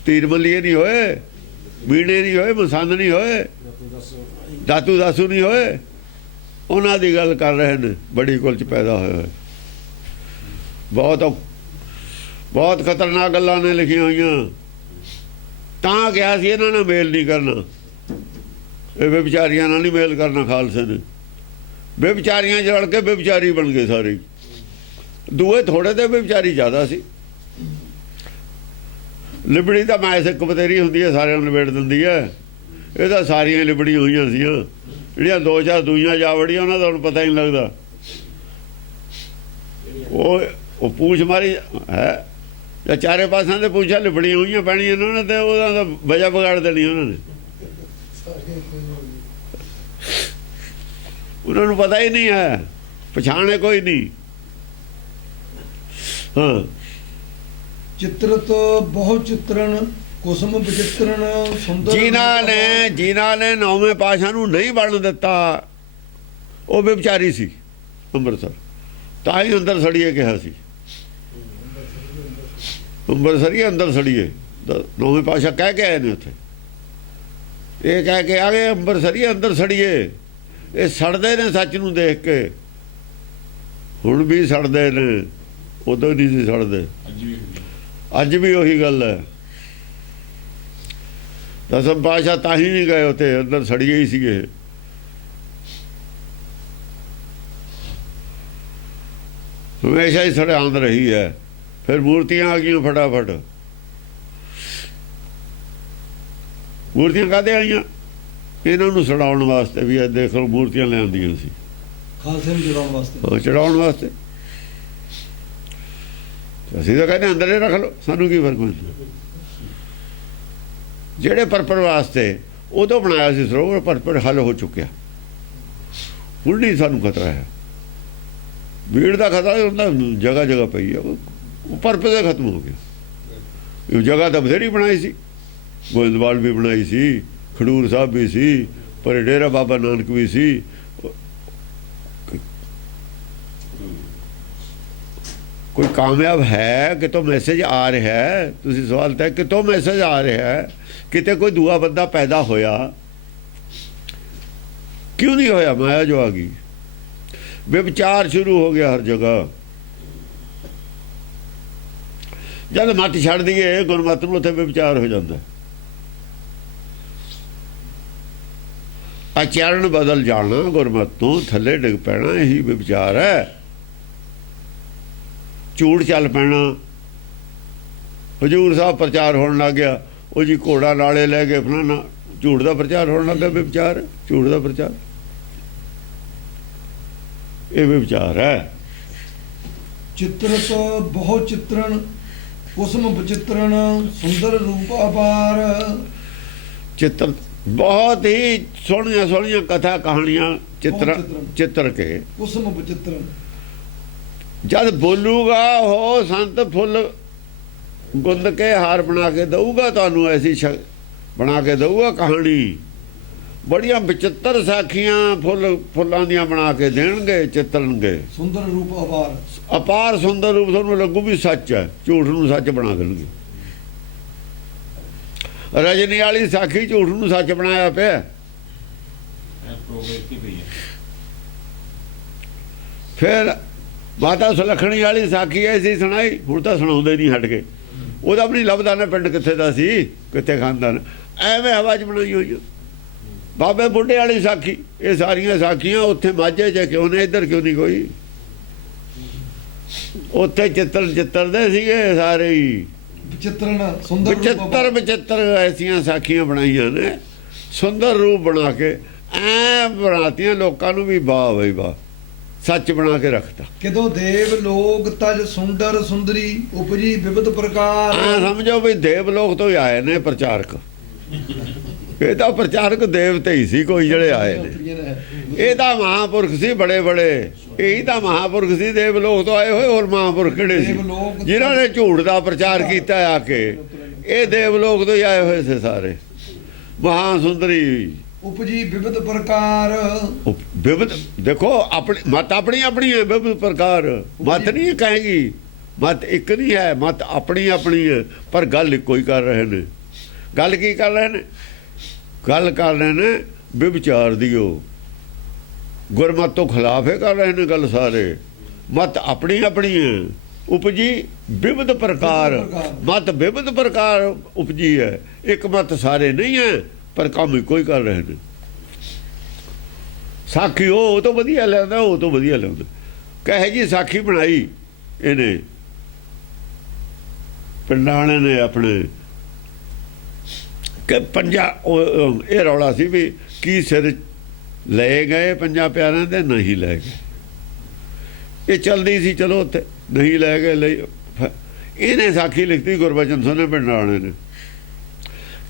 ਤੀਰਮਲੀਏ ਨਹੀਂ ਹੋਏ, ਮੀਣੇ ਨਹੀਂ ਹੋਏ, ਮਸੰਦ ਨਹੀਂ ਹੋਏ, ਦਾਤੂ ਦਾਸੂ ਨਹੀਂ ਹੋਏ। ਉਹਨਾਂ ਦੀ ਗੱਲ ਕਰ ਰਹੇ ਨੇ, ਬੜੀ ਕੁਲ ਚ ਪੈਦਾ ਹੋਏ। ਬਹੁਤ ਖਤਰਨਾਕ ਗੱਲਾਂ ਨੇ ਲਿਖੀਆਂ ਹੋਈਆਂ। ਤਾਂ ਕਿਹਾ ਸੀ ਇਹਨਾਂ ਨਾਲ ਮੇਲ ਨਹੀਂ ਕਰਨਾ, ਇਹ ਬੇਵਿਚਾਰੀਆਂ ਨਾਲ ਨਹੀਂ ਮੇਲ ਕਰਨਾ ਖਾਲਸੇ ਨੇ। ਬੇਵਿਚਾਰੀਆਂ ਜੜ ਕੇ ਬੇਵਿਚਾਰੀ ਬਣ ਗਏ ਸਾਰੇ। ਦੂਏ ਥੋੜੇ ਤੇ ਬੇਵਿਚਾਰੀ ਜ਼ਿਆਦਾ ਸੀ। ਲਿਬੜੀ ਤਾਂ ਮੈਸ ਇੱਕ ਬਤੇਰੀ ਹੁੰਦੀ ਹੈ, ਸਾਰਿਆਂ ਨੂੰ ਨਿਬੇੜ ਦਿੰਦੀ ਹੈ। ਇਹ ਤਾਂ ਸਾਰੀਆਂ ਲਿਬੜੀਆਂ ਹੋਈਆਂ ਸੀਆਂ। ਜਿਹੜੀਆਂ 2-4 ਦੂਈਆਂ ਜਾ ਵੜੀਆਂ, ਉਹਨਾਂ ਦਾ ਹੁਣ ਪਤਾ ਹੀ ਨਹੀਂ ਲੱਗਦਾ। ਉਹ ਪੂਛ ਮਾਰੀ ਹੈ ਜਾਂ ਚਾਰੇ ਪਾਸਿਆਂ ਦੇ ਪੂਛਾਂ ਲਿਬੜੀਆਂ ਹੋਈਆਂ ਪੈਣੀਆਂ ਇਹਨਾਂ ਨੇ, ਤੇ ਉਹਦਾ ਤਾਂ ਵਜ੍ਹਾ ਵਿਗਾੜ ਦੇਣੀ ਉਹਨਾਂ ਨੇ। ਉਹਨਾਂ ਨੂੰ ਪਤਾ ਹੀ ਨਹੀਂ ਹੈ, ਪਛਾਣੇ ਕੋਈ ਨਹੀਂ। ਹਾਂ, ਚਿੱਤਰਤ ਬਹੁ ਚਿੱਤਰਨ ਕੁਸਮ ਵਿਚਿਤਰਨ ਸੁੰਦਰ। ਜਿਨ੍ਹਾਂ ਨੇ ਨੌਵੇਂ ਪਾਤਸ਼ਾਹ ਨੂੰ ਨਹੀਂ ਬਣਨ ਦਿੱਤਾ, ਉਹ ਵਿਚਾਰੀ ਸੀ। ਅੰਮ੍ਰਿਤਸਰ, ਤਾਂ ਹੀ ਅੰਦਰ ਸੜੀਏ ਕਿਹਾ ਸੀ। ਅੰਮ੍ਰਿਤਸਰੀਏ ਅੰਦਰ ਸੜੀਏ, ਨੌਵੇਂ ਪਾਤਸ਼ਾਹ ਕਹਿ ਕੇ ਆਏ ਨੇ ਉੱਥੇ, ਇਹ ਕਹਿ ਕੇ ਆ ਗਏ ਅੰਮ੍ਰਿਤਸਰੀਏ ਅੰਦਰ ਸੜੀਏ। ਇਹ ਸੜਦੇ ਨੇ ਸੱਚ ਨੂੰ ਦੇਖ ਕੇ, ਹੁਣ ਵੀ ਸੜਦੇ ਨੇ, ਉਦੋਂ ਨਹੀਂ ਸੀ ਸੜਦੇ, ਅੱਜ ਵੀ ਉਹੀ ਗੱਲ ਹੈ। ਦਸਮ ਪਾਤਸ਼ਾਹ ਤਾਂ ਹੀ ਨਹੀਂ ਗਏ ਉੱਥੇ, ਅੰਦਰ ਸੜੀਏ ਹੀ ਸੀਗੇ। ਹਮੇਸ਼ਾ ਹੀ ਸੜਾਂਦ ਰਹੀ ਹੈ। ਫਿਰ ਮੂਰਤੀਆਂ ਆ ਗਈਆਂ ਫਟਾਫਟ। ਮੂਰਤੀਆਂ ਕਾਹਦੇ ਆਈਆਂ? ਇਹਨਾਂ ਨੂੰ ਸੜਾਉਣ ਵਾਸਤੇ ਵੀ। ਦੇਖ ਲਓ ਮੂਰਤੀਆਂ ਲਿਆਂਦੀਆਂ ਸੀ ਖਾਲਸੇ ਨੂੰ ਚੜਾਉਣ ਵਾਸਤੇ, ਚੜਾਉਣ ਵਾਸਤੇ। ਅਸੀਂ ਤਾਂ ਕਹਿੰਦੇ ਅੰਦਰ ਹੀ ਰੱਖ ਲਓ, ਸਾਨੂੰ ਕੀ ਫਰਕ ਪੈਂਦਾ। ਜਿਹੜੇ ਪਰਪਰ ਵਾਸਤੇ ਉਦੋਂ ਬਣਾਇਆ ਸੀ ਸਰੋਵਰ, ਪਰਪਰ ਹੱਲ ਹੋ ਚੁੱਕਿਆ, ਹੁਣ ਨਹੀਂ ਸਾਨੂੰ ਖਤਰਾ ਹੈ। ਭੀੜ ਦਾ ਖਤਰਾ ਹੁੰਦਾ, ਜਗ੍ਹਾ ਜਗ੍ਹਾ ਪਈ ਹੈ, ਉਹ ਪਰਪਸ ਹੀ ਖਤਮ ਹੋ ਗਿਆ। ਇਹ ਜਗ੍ਹਾ ਤਾਂ ਬਥੇਰੀ ਬਣਾਈ ਸੀ, ਗੋਇੰਦਵਾਲ ਵੀ ਬਣਾਈ ਸੀ, ਖਡੂਰ ਸਾਹਿਬ ਵੀ ਸੀ, ਪਰ ਡੇਰਾ ਬਾਬਾ ਨਾਨਕ ਵੀ ਸੀ। ਕੋਈ ਕਾਮਯਾਬ ਹੈ? ਕਿਤੋਂ ਮੈਸੇਜ ਆ ਰਿਹਾ ਹੈ? ਤੁਸੀਂ ਸਵਾਲ ਤਾਂ ਕਿਤੋਂ ਮੈਸੇਜ ਆ ਰਿਹਾ ਹੈ? ਕਿਤੇ ਕੋਈ ਦੂਆ ਬੰਦਾ ਪੈਦਾ ਹੋਇਆ? ਕਿਉਂ ਨਹੀਂ ਹੋਇਆ? ਮਾਇਆ ਜੋ ਆ ਗਈ, ਵਿਚਾਰ ਸ਼ੁਰੂ ਹੋ ਗਿਆ ਹਰ ਜਗ੍ਹਾ। ਜਦ ਮੱਤ ਛੱਡ ਦਈਏ ਗੁਰਮਤਿ ਨੂੰ, ਉੱਥੇ ਵਿਚਾਰ ਹੋ ਜਾਂਦਾ। ਆਚਰਣ ਬਦਲ ਜਾਣਾ, ਗੁਰਮਤਿ ਤੋਂ ਥੱਲੇ ਡਿੱਗ ਪੈਣਾ, ਇਹੀ ਵਿਚਾਰ ਹੈ। ਝੂਠ ਚੱਲ ਪੈਣਾ। ਹਜ਼ੂਰ ਸਾਹਿਬ ਪ੍ਰਚਾਰ ਹੋਣ ਲੱਗ ਗਿਆ, ਉਹ ਜੀ ਘੋੜਾ ਨਾਲੇ ਲੈ ਕੇ ਫਲਾਣਾ, ਝੂਠ ਦਾ ਪ੍ਰਚਾਰ ਹੋਣ ਲੱਗਾ। ਵਿਚਾਰ, ਝੂਠ ਦਾ ਪ੍ਰਚਾਰ, ਇਹ ਵਿਚਾਰ ਹੈ। ਚਿੱਤਰਤ ਬਹੁ ਚਿੱਤਰਣ, ਕੁਸਮ ਬਚਿੱਤਰਣ, ਸੁੰਦਰ ਰੂਪ ਅਪਾਰ। ਚਿੱਤਰ ਬਹੁਤ ਹੀ ਸੋਹਣੀਆਂ ਸੋਹਣੀਆਂ ਕਥਾ ਕਹਾਣੀਆਂ ਚਿੱਤਰ ਕੇ, ਕੁਸਮ ਬਚਿੱਤਰਣ। ਜਦ ਬੋਲੂਗਾ ਉਹ ਸੰਤ ਫੁੱਲ ਗੁੰਦ ਕੇ ਹਾਰ ਬਣਾ ਕੇ ਦਊਗਾ ਤੁਹਾਨੂੰ, ਐਸੀ ਬਣਾ ਕੇ ਦਊਗਾ ਕਹਾਣੀ। ਬੜੀਆਂ ਵਿਚਿੱਤਰ ਸਾਖੀਆਂ ਫੁੱਲਾਂ ਦੀਆਂ ਬਣਾ ਕੇ ਦੇਣਗੇ, ਚਿੱਤਰਨਗੇ। ਸੁੰਦਰ ਰੂਪ ਅਪਾਰ, ਅਪਾਰ ਸੁੰਦਰ ਰੂਪ ਤੁਹਾਨੂੰ ਲੱਗੂ ਵੀ ਸੱਚ ਹੈ, ਝੂਠ ਨੂੰ ਸੱਚ ਬਣਾ ਦੇਣਗੇ। ਰਜਨੀ ਵਾਲੀ ਸਾਖੀ ਝੂਠ ਨੂੰ ਸੱਚ ਬਣਾਇਆ ਪਿਆ। ਫਿਰ ਮਾਤਾ ਸੁਲੱਖਣੀ ਵਾਲੀ ਸਾਖੀ ਐਸੀ ਸੁਣਾਈ, ਹੁਣ ਤਾਂ ਸੁਣਾਉਂਦੇ ਨਹੀਂ ਹਟ ਕੇ। ਉਹਦਾ ਵੀ ਨਹੀਂ ਲੱਭਦਾ ਨਾ ਪਿੰਡ ਕਿੱਥੇ ਦਾ ਸੀ, ਕਿੱਥੇ ਖਾਨਦਾਨ, ਐਵੇਂ ਹਵਾ 'ਚ ਬਣਾਈ ਹੋਈ। ਬਾਬੇ ਬੁੱਢੇ ਵਾਲੀ ਸਾਖੀ, ਇਹ ਸਾਰੀਆਂ ਸਾਖੀਆਂ ਉੱਥੇ ਮਾਝੇ 'ਚ ਕਿਉਂ ਨੇ, ਇੱਧਰ ਕਿਉਂ ਨਹੀਂ ਕੋਈ? ਉੱਥੇ ਚਿੱਤਰਦੇ ਸੀਗੇ ਸਾਰੇ ਹੀ। ਵਿਚਿੱਤਰ ਐਸੀਆਂ ਸਾਖੀਆਂ ਬਣਾਈਆਂ ਨੇ, ਸੁੰਦਰ ਰੂਪ ਬਣਾ ਕੇ ਐ ਬਣਾਤੀਆਂ ਲੋਕਾਂ ਨੂੰ ਵੀ। ਵਾਹ ਬਈ ਵਾਹ, ਸੱਚ ਬਣਾ ਕੇ ਰੱਖਤਾ। ਕਿਦੋਂ ਦੇਵ ਲੋਕ ਤਜ ਸੁੰਦਰ ਸੁੰਦਰੀ, ਉਪਜੀ ਵਿਵਿਧ ਪ੍ਰਕਾਰ। ਸਮਝੋ ਵੀ ਦੇਵ ਲੋਕ ਤੋਂ ਹੀ ਆਏ ਨੇ ਪ੍ਰਚਾਰਕ। ਇਹ ਤਾਂ ਪ੍ਰਚਾਰਕ ਦੇਵਤੇ ਹੀ ਸੀ ਕੋਈ ਜਿਹੜੇ ਆਏ ਨੇ। ਇਹ ਤਾਂ ਮਹਾਂਪੁਰਖ ਸੀ ਬੜੇ ਬੜੇ, ਇਹੀ ਤਾਂ ਮਹਾਂਪੁਰਖ ਸੀ ਦੇਵ ਲੋਕ ਤੋਂ ਆਏ ਹੋਏ। ਹੋਰ ਮਹਾਂਪੁਰਖ ਕਿਹੜੇ ਸੀ ਜਿਨ੍ਹਾਂ ਨੇ ਝੂਠ ਦਾ ਪ੍ਰਚਾਰ ਕੀਤਾ ਆ ਕੇ? ਇਹ ਦੇਵ ਲੋਕ ਤੋਂ ਹੀ ਆਏ ਹੋਏ ਸੀ ਸਾਰੇ। ਮਹਾ ਸੁੰਦਰੀ ਉਪਜੀ ਵਿਵਿਧ ਪ੍ਰਕਾਰ। ਵਿਵਿਧ ਦੇਖੋ, ਆਪਣੀ ਮਤ ਆਪਣੀ ਆਪਣੀ ਹੈ। ਵਿਵਿਧ ਪ੍ਰਕਾਰ ਮਤ ਨਹੀਂ ਕਹੇਗੀ, ਮਤ ਇੱਕ ਨਹੀਂ ਹੈ, ਮਤ ਆਪਣੀ ਆਪਣੀ ਹੈ। ਪਰ ਗੱਲ ਇੱਕੋ ਹੀ ਕਰ ਰਹੇ ਨੇ। ਗੱਲ ਕੀ ਕਰ ਰਹੇ ਨੇ? ਗੱਲ ਕਰ ਰਹੇ ਨੇ ਵਿਵਚਾਰ ਦੀ। ਉਹ ਗੁਰਮਤ ਤੋਂ ਖਿਲਾਫ ਹੈ ਕਰ ਰਹੇ ਨੇ ਗੱਲ ਸਾਰੇ। ਮਤ ਆਪਣੀ ਆਪਣੀ ਹੈ, ਉਪਜੀ ਵਿਵਿਧ ਪ੍ਰਕਾਰ। ਮਤ ਵਿਵਿਧ ਪ੍ਰਕਾਰ ਉਪਜੀ ਹੈ, ਇੱਕ ਮਤ ਸਾਰੇ ਨਹੀਂ ਹੈ, ਪਰ ਕੰਮ ਇੱਕੋ ਹੀ ਕਰ ਰਹੇ ਨੇ। ਸਾਖੀ ਉਹ ਤੋਂ ਵਧੀਆ ਲਿਆਉਂਦਾ, ਉਹ ਤੋਂ ਵਧੀਆ ਲਿਆਉਂਦਾ। ਕਹੇ ਜੀ ਸਾਖੀ ਬਣਾਈ ਇਹਨੇ ਪਿੰਡਾਂ ਵਾਲੇ ਨੇ ਆਪਣੇ, ਕਿ ਇਹ ਰੌਲਾ ਸੀ ਵੀ ਕੀ ਸਿਰ ਲੈ ਗਏ ਪੰਜਾਂ ਪਿਆਰਿਆਂ ਦੇ? ਨਹੀਂ ਲੈ ਗਏ। ਇਹ ਚਲਦੀ ਸੀ, ਚਲੋ ਉੱਥੇ ਨਹੀਂ ਲੈ ਗਏ। ਇਹਨੇ ਸਾਖੀ ਲਿਖਤੀ ਗੁਰਬਚਨ ਸਿੰਘ ਨੇ ਪਿੰਡਾਂ ਵਾਲੇ ਨੇ,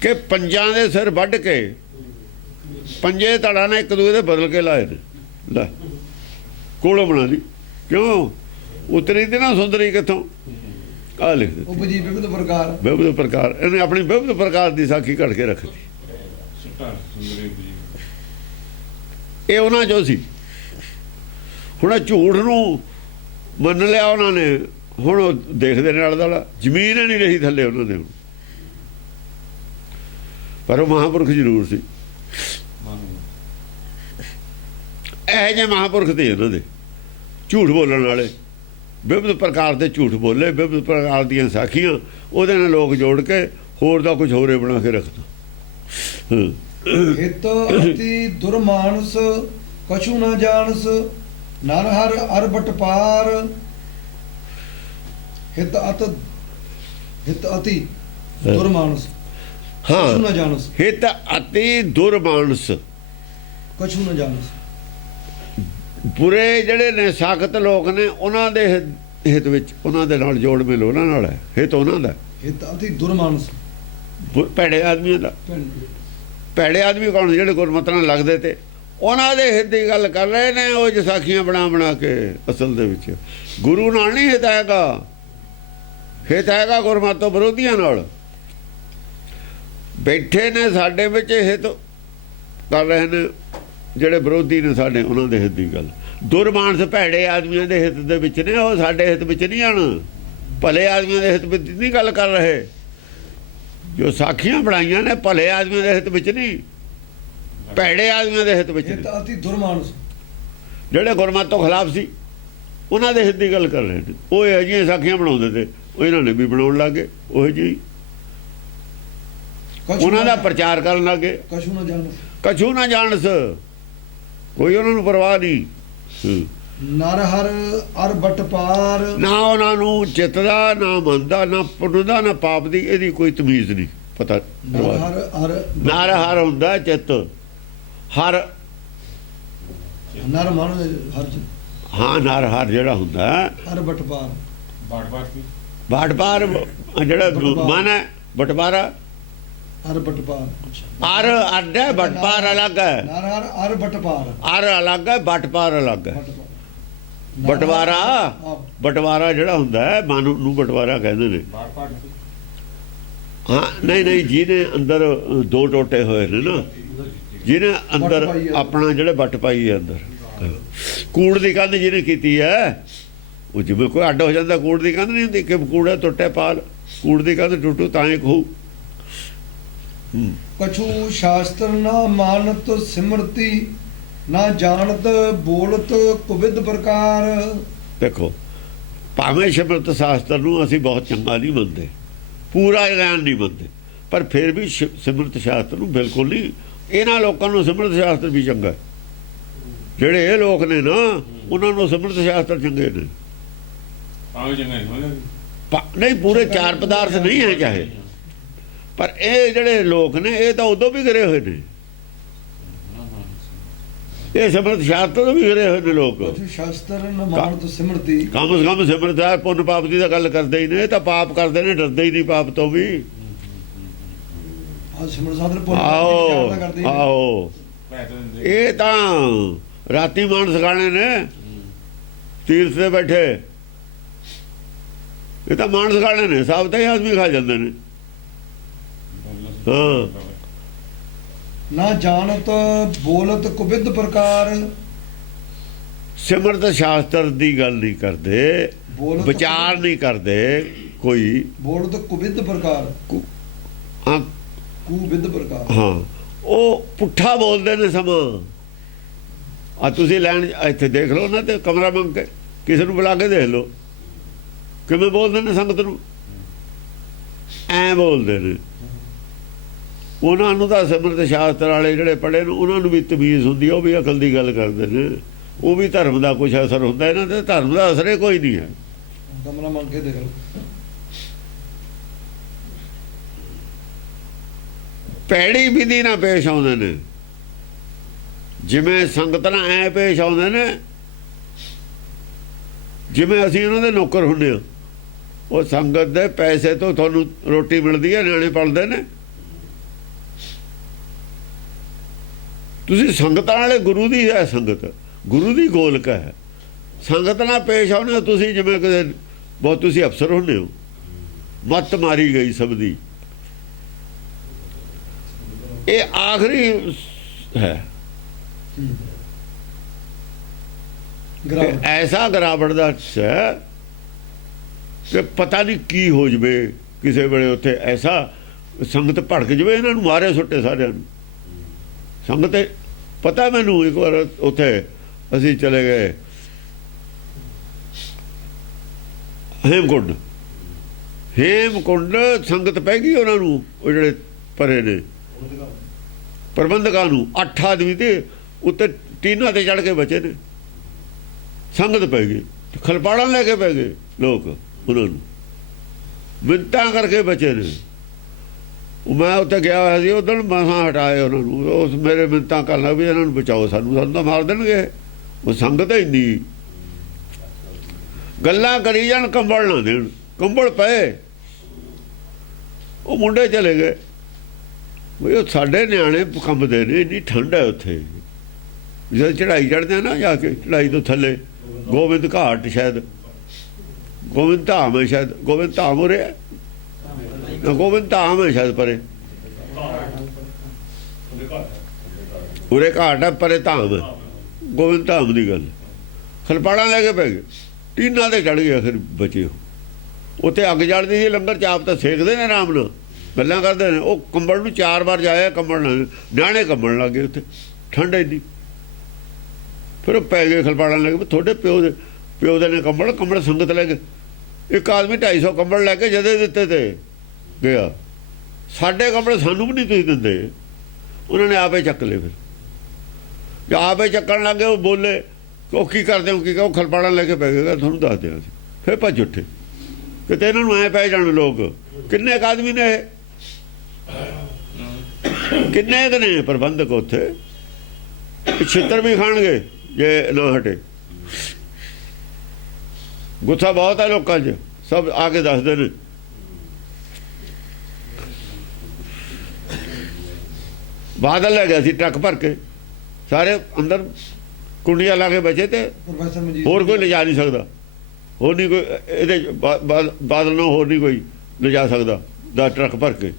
ਕਿ ਪੰਜਾਂ ਦੇ ਸਿਰ ਵੱਢ ਕੇ ਪੰਜੇ ਧੜਾਂ ਨੇ ਇੱਕ ਦੂਜੇ ਦੇ ਬਦਲ ਕੇ ਲਾਏ ਨੇ। ਲੈ ਕੋਲੋਂ ਬਣਾ ਲਈ, ਕਿਉਂ ਉਤਰੀ ਤੇ ਨਾ ਸੁੰਦਰੀ ਕਿੱਥੋਂ? ਆ ਲਿਖ ਦਿੱਤੀ ਉਪਜੀ ਵਿਵਿਧ ਪ੍ਰਕਾਰ। ਵਿਵਿਧ ਪ੍ਰਕਾਰ, ਇਹਨੇ ਆਪਣੀ ਵਿਵਿਧ ਪ੍ਰਕਾਰ ਦੀ ਸਾਖੀ ਕੱਢ ਕੇ ਰੱਖੀ। ਇਹ ਉਹਨਾਂ ਚੋਂ ਸੀ। ਹੁਣ ਇਹ ਝੂਠ ਨੂੰ ਮੰਨ ਲਿਆ ਉਹਨਾਂ ਨੇ। ਹੁਣ ਉਹ ਦੇਖਦੇ ਨੇ ਆਲੇ ਦੁਆਲਾ, ਜ਼ਮੀਨ ਹੀ ਨਹੀਂ ਰਹੀ ਥੱਲੇ ਉਹਨਾਂ ਦੇ ਹੁਣ। ਪਰ ਉਹ ਮਹਾਂਪੁਰਖ ਜ਼ਰੂਰ ਸੀ। ਇਹੋ ਜਿਹੇ ਮਹਾਂਪੁਰਖ ਤੇ ਉਹਨਾਂ ਦੇ ਝੂਠ ਬੋਲਣ ਵਾਲੇ, ਵਿਭਿੰਨ ਪ੍ਰਕਾਰ ਦੇ ਝੂਠ ਬੋਲੇ, ਵਿਭਿੰਨ ਪ੍ਰਕਾਰ ਦੀਆਂ ਸਾਖੀਆਂ ਉਹਦੇ ਨਾਲ ਲੋਕ ਜੋੜ ਕੇ ਹੋਰ ਦਾ ਕੁਝ ਹੋਰੇ ਬਣਾ ਕੇ ਰੱਖਦਾ। ਹਿਤ ਅਤੀ ਦੁਰਮਾਨਸ ਕਛੂ ਨਾ ਜਾਣਸ, ਨਰ ਹਰ ਅਰਬਟ ਪਾਰ। ਹਿਤ ਅਤੀ ਦੁਰਮਾਨਸ ਕਛੂ ਨਾ ਜਾਣਸ, ਹਿਤ ਅਤੀ ਦੁਰਮਾਨਸ, ਕਛੂ ਨਾ ਜਾਣਸ। ਬੁਰੇ ਜਿਹੜੇ ਨੇ ਸਾਖਤ ਲੋਕ ਨੇ ਉਹਨਾਂ ਦੇ ਹਿੱਤ ਵਿੱਚ ਉਹਨਾਂ ਦੇ ਨਾਲ ਜੋੜ ਮਿਲ ਉਹਨਾਂ ਨਾਲ ਹੈ। ਹਿੱਤ ਉਹਨਾਂ ਦਾ। ਹਿਤ ਅਤੀ ਦੁਰਮਾਨਸ ਭੈੜੇ ਆਦਮੀਆਂ ਦਾ। ਭੈੜੇ ਆਦਮੀ ਕੌਣ? ਜਿਹੜੇ ਗੁਰਮਤਿ ਨਾਲ ਲੱਗਦੇ ਤੇ ਉਹਨਾਂ ਦੇ ਹਿੱਤ ਦੀ ਗੱਲ ਕਰ ਰਹੇ ਨੇ। ਉਹ ਜਸਾਖੀਆਂ ਬਣਾ ਕੇ ਅਸਲ ਦੇ ਵਿੱਚ ਗੁਰੂ ਨਾਲ ਨਹੀਂ ਹਿੱਤ ਹੈਗਾ। ਹਿੱਤ ਹੈਗਾ ਗੁਰਮਤਿ ਤੋਂ ਵਿਰੋਧੀਆਂ ਨਾਲ। ਬੈਠੇ ਨੇ ਸਾਡੇ ਵਿੱਚ ਹਿੱਤ ਕਰ ਰਹੇ ਨੇ ਜਿਹੜੇ ਵਿਰੋਧੀ ਨੇ ਸਾਡੇ, ਉਹਨਾਂ ਦੇ ਹਿੱਤ ਦੀ ਗੱਲ। ਦੁਰਮਾਨਸ ਭੈੜੇ ਆਦਮੀਆਂ ਦੇ ਹਿੱਤ ਦੇ ਵਿੱਚ ਨੇ, ਉਹ ਸਾਡੇ ਹਿੱਤ ਵਿੱਚ ਨਹੀਂ ਆਣ। ਭਲੇ ਆਦਮੀਆਂ ਦੇ ਹਿੱਤ ਵਿੱਚ ਨਹੀਂ ਗੱਲ ਕਰ ਰਹੇ। ਜੋ ਸਾਖੀਆਂ ਬਣਾਈਆਂ ਨੇ ਭਲੇ ਆਦਮੀਆਂ ਦੇ ਹਿੱਤ ਵਿੱਚ ਨਹੀਂ, ਭੈੜੇ ਆਦਮੀਆਂ ਦੇ ਹਿੱਤ ਵਿੱਚ ਨੇ। ਅਤੀ ਦੁਰਮਾਨਸ ਜਿਹੜੇ ਗੁਰਮਤਿ ਤੋਂ ਖਿਲਾਫ ਸੀ ਉਹਨਾਂ ਦੇ ਹਿੱਤ ਦੀ ਗੱਲ ਕਰ ਰਹੇ ਨੇ। ਉਹ ਇਹੋ ਜਿਹੀਆਂ ਸਾਖੀਆਂ ਬਣਾਉਂਦੇ ਤੇ ਉਹ ਇਹਨਾਂ ਨੇ ਵੀ ਬਣਾਉਣ ਲੱਗੇ। ਉਹ ਜਿਹੀ ਉਹਨਾਂ ਦਾ ਪ੍ਰਚਾਰ ਕਰਨ ਲੱਗੇ। ਕਛੂ ਨਾ ਜਾਣਸ, ਕਛੂ ਨਾ ਜਾਣਸ, ਕੋਈ ਉਹਨਾਂ ਨੂੰ ਪਰਵਾਹ ਨਹੀਂ। ਨਰ ਹਰ ਅਰਬਟ ਪਾਰ। ਨਾ ਉਹਨਾਂ ਨੂੰ ਚਿੱਤ ਦਾ, ਨਾ ਮਨ ਦਾ, ਨਾ ਪੁੰਨ ਦਾ, ਨਾ ਪਾਪ ਦੀ ਇਹਦੀ ਕੋਈ ਤਮੀਜ਼ ਨਹੀਂ ਪਤਾ। ਨਰ ਹਰ ਹੁੰਦਾ ਚਿੱਤ, ਹਰ ਨਰ ਮਨ ਹਰ। ਹਾਂ ਨਰ ਹਰ ਜਿਹੜਾ ਹੁੰਦਾ ਅਰਬਟ ਪਾਰ, ਬਾਟ ਪਾਰ ਜਿਹੜਾ ਮਨ ਹੈ, ਬਟਵਾਰਾ ਅਰਬਟ ਪਾਰ। ਅਰ ਅੱਡ ਹੈ, ਬਟਵਾਰ ਅਲੱਗ ਹੈ। ਨਰ ਹਰ ਅਰਬਟ ਪਾਰ, ਅਰ ਅਲੱਗ ਹੈ, ਬਟਵਾਰ ਅਲੱਗ ਹੈ। ਬਟਵਾਰਾ ਜਿਹੜਾ ਹੁੰਦਾ ਹੈ ਮਨ ਨੂੰ ਬਟਵਾਰਾ ਕਹਿੰਦੇ ਨੇ। ਹਾਂ ਨਹੀਂ ਜਿਹਨੇ ਅੰਦਰ ਦੋ ਟੋਟੇ ਹੋਏ ਨੇ ਨਾ, ਜਿਹਨੇ ਅੰਦਰ ਆਪਣਾ ਜਿਹੜੇ ਵੱਟ ਪਾਈ ਹੈ ਅੰਦਰ, ਕੂੜ ਦੀ ਕੰਧ ਜਿਹਨੇ ਕੀਤੀ ਹੈ, ਉਹ ਜਿਵੇਂ ਕੋਈ ਅੱਡ ਹੋ ਜਾਂਦਾ। ਕੂੜ ਦੀ ਕੰਧ ਨਹੀਂ ਹੁੰਦੀ ਕਿ ਕੂੜਾ ਟੁੱਟੇ ਪਾਲ, ਕੂੜ ਦੀ ਕੰਧ ਟੁੱਟੂ ਤਾਂ ਹੀ ਕਹੂ। ਕਛੂ ਸ਼ਾਸਤਰ ਨਾ ਮਾਨਤ ਸਿਮਰਤੀ, ਨਾ ਜਾਣਤ ਬੋਲਤ ਕੁਵਿਦ ਪ੍ਰਕਾਰ। ਦੇਖੋ ਭਾਵੇਂ ਸਿਮਰਤ ਸ਼ਾਸਤਰ ਨੂੰ ਅਸੀਂ ਬਹੁਤ ਚੰਗਾ ਨਹੀਂ ਮੰਨਦੇ, ਪੂਰਾ ਗਿਆਨ ਨਹੀਂ ਮੰਨਦੇ, ਪਰ ਫਿਰ ਵੀ ਸਿਮਰਤ ਸ਼ਾਸਤਰ ਨੂੰ ਬਿਲਕੁਲ ਨਹੀਂ। ਇਹਨਾਂ ਲੋਕਾਂ ਨੂੰ ਸਿਮਰਤ ਸ਼ਾਸਤਰ ਵੀ ਚੰਗਾ। ਜਿਹੜੇ ਇਹ ਲੋਕ ਨੇ ਨਾ ਉਹਨਾਂ ਨੂੰ ਸਿਮਰਤ ਸ਼ਾਸਤਰ ਚੰਗੇ ਨੇ। ਨਹੀਂ ਪੂਰੇ ਚਾਰ ਪਦਾਰਥ ਨਹੀਂ ਹੈ ਚਾਹੇ, ਪਰ ਇਹ ਜਿਹੜੇ ਲੋਕ ਨੇ ਇਹ ਤਾਂ ਉਦੋਂ ਵੀ ਗਿਰੇ ਹੋਏ ਨੇ। ਇਹ ਸਿਮਰਤ ਸ਼ਾਸਤਰ ਤੋਂ ਵੀ ਗਿਰੇ ਹੋਏ ਨੇ ਲੋਕ। ਸ਼ਾਸਤਰ ਮਾਨਤ ਸਿਮਰਤੀ, ਕਮ ਸੇ ਕਮ ਸਿਮਰਤ ਹੈ, ਪੁੰਨ ਪਾਪ ਦੀ ਤਾਂ ਗੱਲ ਕਰਦੇ ਹੀ ਨੇ। ਇਹ ਤਾਂ ਪਾਪ ਕਰਦੇ ਨੇ, ਡਰਦੇ ਹੀ ਨਹੀਂ ਪਾਪ ਤੋਂ ਵੀ। ਆਓ ਇਹ ਤਾਂ ਰਾਤੀ ਮਾਨਸ ਗਾਣੇ ਨੇ ਤੀਰਥ ਤੇ ਬੈਠੇ, ਇਹ ਤਾਂ ਮਾਨਸ ਗਾਣੇ ਨੇ, ਸਭ ਤਾਂ ਹੀ ਆਦਮੀ ਖਾ ਜਾਂਦੇ ਨੇ। ਹਾਂ ਨਾ ਜਾਣਤ ਬੋਲਤ ਕੁਵਿਦ ਪ੍ਰਕਾਰ। ਸਿਮਰਤ ਸ਼ਾਸਤਰ ਦੀ ਗੱਲ ਨਹੀਂ ਕਰਦੇ, ਵਿਚਾਰ ਨਹੀਂ ਕਰਦੇ ਕੋਈ। ਬੋਲਤ ਕੁਵਿਦ ਪ੍ਰਕਾਰ, ਹਾਂ ਕੁਵਿਦ ਪ੍ਰਕਾਰ। ਹਾਂ ਉਹ ਪੁੱਠਾ ਬੋਲਦੇ ਨੇ ਸਮਾਂ। ਆ ਤੁਸੀਂ ਲੈਣ ਇੱਥੇ ਦੇਖ ਲਓ ਨਾ, ਤੇ ਕਮਰਾ ਮੰਗ ਕੇ ਕਿਸੇ ਨੂੰ ਬੁਲਾ ਕੇ ਦੇਖ ਲਓ ਕਿਵੇਂ ਬੋਲਦੇ ਨੇ ਸੰਗਤ ਨੂੰ। ਐਂ ਬੋਲਦੇ ਨੇ। ਉਹਨਾਂ ਨੂੰ ਤਾਂ ਸਿਮਰਤ ਸ਼ਾਸਤਰ ਵਾਲੇ ਜਿਹੜੇ ਪੜ੍ਹੇ ਨੇ ਉਹਨਾਂ ਨੂੰ ਵੀ ਤਮੀਜ਼ ਹੁੰਦੀ ਹੈ, ਉਹ ਵੀ ਅਕਲ ਦੀ ਗੱਲ ਕਰਦੇ ਨੇ। ਉਹ ਵੀ ਧਰਮ ਦਾ ਕੁਛ ਅਸਰ ਹੁੰਦਾ ਇਹਨਾਂ ਤੇ। ਧਰਮ ਦਾ ਅਸਰ ਕੋਈ ਨਹੀਂ ਹੈ। ਕਮਰਾ ਮੰਗ ਕੇ ਦੇਖ ਲਓ। ਭੈੜੀ ਵਿਧੀ ਨਾਲ ਪੇਸ਼ ਆਉਂਦੇ ਨੇ, ਜਿਵੇਂ ਸੰਗਤ ਨਾਲ ਐ ਪੇਸ਼ ਆਉਂਦੇ ਨੇ ਜਿਵੇਂ ਅਸੀਂ ਉਹਨਾਂ ਦੇ ਨੌਕਰ ਹੁੰਦੇ ਹਾਂ। ਉਹ ਸੰਗਤ ਦੇ ਪੈਸੇ ਤੋਂ ਤੁਹਾਨੂੰ ਰੋਟੀ ਮਿਲਦੀ ਹੈ, ਨਿਆਣੇ ਪਲਦੇ ਨੇ। ਤੁਸੀਂ ਸੰਗਤਾਂ ਵਾਲੇ ਗੁਰੂ ਦੀ ਹੈ, ਸੰਗਤ ਗੁਰੂ ਦੀ ਗੋਲਕ ਹੈ। ਸੰਗਤ ਨਾਲ ਪੇਸ਼ ਆਉਂਦੇ ਹੋ ਤੁਸੀਂ ਜਿਵੇਂ ਕਿਤੇ ਬਹੁਤ ਤੁਸੀਂ ਅਫਸਰ ਹੁੰਦੇ ਹੋ। ਮੱਤ ਮਾਰੀ ਗਈ ਸਭ ਦੀ। ਇਹ ਆਖਰੀ ਹੈ। ਗਿਰਾਵਟ। ਐਸਾ ਗਿਰਾਵਟ ਦਾ ਹੈ ਕਿ ਪਤਾ ਨਹੀਂ ਕੀ ਹੋ ਜਵੇ ਕਿਸੇ ਵੇਲੇ ਉੱਥੇ, ਐਸਾ ਸੰਗਤ ਭੜਕ ਜਵੇ, ਇਹਨਾਂ ਨੂੰ ਮਾਰੇ ਸੁੱਟੇ ਸਾਰਿਆਂ ਨੂੰ। ਸੰਗਤ ਪਤਾ ਮੈਨੂੰ, ਇੱਕ ਵਾਰ ਉੱਥੇ ਅਸੀਂ ਚਲੇ ਗਏ ਹੇਮਕੁੰਡ, ਸੰਗਤ ਪੈ ਗਈ ਉਹਨਾਂ ਨੂੰ, ਉਹ ਜਿਹੜੇ ਪਰੇ ਨੇ ਪ੍ਰਬੰਧਕਾਂ ਨੂੰ, 8 ਆਦਮੀ ਤੇ ਉੱਤੇ ਟੀਨਾਂ ਤੇ ਚੜ ਕੇ ਬਚੇ ਨੇ, ਸੰਗਤ ਪੈ ਗਈ, ਖਲਪਾੜਾਂ ਲੈ ਕੇ ਪੈ ਗਏ ਲੋਕ, ਉਹਨਾਂ ਨੂੰ ਮਿੰਨਤਾਂ ਕਰਕੇ ਬਚੇ ਨੇ। ਮੈਂ ਉੱਥੇ ਗਿਆ ਹੋਇਆ ਸੀ, ਉਦੋਂ ਮਸਾਂ ਹਟਾਏ ਉਹਨਾਂ ਨੂੰ, ਉਸ ਮੇਰੇ ਮਿੰਨਤਾਂ ਕਰਨ ਲੱਗ ਵੀ ਇਹਨਾਂ ਨੂੰ ਬਚਾਓ, ਸਾਨੂੰ ਤਾਂ ਮਾਰ ਦੇਣਗੇ। ਉਹ ਸੰਗਤ ਇੰਨੀ ਗੱਲਾਂ ਕਰੀ ਜਾਣ, ਕੰਬਲ ਨਾ ਦੇਣ, ਕੰਬਲ ਪਏ। ਉਹ ਮੁੰਡੇ ਚਲੇ ਗਏ, ਉਹ ਸਾਡੇ ਨਿਆਣੇ ਕੰਬਦੇ ਨੇ, ਇੰਨੀ ਠੰਡ ਹੈ ਉੱਥੇ। ਜਦੋਂ ਚੜ੍ਹਾਈ ਚੜ੍ਹਦੇ ਆ ਨਾ, ਜਾ ਕੇ ਚੜ੍ਹਾਈ ਤੋਂ ਥੱਲੇ ਗੋਬਿੰਦ ਘਾਟ, ਸ਼ਾਇਦ ਗੋਬਿੰਦ ਧਾਮ ਹੈ, ਸ਼ਾਇਦ ਗੋਬਿੰਦ ਧਾਮ ਹੋ ਰਿਹਾ, ਗੋਬਿੰਦ ਧਾਮ ਹੈ ਸ਼ਾਇਦ ਪਰੇ, ਉਰੇ ਘਾਟ ਹੈ, ਪਰੇ ਧਾਮ ਹੈ, ਗੋਬਿੰਦ ਧਾਮ ਦੀ ਗੱਲ। ਖਲਪਾੜਾਂ ਲੈ ਕੇ ਪੈ ਗਏ, ਟੀਨਾਂ ਤੇ ਚੜ੍ਹ ਗਏ, ਫਿਰ ਬਚੇ। ਉੱਥੇ ਅੱਗ ਜਲਦੀ ਸੀ, ਲੰਗਰ ਚਾਪ ਤਾਂ ਸੇਕਦੇ ਨੇ ਆਰਾਮ ਨਾਲ, ਗੱਲਾਂ ਕਰਦੇ ਨੇ। ਉਹ ਕੰਬਲ ਨੂੰ 4 ਵਾਰ ਜਾਇਆ, ਕੰਬਲ ਨਾਲ ਨਿਆਣੇ ਕੰਬਣ ਲੱਗ ਗਏ ਉੱਥੇ, ਠੰਡ ਇੰਨੀ। ਫਿਰ ਉਹ ਪੈ ਗਏ, ਖਲਪਾੜਾਂ ਲੈ ਕੇ। ਤੁਹਾਡੇ ਪਿਓ ਦੇ ਨੇ ਕੰਬਲ ਸੰਗਤ ਲੈ ਕੇ, ਇੱਕ ਆਦਮੀ 250 ਕੰਬਲ ਲੈ ਕੇ ਜਦੇ ਦਿੱਤੇ ਤੇ ਗਿਆ। ਸਾਡੇ ਕੰਬਲ ਸਾਨੂੰ ਵੀ ਨਹੀਂ ਤੁਸੀਂ ਦਿੰਦੇ, ਉਹਨਾਂ ਨੇ ਆਪੇ ਚੱਕ ਲਏ। ਫਿਰ ਜੇ ਆਪੇ ਚੱਕਣ ਲੱਗੇ, ਉਹ ਬੋਲੇ ਉਹ ਕੀ ਕਰਦੇ ਹੋ, ਕੀ ਕਹੋ, ਖਲਪਾੜਾਂ ਲੈ ਕੇ ਪੈ ਗਏ, ਤੁਹਾਨੂੰ ਦੱਸ ਦਿਆਂ ਅਸੀਂ। ਫਿਰ ਭੱਜ ਉੱਠੇ, ਕਿਤੇ ਇਹਨਾਂ ਨੂੰ ਐਂ ਪੈ ਜਾਣ ਲੋਕ। ਕਿੰਨੇ ਕੁ ਆਦਮੀ ਨੇ ਇਹ, ਕਿੰਨੇ ਕੁ ਨੇ ਪ੍ਰਬੰਧਕ ਉੱਥੇ, ਛਿੱਤਰ ਵੀ ਖਾਣਗੇ ਜੇ ਨਾ ਹਟੇ। ਗੁੱਸਾ ਬਹੁਤ ਹੈ ਲੋਕਾਂ 'ਚ, ਸਭ ਆ ਕੇ ਦੱਸਦੇ ਨੇ। ਬਾਦਲ ਲੈ ਗਿਆ ਸੀ ਟਰੱਕ ਭਰ ਕੇ, ਸਾਰੇ ਅੰਦਰ ਕੁੰਡੀਆਂ ਲਾ ਕੇ ਬਚੇ, ਤੇ ਹੋਰ ਕੋਈ ਲਿਜਾ ਨਹੀਂ ਸਕਦਾ, ਹੋਰ ਨਹੀਂ ਕੋਈ ਇਹਦੇ ਬਾਦਲ ਨੂੰ, ਹੋਰ ਨਹੀਂ ਕੋਈ ਲਿਜਾ ਸਕਦਾ 10 ਟਰੱਕ ਭਰ ਕੇ।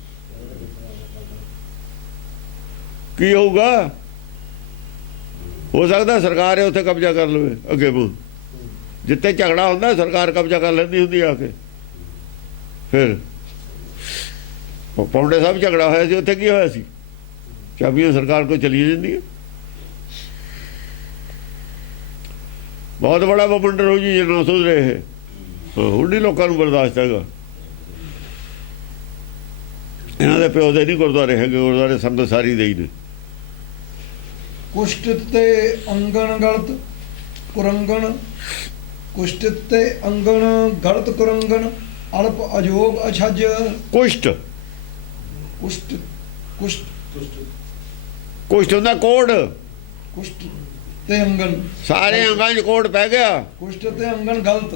ਕੀ ਹੋਊਗਾ? ਹੋ ਸਕਦਾ ਸਰਕਾਰ ਹੈ ਉੱਥੇ ਕਬਜ਼ਾ ਕਰ ਲਵੇ ਅੱਗੇ ਨੂੰ, ਜਿੱਥੇ ਝਗੜਾ ਹੁੰਦਾ ਸਰਕਾਰ ਕਬਜ਼ਾ ਕਰ ਲੈਂਦੀ ਹੁੰਦੀ ਆ ਕੇ। ਫਿਰ ਪੌਂਡੇ ਸਾਹਿਬ ਝਗੜਾ ਹੋਇਆ ਸੀ, ਉੱਥੇ ਕੀ ਹੋਇਆ ਸੀ? ਚਾਬੀਆਂ ਸਰਕਾਰ ਕੋਲ ਚਲੀ ਜਾਂਦੀਆਂ। ਬਹੁਤ ਬੜਾ ਵਮੰਡਰ ਹੋ ਜੀ ਜੇ ਨਾ ਸੋਚ ਰਹੇ। ਹੁਣ ਨਹੀਂ ਲੋਕਾਂ ਨੂੰ ਬਰਦਾਸ਼ਤ ਹੈਗਾ। ਇਹਨਾਂ ਦੇ ਪਿਓ ਦੇ ਨਹੀਂ ਗੁਰਦੁਆਰੇ ਹੈਗੇ, ਗੁਰਦੁਆਰੇ ਸੰਗਤ ਸਾਰੀ ਦੇ ਹੀ ਨੇ। ਕੁਸ਼ਟ ਤੇ ਅੰਗਣ ਗਲਤ ਕੁਰੰਗਣ, ਕੁਸ਼ਟ ਤੇ ਅੰਗਣ ਗਲਤ ਕੁਰੰਗਣ, ਅਲਪ ਅਜੋਗ ਅਛਜ। ਕੁਸ਼ਟ, ਕੁਸ਼ਟ ਕੁਸ਼ਟ ਕੁਸ਼ਟ ਹੁੰਦਾ ਕੋੜ, ਕੁਸ਼ਟ ਤੇ ਅੰਗਣ, ਸਾਰੇ ਅੰਗਾਂ 'ਚ ਕੋੜ ਪੈ ਗਿਆ। ਕੁਸ਼ਟ ਤੇ ਅੰਗਣ ਗਲਤ,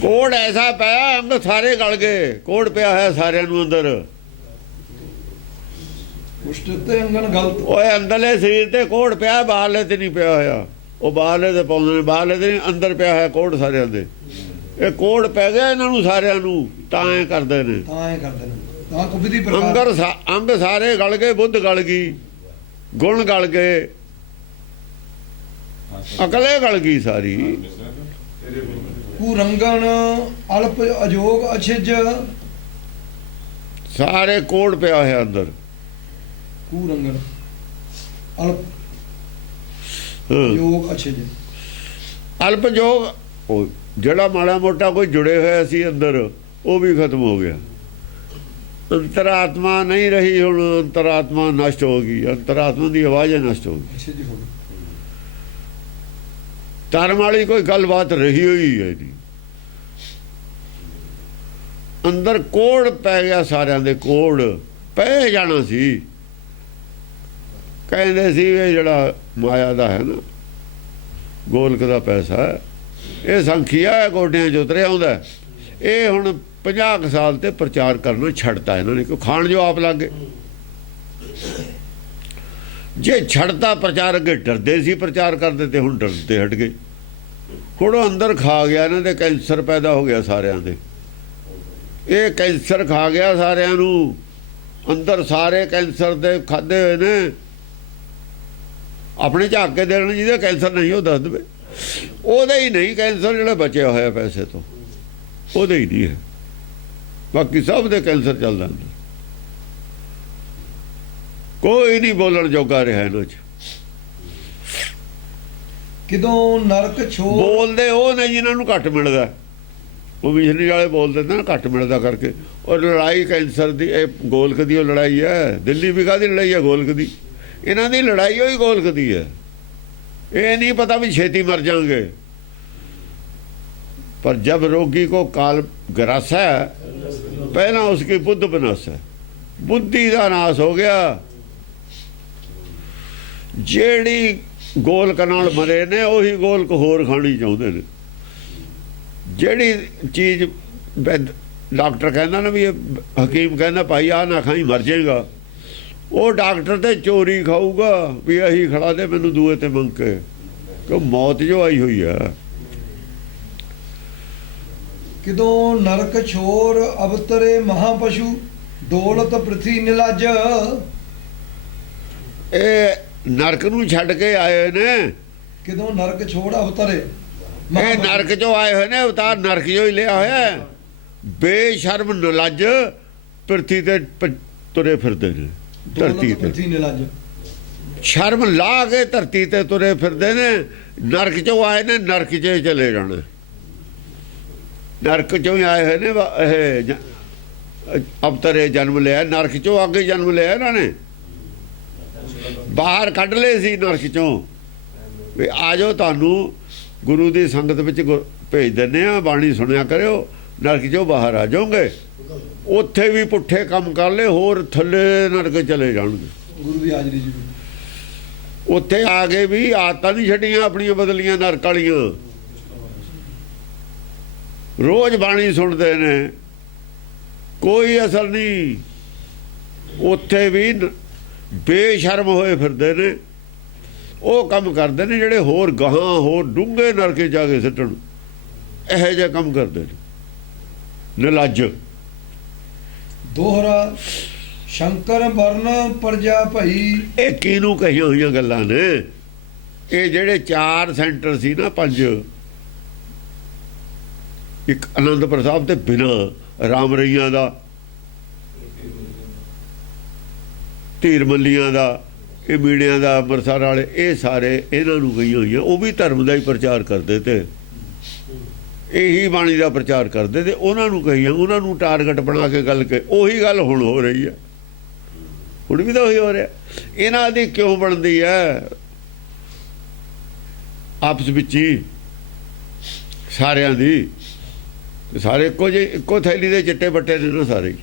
ਕੋੜ ਐਸਾ ਪਿਆ, ਅੰਗ ਸਾਰੇ ਗਲ ਗਏ, ਕੋੜ ਪਿਆ ਹੋਇਆ ਸਾਰਿਆਂ ਨੂੰ ਅੰਦਰ। ਕੁਸ਼ਟ ਤੇ ਅੰਗਣ ਗਲਤ। ਓਏ ਅੰਦਰਲੇ ਸਰੀਰ ਤੇ ਕੋੜ ਪਿਆ, ਬਾਹਰਲੇ ਤੇ ਨਹੀਂ ਪਿਆ ਹੋਇਆ। ਉਹ ਬਾਹਰਲੇ ਤੇ ਪਾਉਂਦੇ ਨੇ, ਬਾਹਰਲੇ ਤੇ ਨਹੀਂ, ਅੰਦਰ ਪਿਆ ਹੋਇਆ ਕੋੜ ਸਾਰਿਆਂ ਦੇ। ਇਹ ਕੋੜ ਪੈ ਗਿਆ ਇਹਨਾਂ ਨੂੰ ਸਾਰਿਆਂ ਨੂੰ, ਤਾਂ ਐ ਕਰਦੇ ਨੇ, ਤਾਂ ਐ ਕਰਦੇ ਨੇ, ਤਾਂ ਕੁਬਦੀ ਪ੍ਰਕਾਰ। ਅੰਗ ਸਾਰੇ ਗਲ ਗਏ, ਬੁੱਧ ਗਲ ਗਈ, ਗੁਣ ਗਲ ਗਏ, ਅਕਲੇ ਗਲ ਗਈ ਸਾਰੀ। ਕੁਰੰਗਣ ਅਲਪ ਅਜੋਗ ਅਛਿਜ, ਸਾਰੇ ਕੋੜ ਪਿਆ ਹੋਇਆ ਅੰਦਰ। ਕੁਰੰਗਣ ਅਲਪ ਹਾਂ। ਯੋਗ ਅਛਿਜ, ਅਲਪ ਜੋਗ, ਉਹ ਜਿਹੜਾ ਮਾੜਾ ਮੋਟਾ ਕੋਈ ਜੁੜੇ ਹੋਇਆ ਸੀ ਅੰਦਰ, ਉਹ ਵੀ ਖਤਮ ਹੋ ਗਿਆ। ਅੰਤਰਾਤਮਾ ਨਹੀਂ ਰਹੀ ਹੁਣ, ਅੰਤਰਾਤਮਾ ਨਸ਼ਟ ਹੋ ਗਈ, ਅੰਤਰਾਤਮਾ ਦੀ ਆਵਾਜ਼ ਨਸ਼ਟ ਹੋ ਗਈ। ਅਛਿਜ ਹੋ ਗਈ। ਧਰਮ ਵਾਲੀ ਕੋਈ ਗੱਲਬਾਤ ਰਹੀ ਹੋਈ ਹੈ ਜੀ। ਅੰਦਰ ਕੋੜ ਪੈ ਗਿਆ ਸਾਰਿਆਂ ਦੇ, ਕੋੜ ਪੈ ਜਾਣਾ ਸੀ। ਕਹਿੰਦੇ ਸੀ ਇਹ ਜਿਹੜਾ ਮਾਇਆ ਦਾ ਹੈ ਨਾ, ਗੋਲਕ ਦਾ ਪੈਸਾ, ਇਹ ਸੰਖੀਆ ਗੋਡਿਆਂ 'ਚ ਉਤਰਿਆ ਆਉਂਦਾ। ਇਹ ਹੁਣ 50 ਸਾਲ ਤੇ ਪ੍ਰਚਾਰ ਕਰਨਾ ਛੱਡਤਾ ਇਹਨਾਂ ਨੇ, ਕਿਉਂ ਖਾਣ ਜੋ ਆਪ ਲੱਗ ਗਏ। ਜੇ ਛੱਡਤਾ ਪ੍ਰਚਾਰ, ਅੱਗੇ ਡਰਦੇ ਸੀ ਪ੍ਰਚਾਰ ਕਰਦੇ, ਤੇ ਹੁਣ ਡਰਦੇ ਹਟ ਗਏ। ਹੁਣ ਉਹ ਅੰਦਰ ਖਾ ਗਿਆ ਇਹਨਾਂ ਦੇ, ਕੈਂਸਰ ਪੈਦਾ ਹੋ ਗਿਆ ਸਾਰਿਆਂ ਦੇ। ਇਹ ਕੈਂਸਰ ਖਾ ਗਿਆ ਸਾਰਿਆਂ ਨੂੰ ਅੰਦਰ, ਸਾਰੇ ਕੈਂਸਰ ਦੇ ਖਾਦੇ ਹੋਏ ਨੇ। ਆਪਣੇ ਝਾਕ ਕੇ ਦੇਣ ਜਿਹਦੇ ਕੈਂਸਰ ਨਹੀਂ ਉਹ ਦੱਸ ਦੇਵੇ। ਉਹਦਾ ਹੀ ਨਹੀਂ ਕੈਂਸਰ ਜਿਹੜਾ ਬਚਿਆ ਹੋਇਆ ਪੈਸੇ ਤੋਂ, ਉਹਦਾ ਹੀ ਨਹੀਂ ਹੈ। ਬਾਕੀ ਸਭ ਦੇ ਕੈਂਸਰ ਚੱਲਦਾ ਅੰਦਰ, ਕੋਈ ਨਹੀਂ ਬੋਲਣ ਜੋਗਾ ਰਿਹਾ ਇਹਨਾਂ 'ਚ। ਕਿਦੋਂ ਨਰਕ ਛੋੜ ਬੋਲਦੇ ਉਹ ਨੇ ਜਿਨ੍ਹਾਂ ਨੂੰ ਘੱਟ ਮਿਲਦਾ, ਉਹ ਮਿਸ਼ਨਰੀ ਵਾਲੇ ਬੋਲਦੇ ਨਾ ਘੱਟ ਮਿਲਦਾ ਕਰਕੇ। ਔਰ ਲੜਾਈ ਕੈਂਸਰ ਦੀ, ਇਹ ਗੋਲਕ ਦੀ ਉਹ ਲੜਾਈ ਹੈ। ਦਿੱਲੀ ਵੀ ਕਾਹਦੀ ਲੜਾਈ ਹੈ? ਗੋਲਕ ਦੀ। ਇਹਨਾਂ ਦੀ ਲੜਾਈ ਹੋਈ ਗੋਲਕ ਦੀ ਹੈ। ਇਹ ਨਹੀਂ ਪਤਾ ਵੀ ਛੇਤੀ ਮਰ ਜਾएंगे, पर जब रोगी को काल ग्रासा है पहला उसकी बुद्ध बनासा है, बुद्धि का नाश हो गया। जेड़ी गोलक नाल मरे ने उही गोलक होर खानी चाहते ने। जेड़ी चीज डॉक्टर कहना ना भी हकीम कहना भाई आ ना खाई मर जाएगा, वो डॉक्टर तो चोरी खाऊगा भी अही खड़ा दे मैनू दूए ते मंग के, क्यों मौत जो आई हुई है। किदों नरक छोर अवतरे महापशु दौलत पृथ्वी निलाज। ए नरक नूं छड्ड के आए ने, किदों नरक छोड़ अवतरे ਇਹ ਨਰਕ ਚੋਂ ਆਏ ਹੋਏ ਨੇ, ਅਵਤਾਰ ਨਰਕ ਚੋਂ ਹੀ ਲਿਆ ਹੋਇਆ। ਬੇਸ਼ਰਮ ਨਲੱਜ ਪ੍ਰਿਥਵੀ ਤੇ ਤੁਰੇ ਫਿਰਦੇ ਨੇ, ਧਰਤੀ ਤੇ पृथ्वी निलाज। ਸ਼ਰਮ ਲਾ ਕੇ ਧਰਤੀ ਤੇ ਤੁਰੇ ਫਿਰਦੇ ਨੇ। ਨਰਕ ਚੋਂ ਆਏ ਨੇ, ਨਰਕ 'ਚ ਚਲੇ ਜਾਣਾ। ਨਰਕ ਚੋਂ ਹੀ ਆਏ ਹੋਏ ਨੇ, ਇਹ ਅਵਤਾਰੇ ਜਨਮ ਲਿਆ ਨਰਕ ਚੋਂ, ਅੱਗੇ ਜਨਮ ਲਿਆ ਇਹਨਾਂ ਨੇ। ਬਾਹਰ ਕੱਢ ਲਏ ਸੀ ਨਰਕ ਚੋਂ ਵੀ ਆ ਜਾਓ, ਤੁਹਾਨੂੰ ਗੁਰੂ ਦੀ ਸੰਗਤ ਵਿੱਚ ਭੇਜ ਦਿੰਦੇ ਆ, ਬਾਣੀ ਸੁਣਿਆ ਕਰਿਓ, ਨਰਕ ਚੋਂ ਬਾਹਰ ਆ ਜਾਓਗੇ। ਉੱਥੇ ਵੀ ਪੁੱਠੇ ਕੰਮ ਕਰ ਲਏ, ਹੋਰ ਥੱਲੇ ਨਰਕ ਚਲੇ ਜਾਣਗੇ। ਗੁਰੂ ਦੀ ਹਾਜ਼ਰੀ ਜੀ ਉੱਥੇ ਆ ਕੇ ਵੀ ਆਦਤਾਂ ਨਹੀਂ ਛੱਡੀਆਂ ਆਪਣੀਆਂ, ਬਦਲੀਆਂ ਨਰਕ ਵਾਲੀਆਂ। ਰੋਜ਼ ਬਾਣੀ ਸੁਣਦੇ ਨੇ, ਕੋਈ ਅਸਰ ਨਹੀਂ। ਉੱਥੇ ਵੀ ਬੇਸ਼ਰਮ ਹੋਏ ਫਿਰਦੇ ਨੇ, ਉਹ ਕੰਮ ਕਰਦੇ ਨੇ ਜਿਹੜੇ ਹੋਰ ਗਾਹਾਂ ਹੋਰ ਡੂੰਘੇ ਨਰਕੇ ਜਾ ਕੇ ਸਿੱਟਣ। ਇਹੋ ਜਿਹੇ ਕੰਮ ਕਰਦੇ ਨੇ ਨਿਲੱਜ। ਦੋਹਰਾ ਸ਼ੰਕਰ ਵਰਨ ਪ੍ਰਜਾ ਭਈ। ਇਹ ਕਿਹਨੂੰ ਕਹੀਆਂ ਹੋਈਆਂ ਗੱਲਾਂ ਨੇ? ਇਹ ਜਿਹੜੇ 4 ਸੈਂਟਰ ਸੀ ਨਾ, 5, ਇੱਕ ਅਨੰਦਪੁਰ ਸਾਹਿਬ ਤੇ ਬਿਨਾਂ ਰਾਮ ਰਈਆਂ ਦਾ, ਧੀਰ ਮੱਲੀਆਂ ਦਾ, ਇਹ ਮੀੜਿਆਂ ਦਾ, ਅੰਮ੍ਰਿਤਸਰ ਵਾਲੇ, ਇਹ ਸਾਰੇ ਇਹਨਾਂ ਨੂੰ ਗਈਆਂ ਹੋਈਆਂ। ਉਹ ਵੀ ਧਰਮ ਦਾ ਹੀ ਪ੍ਰਚਾਰ ਕਰਦੇ ਤੇ ਇਹੀ ਬਾਣੀ ਦਾ ਪ੍ਰਚਾਰ ਕਰਦੇ ਤੇ ਉਹਨਾਂ ਨੂੰ ਕਹੀਆਂ, ਉਹਨਾਂ ਨੂੰ ਟਾਰਗੇਟ ਬਣਾ ਕੇ ਗੱਲ ਕੇ ਉਹੀ ਗੱਲ ਹੁਣ ਹੋ ਰਹੀ ਹੈ। ਹੁਣ ਵੀ ਤਾਂ ਉਹੀ ਹੋ ਰਿਹਾ। ਇਹਨਾਂ ਦੀ ਕਿਉਂ ਬਣਦੀ ਹੈ? ਆਪਸ ਵਿੱਚ ਹੀ ਸਾਰਿਆਂ ਦੀ, ਸਾਰੇ ਇੱਕੋ ਜਿਹੇ, ਇੱਕੋ ਥੈਲੀ ਦੇ ਚਿੱਟੇ ਬੱਟੇ ਨੇ ਨਾ ਸਾਰੇ।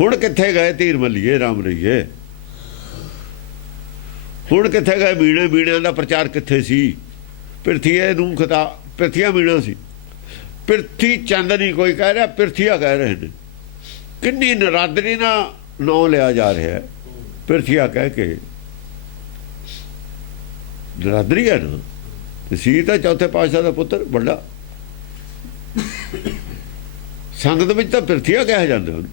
ਹੁਣ ਕਿੱਥੇ ਗਏ ਧੀਰ ਮੱਲੀਏ, ਰਾਮ ਰਹੀਏ? ਹੁਣ ਕਿੱਥੇ ਗਏ ਮੀਣੇ? ਮੀਣਿਆਂ ਦਾ ਪ੍ਰਚਾਰ ਕਿੱਥੇ ਸੀ? ਪ੍ਰਿਥੀਏ ਨੂੰ ਖਿਤਾਬ, ਪ੍ਰਿਥੀਆ ਮੀਣਾ ਸੀ। ਪ੍ਰਿਥੀ ਚੰਦ ਨਹੀਂ ਕੋਈ ਕਹਿ ਰਿਹਾ, ਪ੍ਰਿਥੀਆ ਕਹਿ ਰਹੇ ਨੇ। ਕਿੰਨੀ ਨਰਾਦਰੀ ਨਾਲ ਨਾਂ ਲਿਆ ਜਾ ਰਿਹਾ ਹੈ ਪ੍ਰਿਥੀਆ ਕਹਿ ਕੇ। ਨਰਾਦਰੀ ਹੈ ਨਾ, ਤੇ ਸੀ ਤਾਂ ਚੌਥੇ ਪਾਤਸ਼ਾਹ ਦਾ ਪੁੱਤਰ ਵੱਡਾ। ਸੰਗਤ ਵਿੱਚ ਤਾਂ ਪ੍ਰਿਥੀਆ ਕਿਹਾ ਜਾਂਦਾ ਉਹਨੂੰ।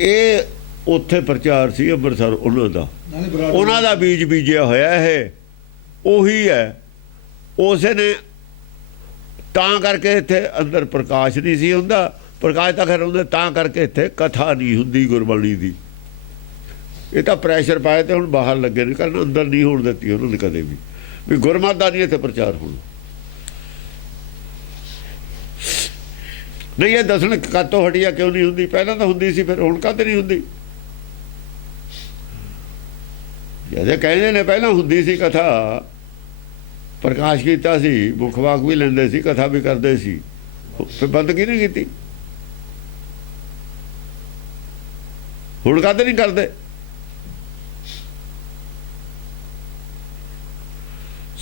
ਇਹ ਉੱਥੇ ਪ੍ਰਚਾਰ ਸੀ ਅੰਮ੍ਰਿਤਸਰ ਉਹਨਾਂ ਦਾ, ਉਹਨਾਂ ਦਾ ਬੀਜ ਬੀਜਿਆ ਹੋਇਆ। ਇਹ ਉਹੀ ਹੈ। ਉਸੇ ਨੇ ਤਾਂ ਕਰਕੇ ਇੱਥੇ ਅੰਦਰ ਪ੍ਰਕਾਸ਼ ਨਹੀਂ ਸੀ ਹੁੰਦਾ। ਪ੍ਰਕਾਸ਼ ਤਾਂ ਖੈਰ ਹੁੰਦਾ, ਤਾਂ ਕਰਕੇ ਇੱਥੇ ਕਥਾ ਨਹੀਂ ਹੁੰਦੀ ਗੁਰਬਾਣੀ ਦੀ। ਇਹ ਤਾਂ ਪ੍ਰੈਸ਼ਰ ਪਾਏ ਤੇ ਹੁਣ ਬਾਹਰ ਲੱਗੇ ਨੇ ਕਰਨ, ਅੰਦਰ ਨਹੀਂ ਹੋਣ ਦਿੱਤੀ ਉਹਨਾਂ ਨੇ ਕਦੇ ਵੀ ਗੁਰਮਤਿ ਦਾ ਨਹੀਂ ਇੱਥੇ ਪ੍ਰਚਾਰ ਹੋਣਾ। ਨਹੀਂ, ਇਹ ਦੱਸਣ ਕਾਤੋਂ ਹਟਿਆ ਕਿਉਂ ਨਹੀਂ ਹੁੰਦੀ? ਪਹਿਲਾਂ ਤਾਂ ਹੁੰਦੀ ਸੀ, ਫਿਰ ਹੁਣ ਕਾਹਤੇ ਨਹੀਂ ਹੁੰਦੀ? ਜਿਹਦੇ ਕਹਿੰਦੇ ਨੇ ਪਹਿਲਾਂ ਹੁੰਦੀ ਸੀ ਕਥਾ, ਪ੍ਰਕਾਸ਼ ਕੀਤਾ ਸੀ, ਮੁੱਖ ਵਾਕ ਵੀ ਲੈਂਦੇ ਸੀ, ਕਥਾ ਵੀ ਕਰਦੇ ਸੀ, ਫਿਰ ਬੰਦ ਕਿਹਨੇ ਕੀਤੀ? ਹੁਣ ਕਾਹਤੇ ਨਹੀਂ ਕਰਦੇ?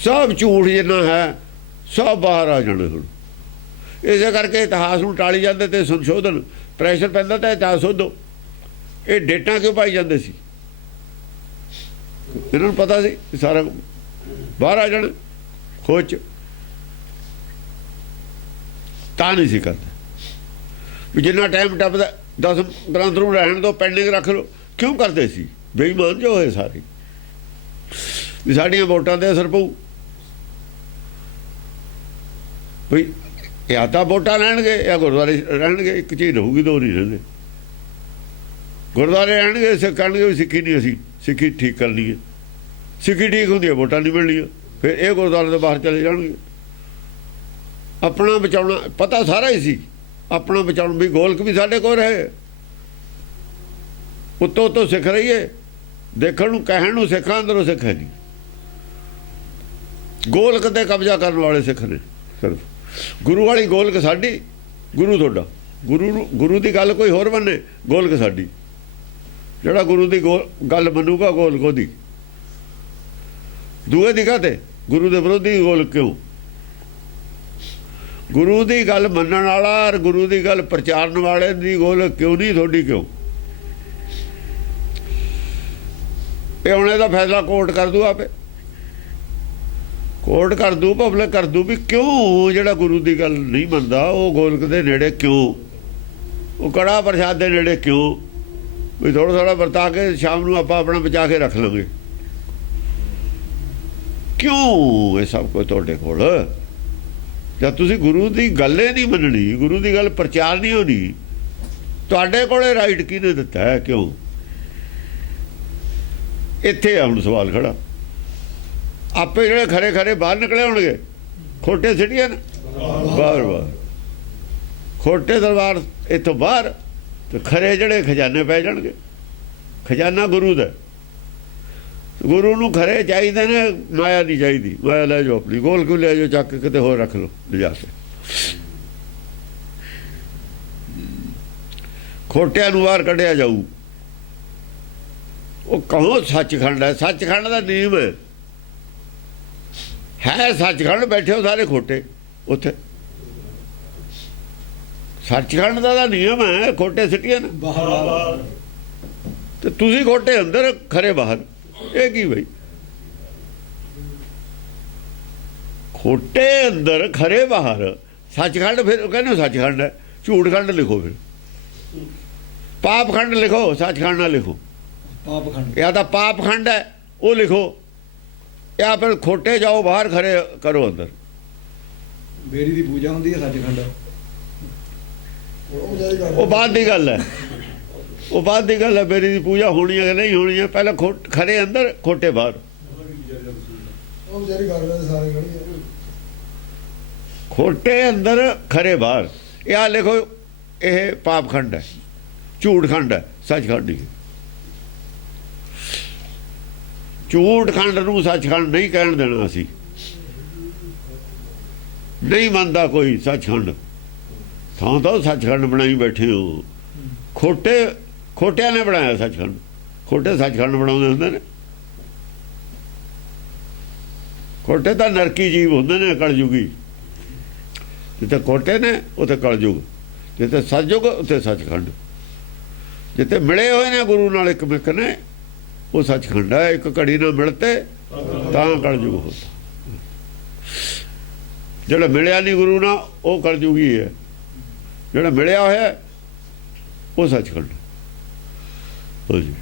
ਸਭ ਝੂਠ ਜਿੰਨਾ ਹੈ ਸਭ ਬਾਹਰ ਆ ਜਾਣਾ ਹੁਣ। ਇਸੇ ਕਰਕੇ ਇਤਿਹਾਸ ਨੂੰ ਟਾਲੀ ਜਾਂਦੇ ਤੇ ਸੰਸ਼ੋਧਨ ਪ੍ਰੈਸ਼ਰ ਪੈਂਦਾ ਤਾਂ ਇਤਿਹਾਸ ਸੋਧੋ। ਇਹ ਡੇਟਾਂ ਕਿਉਂ ਪਾਈ ਜਾਂਦੇ ਸੀ? ਇਹਨਾਂ ਨੂੰ ਪਤਾ ਸੀ ਸਾਰਾ ਬਾਹਰ ਆ ਜਾਣਾ ਖੋਜ, ਤਾਂ ਨਹੀਂ ਸੀ ਕਰਦੇ ਵੀ ਜਿੰਨਾ ਟਾਈਮ ਟੱਪਦਾ 10 ਗ੍ਰੰਥ ਨੂੰ ਰਹਿਣ ਦੋ, ਪੈਂਡਿੰਗ ਰੱਖ ਲਓ। ਕਿਉਂ ਕਰਦੇ ਸੀ? ਬੇਈਮਾਨ ਜੋ ਹੋਏ ਸਾਰੇ ਵੀ ਸਾਡੀਆਂ ਵੋਟਾਂ ਦੇ ਅਸਰ ਪਊ ਵੀ ਜਾਂ ਤਾਂ ਵੋਟਾਂ ਰਹਿਣਗੇ ਜਾਂ ਗੁਰਦੁਆਰੇ ਰਹਿਣਗੇ, ਇੱਕ ਚੀਜ਼ ਰਹੂਗੀ, ਦੋ ਨਹੀਂ ਰਹਿੰਦੇ। ਗੁਰਦੁਆਰੇ ਰਹਿਣਗੇ, ਸਿੱਖ ਕਹਿਣਗੇ ਵੀ ਸਿੱਖੀ ਨਹੀਂ, ਅਸੀਂ ਸਿੱਖੀ ਠੀਕ ਕਰਨੀ ਹੈ, ਸਿੱਖੀ ਠੀਕ ਹੁੰਦੀ ਹੈ ਵੋਟਾਂ ਨਹੀਂ ਮਿਲਣੀਆਂ, ਫਿਰ ਇਹ ਗੁਰਦੁਆਰੇ ਤੋਂ ਬਾਹਰ ਚਲੇ ਜਾਣਗੇ। ਆਪਣਾ ਬਚਾਉਣਾ ਪਤਾ ਸਾਰਾ ਹੀ ਸੀ, ਆਪਣਾ ਬਚਾਉਣ ਵੀ ਗੋਲਕ ਵੀ ਸਾਡੇ ਕੋਲ ਰਹੇ, ਉੱਤੋਂ ਉੱਤੋਂ ਸਿੱਖ ਰਹੀਏ, ਦੇਖਣ ਨੂੰ ਕਹਿਣ ਨੂੰ ਸਿੱਖਾਂ, ਅੰਦਰੋਂ ਸਿੱਖ ਹੈ ਨਹੀਂ। ਗੋਲਕ ਤੇ ਕਬਜ਼ਾ ਕਰਨ ਵਾਲੇ ਸਿੱਖ ਨੇ ਸਿਰਫ। ਗੁਰੂ ਵਾਲੀ ਗੋਲਕ ਸਾਡੀ, ਗੁਰੂ ਤੁਹਾਡਾ। ਗੁਰੂ ਦੀ ਗੱਲ ਕੋਈ ਹੋਰ ਮੰਨੇ, ਗੋਲਕ ਸਾਡੀ। ਜਿਹੜਾ ਗੁਰੂ ਦੀ ਗੱਲ ਮੰਨੂਗਾ ਗੋਲਕ ਉਹਦੀ, ਦੂਏ ਦੀ ਕਾਹਤੇ? ਗੁਰੂ ਦੇ ਵਿਰੋਧੀ ਗੋਲਕ ਕਿਉਂ? ਗੁਰੂ ਦੀ ਗੱਲ ਮੰਨਣ ਵਾਲਾ ਔਰ ਗੁਰੂ ਦੀ ਗੱਲ ਪ੍ਰਚਾਰਨ ਵਾਲੇ ਦੀ ਗੋਲਕ ਕਿਉਂ ਨਹੀਂ ਤੁਹਾਡੀ? ਕਿਉਂ? ਇਹ ਹੁਣ ਇਹਦਾ ਫੈਸਲਾ ਕੋਰਟ ਕਰ ਦੂ, ਆਪੇ ਕੋਰਟ ਕਰ ਦੂ, ਪਬਲਿਕ ਕਰ ਦੂ ਵੀ ਕਿਉਂ ਜਿਹੜਾ ਗੁਰੂ ਦੀ ਗੱਲ ਨਹੀਂ ਮੰਨਦਾ ਉਹ ਗੋਲਕ ਦੇ ਨੇੜੇ ਕਿਉਂ, ਉਹ ਕੜਾ ਪ੍ਰਸ਼ਾਦ ਦੇ ਨੇੜੇ ਕਿਉਂ? ਵੀ ਥੋੜ੍ਹਾ ਥੋੜ੍ਹਾ ਵਰਤਾ ਕੇ ਸ਼ਾਮ ਨੂੰ ਆਪਾਂ ਆਪਣਾ ਬਚਾ ਕੇ ਰੱਖ ਲਵਾਂਗੇ, ਕਿਉਂ? ਇਹ ਸਭ ਕੁਝ ਤੁਹਾਡੇ ਕੋਲ, ਜਦ ਤੁਸੀਂ ਗੁਰੂ ਦੀ ਗੱਲ ਹੀ ਨਹੀਂ ਮੰਨਣੀ, ਗੁਰੂ ਦੀ ਗੱਲ ਪ੍ਰਚਾਰ ਨਹੀਂ ਹੋਣੀ, ਤੁਹਾਡੇ ਕੋਲੇ ਰਾਈਟ ਕਿਹਨੇ ਦਿੱਤਾ ਹੈ? ਕਿਉਂ? ਇੱਥੇ ਆ ਹੁਣ ਸਵਾਲ ਖੜਾ। ਆਪੇ ਜਿਹੜੇ ਖਰੇ ਖਰੇ ਬਾਹਰ ਨਿਕਲੇ ਹੋਣਗੇ, ਖੋਟੇ ਸਿਟੀਆਂ ਨੇ ਬਾਹਰ ਬਾਹਰ, ਖੋਟੇ ਦਰਬਾਰ ਇੱਥੋਂ ਬਾਹਰ, ਤੇ ਖਰੇ ਜਿਹੜੇ ਖਜ਼ਾਨੇ ਪੈ ਜਾਣਗੇ। ਖਜ਼ਾਨਾ ਗੁਰੂ ਦਾ, ਗੁਰੂ ਨੂੰ ਖਰੇ ਚਾਹੀਦੇ ਨੇ, ਮਾਇਆ ਨਹੀਂ ਚਾਹੀਦੀ। ਮਾਇਆ ਲੈ ਜਾਓ ਆਪਣੀ, ਗੋਲ ਕਿਉਂ ਲੈ ਜਾਓ, ਚੱਕ ਕੇ ਕਿਤੇ ਹੋਰ ਰੱਖ ਲਓ ਲਿਜਾ ਕੇ। ਖੋਟਿਆਂ ਨੂੰ ਬਾਹਰ ਕੱਢਿਆ ਜਾਊ। ਉਹ ਕਹੋ ਸੱਚਖੰਡ ਹੈ, ਸੱਚਖੰਡ ਦਾ ਨਿਯਮ ਹੈ ਸੱਚਖੰਡ, ਬੈਠੇ ਹੋ ਸਾਰੇ ਖੋਟੇ ਉੱਥੇ। ਸੱਚਖੰਡ ਦਾ ਤਾਂ ਨਿਯਮ ਹੈ, ਖੋਟੇ ਸਿੱਟੀਆਂ ਨੇ ਬਾਹਰ, ਤੇ ਤੁਸੀਂ ਖੋਟੇ ਅੰਦਰ, ਖਰੇ ਬਾਹਰ। ਇਹ ਕੀ ਬਈ? ਖੋਟੇ ਅੰਦਰ, ਖਰੇ ਬਾਹਰ, ਸੱਚਖੰਡ। ਫਿਰ ਕਹਿੰਦੇ ਸੱਚਖੰਡ ਹੈ, ਝੂਠਖੰਡ ਲਿਖੋ, ਫਿਰ ਪਾਪਖੰਡ ਲਿਖੋ, ਸੱਚਖੰਡ ਨਾ ਲਿਖੋ। ਪਾਪਖੰਡ ਜਾਂ ਤਾਂ ਪਾਪਖੰਡ ਹੈ ਉਹ ਲਿਖੋ, ਜਾਂ ਫਿਰ ਖੋਟੇ ਜਾਓ ਬਾਹਰ, ਖਰੇ ਕਰੋ ਅੰਦਰ। ਬੇਰੀ ਦੀ ਪੂਜਾ ਹੁੰਦੀ ਹੈ ਸੱਚਖੰਡ, ਉਹ ਬਾਅਦ ਦੀ ਗੱਲ ਹੈ, ਉਹ ਬਾਅਦ ਦੀ ਗੱਲ ਹੈ। ਬੇਰੀ ਦੀ ਪੂਜਾ ਹੋਣੀ ਹੈ ਕਿ ਨਹੀਂ ਹੋਣੀ ਹੈ, ਪਹਿਲਾਂ ਖਰੇ ਅੰਦਰ, ਖੋਟੇ ਬਾਹਰ। ਖੋਟੇ ਅੰਦਰ, ਖਰੇ ਬਾਹਰ। ਇਹ ਆ ਲਿਖੋ, ਇਹ ਪਾਪਖੰਡ ਹੈ, ਝੂਠਖੰਡ ਹੈ, ਸੱਚਖੰਡ ਨਹੀਂ। ਝੂਠਖੰਡ ਨੂੰ ਸੱਚਖੰਡ ਨਹੀਂ ਕਹਿਣ ਦੇਣਾ ਅਸੀਂ, ਨਹੀਂ ਮੰਨਦਾ ਕੋਈ ਸੱਚਖੰਡ। ਥਾਂ ਤਾਂ ਸੱਚਖੰਡ ਬਣਾਈ ਬੈਠੇ ਹੋ। ਖੋਟਿਆਂ ਨੇ ਬਣਾਇਆ ਸੱਚਖੰਡ, ਖੋਟੇ ਸੱਚਖੰਡ ਬਣਾਉਂਦੇ ਹੁੰਦੇ ਨੇ। ਖੋਟੇ ਤਾਂ ਨਰਕੀ ਜੀਵ ਹੁੰਦੇ ਨੇ, ਕਲਯੁਗੀ। ਜਿੱਥੇ ਖੋਟੇ ਨੇ ਉੱਥੇ ਕਲਯੁਗ, ਜਿੱਥੇ ਸਤਯੁਗ ਉੱਥੇ ਸੱਚਖੰਡ। ਜਿੱਥੇ ਮਿਲੇ ਹੋਏ ਨੇ ਗੁਰੂ ਨਾਲ ਇੱਕ ਮਿੱਕ ਨੇ, ਉਹ ਸੱਚਖੰਡ ਹੈ। ਇੱਕ ਘੜੀ ਨਾਲ ਮਿਲਤੇ ਤਾਂ ਕਲਯੁਗ ਹੁੰਦਾ। ਜਿਹੜਾ ਮਿਲਿਆ ਨਹੀਂ ਗੁਰੂ ਨਾਲ, ਉਹ ਕਲਯੁਗੀ ਹੈ। ਜਿਹੜਾ ਮਿਲਿਆ ਹੋਇਆ ਉਹ ਸੱਚਖੰਡ। ਹਾਂਜੀ।